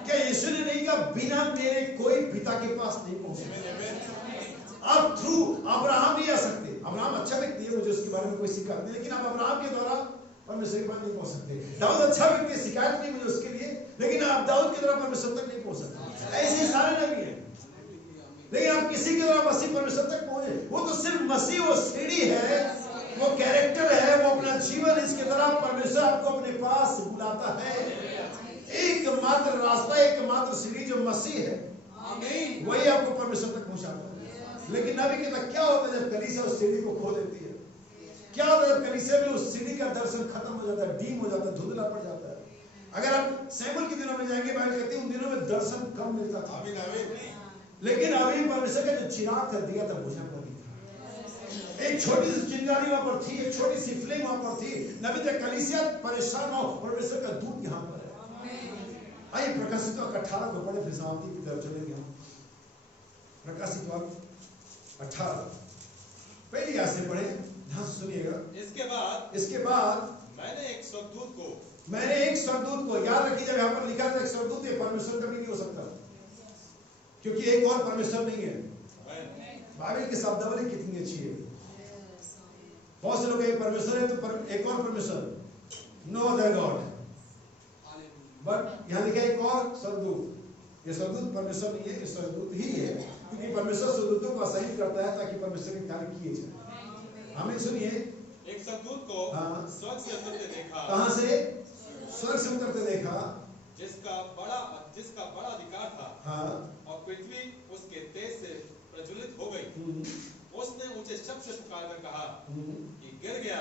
क्या यीशु ने नहीं कहा बिना मेरे कोई पिता के पास नहीं पहुंचे? अब थ्रू अब्राहम नहीं आ सकते। अब्राहम अच्छा व्यक्ति है, मुझे उसके बारे में कोई शिकायत नहीं, लेकिन आप अब्राहम के द्वारा परमेश्वर के पास नहीं पहुंच सकते। दाऊद अच्छा व्यक्ति, शिकायत नहीं मुझे उसके लिए, लेकिन आप दाऊद के द्वारा परमेश्वर तक नहीं पहुंच सकते। ऐसे सारे नबी हैं, लेकिन आप किसी के द्वारा मसीह परमेश्वर तक पहुंचे, वो तो सिर्फ मसीह, वो सीढ़ी है, वो कैरेक्टर है, वो अपना जीवन इसके द्वारा परमेश्वर आपको अपने पास बुलाता है। एकमात्र रास्ता, एकमात्र सीढ़ी जो मसीह है, वही आपको परमेश्वर तक पहुंचाता है। लेकिन नबी कहता क्या होता है जब कलीसिया उस सीढ़ी को खो देती है? क्या होता है जब कलीसिया में उस सीढ़ी का दर्शन खत्म हो जाता है, डीम हो जाता है, धुंधला पड़ जाता है। अगर आप सैमुअल के दिनों में जाएंगे, बाइबल कहती है उन दिनों में दर्शन कम मिलता था, लेकिन अभी परमेश्वर का जो चिराग था दिया था बुझा पर था। एक छोटी सी चिंगारी वहां पर थी, एक छोटी सी फ्लेम वहां पर थी। नबी तक कलीसिया परेशान हो, परमेश्वर का दूत यहाँ पर है। आइए प्रकाशित 18 को पढ़े, फिर समाप्ति की तरफ चलेंगे हम। प्रकाशित 18 पहली आयत से पढ़े, ध्यान से सुनिएगा। इसके बाद मैंने एक स्वर्गदूत को, याद रखिए जब यहाँ पर लिखा था एक स्वर्गदूत, परमेश्वर कभी नहीं हो सकता, क्योंकि एक और परमेश्वर नहीं है। बाइबल की शब्दावली कितनी अच्छी है। बहुत से लोग एक परमेश्वर है तो एक और परमेश्वर, नो अदर गॉड, बट यहाँ लिखा एक और स्वर्गदूत। ये स्वर्गदूत परमेश्वर नहीं है, ये स्वर्गदूत ही है, क्योंकि परमेश्वर स्वर्गदूतों को असाइन करता है ताकि परमेश्वर के कार्य किए जाए। हमें सुनिए, एक स्वर्गदूत को स्वर्ग से उतरते देखा। कहां से? स्वर्ग से उतरते देखा, जिसका बड़ा अधिकार था। हाँ। और पृथ्वी उसके तेज से प्रज्वलित हो गई। उसने ऊंचे शब्द से पुकारकर कहा कि गिर गया,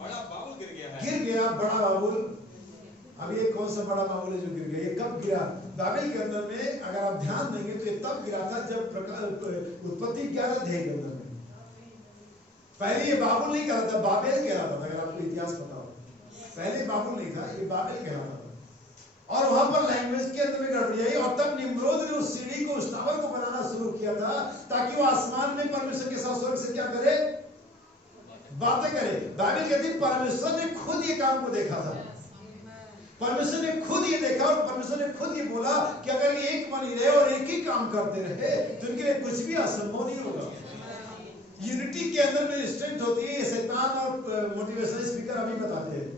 बड़ा बाबुल गिर गया, बड़ा बाबुल। अब ये कौन सा बड़ा बाबुल है जो गिर गया? ये कब गिरा? बाबेल के अंदर में अगर आप ध्यान देंगे तो ये तब गिरा था जब उत्पत्ति 11 अध्याय के अंदर में। पहले ये बाबुल नहीं कहलाता, बाबेल कहलाता था। अगर आपको इतिहास पता हो, पहले बाबुल नहीं था, ये बाबेल कहलाता था। और वहां पर लैंग्वेज के अंदर में गड़बड़ी आई, और तब निम्रोद ने उस सीढ़ी को, उस टावर को बनाना शुरू किया था ताकि वो आसमान में परमेश्वर के साथ स्वर्ग से क्या करे? बातें करे। बाइबल कहती है परमेश्वर ने खुद ये काम को देखा था। परमेश्वर ने खुद ये देखा और परमेश्वर ने खुद ये बोला कि अगर ये एक बनी रहे और एक ही काम करते रहे तो इनके लिए कुछ भी असंभव नहीं होगा। यूनिटी के अंदर में स्ट्रेंथ होती है। शैतान और मोटिवेशनल स्पीकर अभी बताते हैं,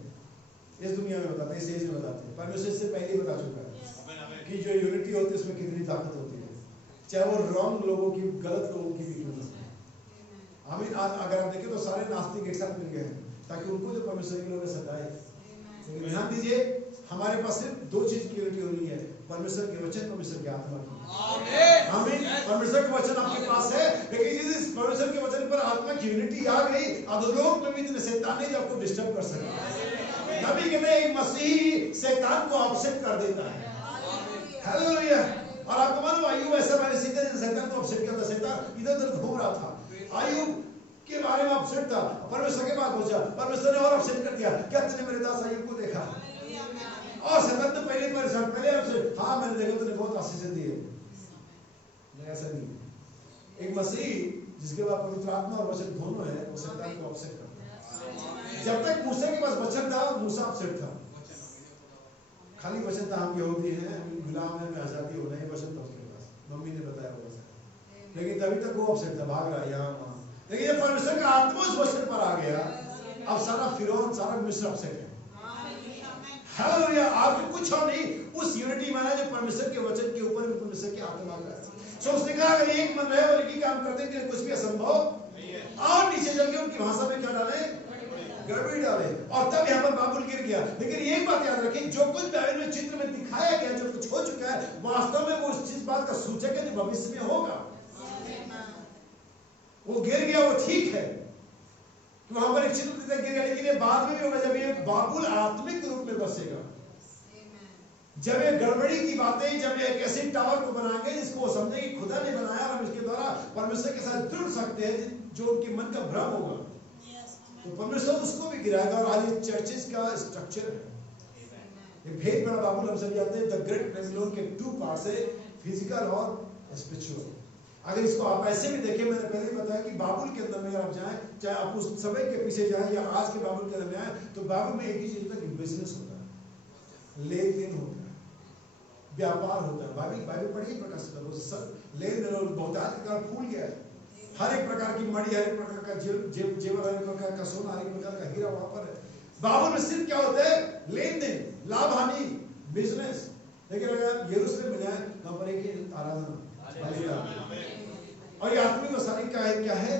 इस दुनिया में बताते हैं, इस एज में बताते हैं। परमेश्वर से पहले बता चुका है कि जो यूनिटी होती है उसमें कितनी ताकत होती है, चाहे वो रॉन्ग लोगों की, गलत लोगों की भी क्यों ना। आमीन। अगर आप देखें तो सारे नास्तिक एक साथ मिल गए हैं ताकि उनको जो परमेश्वर के लोग सताए। लेकिन ध्यान दीजिए, हमारे पास सिर्फ 2 चीज की यूनिटी होनी है, परमेश्वर के वचन, परमेश्वर की आत्मा की। आमीन। परमेश्वर का वचन आपके पास है, लेकिन जिस परमेश्वर के वचन पर आत्मा की यूनिटी आ गई, अधोलोक में भी इतने शैतान नहीं जो आपको डिस्टर्ब कर सकते। नबी कहते हैं एक मसीही शैतान को अपसेट कर देता है। हालेलुया। और आपको मालूम अय्यूब ऐसा मैंने सीधे शैतान को अपसेट करता, शैतान इधर उधर घूम रहा था, अय्यूब के बारे में अपसेट था, परमेश्वर के पास पहुंचा, परमेश्वर ने और अपसेट कर दिया, क्या तूने मेरे दास अय्यूब को देखा? और शैतान तो पहले अपसेट, हाँ मैंने देखा तूने बहुत आशीष दी है। नहीं ऐसा नहीं। एक मसीह जिसके पास पवित्र आत्मा और वचन दोनों है वो शैतान को अपसेट करता है। जब तक मूसा के पास वचन था मूसा अपसेट था, खाली वचन था हम यहूदी हैं, हम गुलाम हैं, हमें आजादी हो नहीं, वचन था उसके पास, मम्मी ने बताया वो वचन, लेकिन तभी तक वो अपसेट था, भाग रहा यहाँ वहाँ। लेकिन जब परमेश्वर का आत्मा उस वचन पर आ गया, अब सारा फिरौन सारा मिस्र अपसेट है। हालेलुया। आपको कुछ और नहीं, उस यूनिटी माना जो परमेश्वर के वचन के ऊपर भी परमेश्वर की आत्मा का है। सो उसने कहा अगर एक मन रहे और एक ही काम करते हैं कुछ भी असंभव नहीं है। और नीचे चल के उनकी भाषा में क्या डाले? गड़बड़ी डाले। और तब यहाँ पर बाबुल गिर गया। लेकिन एक बात याद रखें, जो कुछ बाइबल में चित्र में दिखाया गया, जो कुछ हो चुका है, वास्तव में वो उस चीज बात का सूचक है जो भविष्य में होगा। वो गिर गया, वो ठीक है, वहां पर एक चित्र गिर गया, लेकिन ये बाद में भी होगा जब ये बाबुल आत्मिक रूप में बसेगा, जब ये गड़बड़ी की बातें, जब ये एक ऐसे टावर को बनाएंगे जिसको समझे कि खुदा ने बनाया और हम इसके द्वारा परमेश्वर के साथ जुड़ सकते हैं, जो उनके मन का भ्रम होगा, तो परमेश्वर उसको भी गिराएगा। और आज ये चर्चेस का स्ट्रक्चर है, ये भेद बड़ा बाबुल हम सब जानते हैं। द ग्रेट बेबीलोन के 2 पार्ट्स है, फिजिकल और स्पिरिचुअल। अगर इसको आप ऐसे भी देखें, मैंने पहले ही बताया कि बाबुल के अंदर में अगर आप जाएं, चाहे आप उस समय के पीछे जाएं या आज के बाबुल के अंदर में आए, तो बाबुल में एक ही चीज होता है कि बिजनेस होता है, लेन देन होता है, व्यापार होता है। बाइबल पढ़िए प्रकाश वो सब लेन देन और बहुतायत के कारण फूल गया है। हर एक प्रकार की मणि, हर एक प्रकार का जेवर, हर एक प्रकार का सोना, हर एक प्रकार का हीरा वहां पर है। बाबुल में सिर्फ क्या होता है? लेन देन, लाभ हानि, बिजनेस। लेकिन अगर यरूशलेम में जाए, वहां पर एक आराधना और ये आत्मिक वसानी का है, क्या है?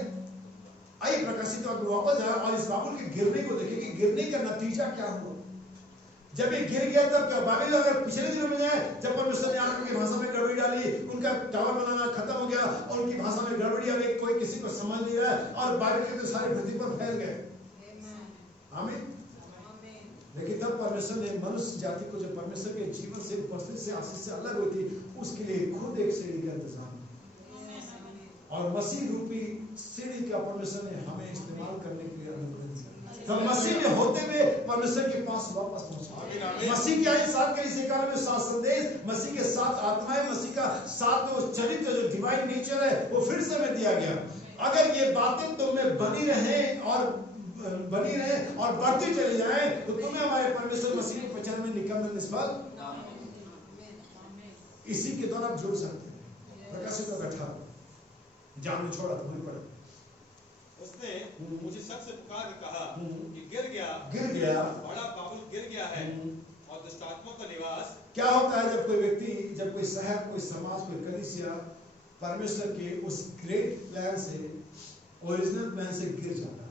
आइए प्रकाशित वापस जाए और इस बाबुल के गिरने को देखें कि गिरने का नतीजा क्या हुआ। जब ये गिर गया तब क्या? बाबेल अगर पिछले दिनों में जाए, जब परमेश्वर ने आकर के भाषा में गड़बड़ी डाली, उनका टावर बनाना खत्म हो गया और उनकी भाषा में गड़बड़ी आ गई, कोई किसी को समझ नहीं रहा है और बाइबल के तो सारे पृथ्वी पर फैल गए। आमीन। लेकिन तब परमेश्वर ने मनुष्य जाति को, जो परमेश्वर के जीवन से, उपस्थिति से, आशीष से अलग हुई थी, उसके लिए खुद एक सीढ़ी का इंतजाम और मसीह रूपी सीढ़ी का परमेश्वर ने हमें इस्तेमाल करने के लिए अनुग्रह दिया। तो मसीह में होते हुए परमेश्वर के पास वापस पहुंचे। मसीह क्या है? 7 कलीसिया काल में 7 संदेश, मसीह के 7 आत्माएं, मसीह का 7 जो चरित्र, जो डिवाइन नेचर है, वो फिर से हमें दिया गया। अगर ये बातें तुम में बनी रहे और बढ़ती चली जाए, तो तुम्हें हमारे परमेश्वर मसीह के वचन में निकम्मे निष्फल इसी के द्वारा आप जुड़ सकते हैं। प्रकाशित 18 जान में छोड़ा तो मुझे पड़ा। उसने मुझे सबसे पुकार कर कहा कि गिर गया, बड़ा बाबुल गिर गया है और दुष्टात्माओं का निवास। क्या होता है जब कोई व्यक्ति, जब कोई शहर, कोई समाज, कोई कलीसिया परमेश्वर के उस ग्रेट प्लान से, ओरिजिनल प्लान से गिर जाता है?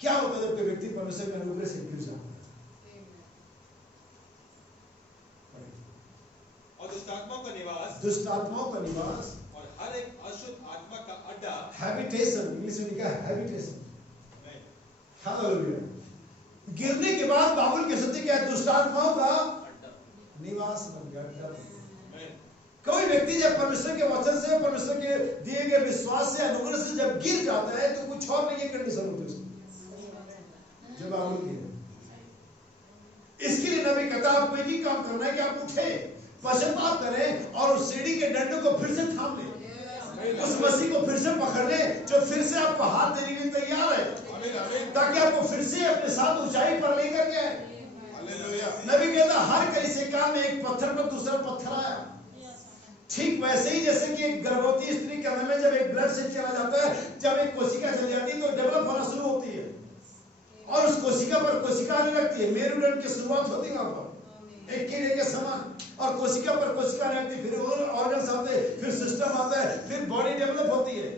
क्या होता है जब कोई व्यक्ति परमेश्वर के अनुग्रह से गिर जाता है? और दुष्टात्माओं का निवास और हर एक अशुद्ध आत्मा का अड्डा, हैबिटेशन, इंग्लिश में लिखा है हैबिटेशन। हालेलुया। गिरने के बाद बाबुल की स्थिति क्या है? दुष्टात्माओं का निवास बन गया। कोई व्यक्ति जब परमेश्वर के वचन से, परमेश्वर के दिए गए विश्वास से, अनुग्रह से जब गिर जाता है, तो कुछ और नहीं, ये कंडीशन होती है उसकी जो बाबुल की है। इसके लिए नबी कहता है आपको एक ही काम करना है कि आप उठे, पश्चाताप करें और उस सीढ़ी के डंडे को फिर से थाम लें, उस मसीह को फिर से पकड़ लें जो फिर से आपको हाथ देने के लिए तैयार है, ताकि आपको फिर से अपने साथ ऊंचाई पर लेकर के आए। नबी कहता हर कलीसिया काल में एक पत्थर पर दूसरा पत्थर आया। ठीक वैसे ही जैसे कि एक गर्भवती स्त्री के अंदर में जब एक ब्लड सेल चला जाता है, जब एक कोशिका चल जाती है तो डेवलप होना शुरू होती है और उस कोशिका पर कोशिका आने लगती है। मेरुदंड की शुरुआत होती है वहां पर एक कीड़े के समान, और कोशिका पर कोशिका आने लगती है, फिर ऑर्गन्स आते हैं, फिर सिस्टम आता है, फिर बॉडी डेवलप होती है।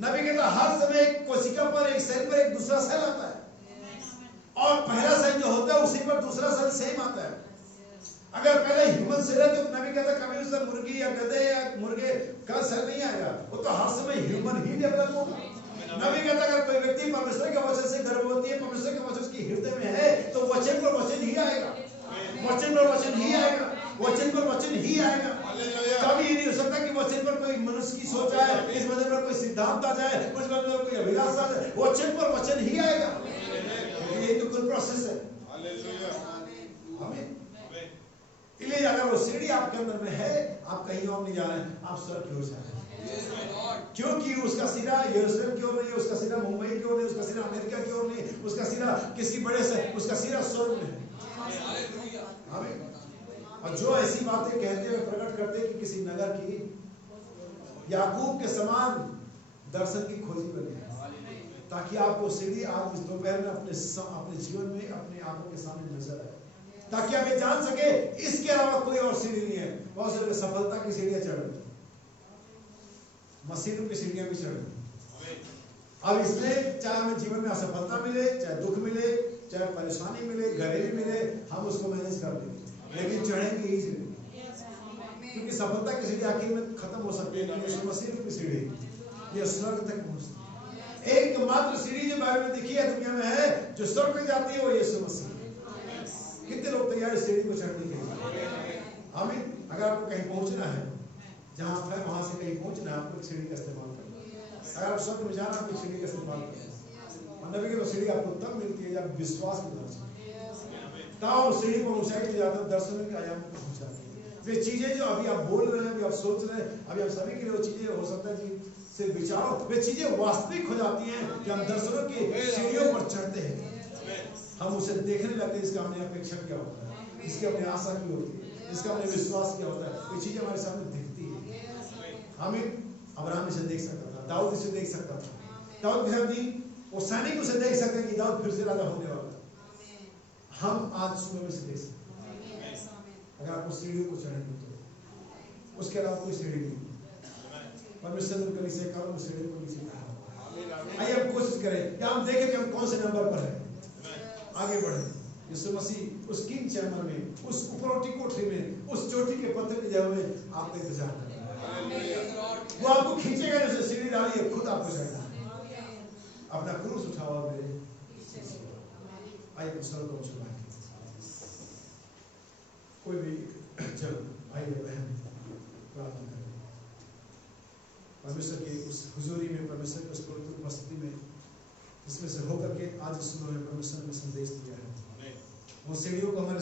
नबी कहता हर समय एक कोशिका पर, एक सेल पर एक दूसरा सेल आता है और पहला सेल जो होता है उसी पर दूसरा सेल सेम आता है। अगर पहले ह्यूमन सेल है तो नबी कहता कभी उससे मुर्गी या गधे या मुर्गे का सेल नहीं आएगा, वो तो हर समय ह्यूमन ही डेवलप होगा। नबी कहता अगर कोई व्यक्ति परमेश्वर के वचन से गर्भवती है, परमेश्वर के वचन उसके हृदय में वचन पर वचन ही आएगा, वचन पर वचन ही आएगा, वचन पर वचन ही आएगा। कभी ये नहीं हो सकता कि वचन पर कोई मनुष्य की सोच आए, इस वचन पर कोई सिद्धांत आ जाए, उस वचन पर कोई अभिलाष आ जाए, वचन पर वचन ही आएगा। ये तो कुल प्रोसेस है। आमीन। इसलिए अगर वो सीढ़ी आपके अंदर में है, आप कहीं और नहीं जा रहे हैं, आप स्वर्ग की ओर जा रहे हैं। क्योंकि उसका सिरा यरूशलेम की ओर नहीं है, उसका सिरा मुंबई की ओर नहीं, उसका सिरा अमेरिका की ओर नहीं, उसका सिरा किसी बड़े से, उसका सिरा स्वर्ग में है। आमीन। और जो ऐसी बातें कहते हैं, प्रकट करते हैं कि किसी नगर की याकूब के समान दर्शन की खोजी बने, ताकि आपको सीढ़ी आप इस दोपहर में अपने जीवन में अपने आंखों के सामने नजर आए, ताकि आप ये जान सके इसके अलावा कोई और सीढ़ी नहीं है। बहुत से लोग सफलता की सीढ़ियां चढ़ रहे, मसीहों की सीढ़ियां भी चढ़ रही। अब इसमें चाहे हमें जीवन में असफलता मिले, चाहे दुख मिले, चाहे परेशानी मिले, घरेलू मिले, हम उसको मैनेज कर देंगे, लेकिन चढ़ेंगे ही सीढ़ी। क्योंकि सफलता की सीढ़ी आखिर में खत्म हो सकती है, लेकिन मसीह की सीढ़ी ये स्वर्ग तक पहुंचती है। एकमात्र सीढ़ी जो बाइबल में लिखी है दुनिया में है, जो स्वर्ग में जाती है, वो यीशु मसीह। कितने लोग तैयार है सीढ़ी को चढ़ने के लिए? आमीन। अगर आपको कहीं पहुंचना है, जहां आप है वहां से कहीं पहुंचना है, आपको सीढ़ी का इस्तेमाल करना। अगर आप स्वर्ग में जाना है तो सीढ़ी का इस्तेमाल करना। और नबी की सीढ़ी आपको तब मिलती है जब विश्वास के द्वारा तब सीढ़ी को ऊंचाई पे जाता है, दर्शनों के आयाम को पहुंचाती है। वे चीजें जो अभी आप बोल रहे हैं, अभी आप सोच रहे हैं, अभी आप सभी के लिए वो चीजें हो सकता है कि से विचारों, वे चीजें वास्तविक हो जाती हैं जब हम दर्शनों की सीढ़ियों पर चढ़ते हैं। हम उसे देखने लगते हैं, इसका हमने अपेक्षा क्या होता है, इसकी अपनी आशा की होती है, इसका हमने विश्वास किया होता है, ये चीजें हमारे सामने दिखती है। आमीन। अब्राहम इसे देख सकता था, दाऊद इसे देख सकता था, दाऊद के साथ जी वो सैनिक उसे देख सकते हैं कि दाऊद फिर से राजा होने वाला। हम आज सुबह में से देख सकते हैं, अगर आपको सीढ़ियों को चढ़ेंगे तो उसके अलावा कोई सीढ़ी नहीं। परमेश्वर ने कलीसिया का उस सीढ़ी को नीचे कहा। आइए हम कोशिश करें कि हम देखें कि हम कौन से नंबर पर हैं, आगे बढ़े। यीशु मसीह उस किंग चैम्बर में, उस उपरोटी कोठरी में, उस चोटी के पत्थर की जगह में आपका इंतजार कर रहा है। वो आपको खींचेगा, जैसे सीढ़ी डाली है, खुद आपको चढ़ना है। अपना क्रूस उठाओ और मेरे आइए सर को चुनाए। कोई भी चलो आइए बहन प्रार्थना करें परमेश्वर की उस हुजूरी में, परमेश्वर की उस पवित्र उपस्थिति में, इसमें से होकर के आज सुबह में परमेश्वर ने संदेश दिया है। वो सीढ़ियों को हमारे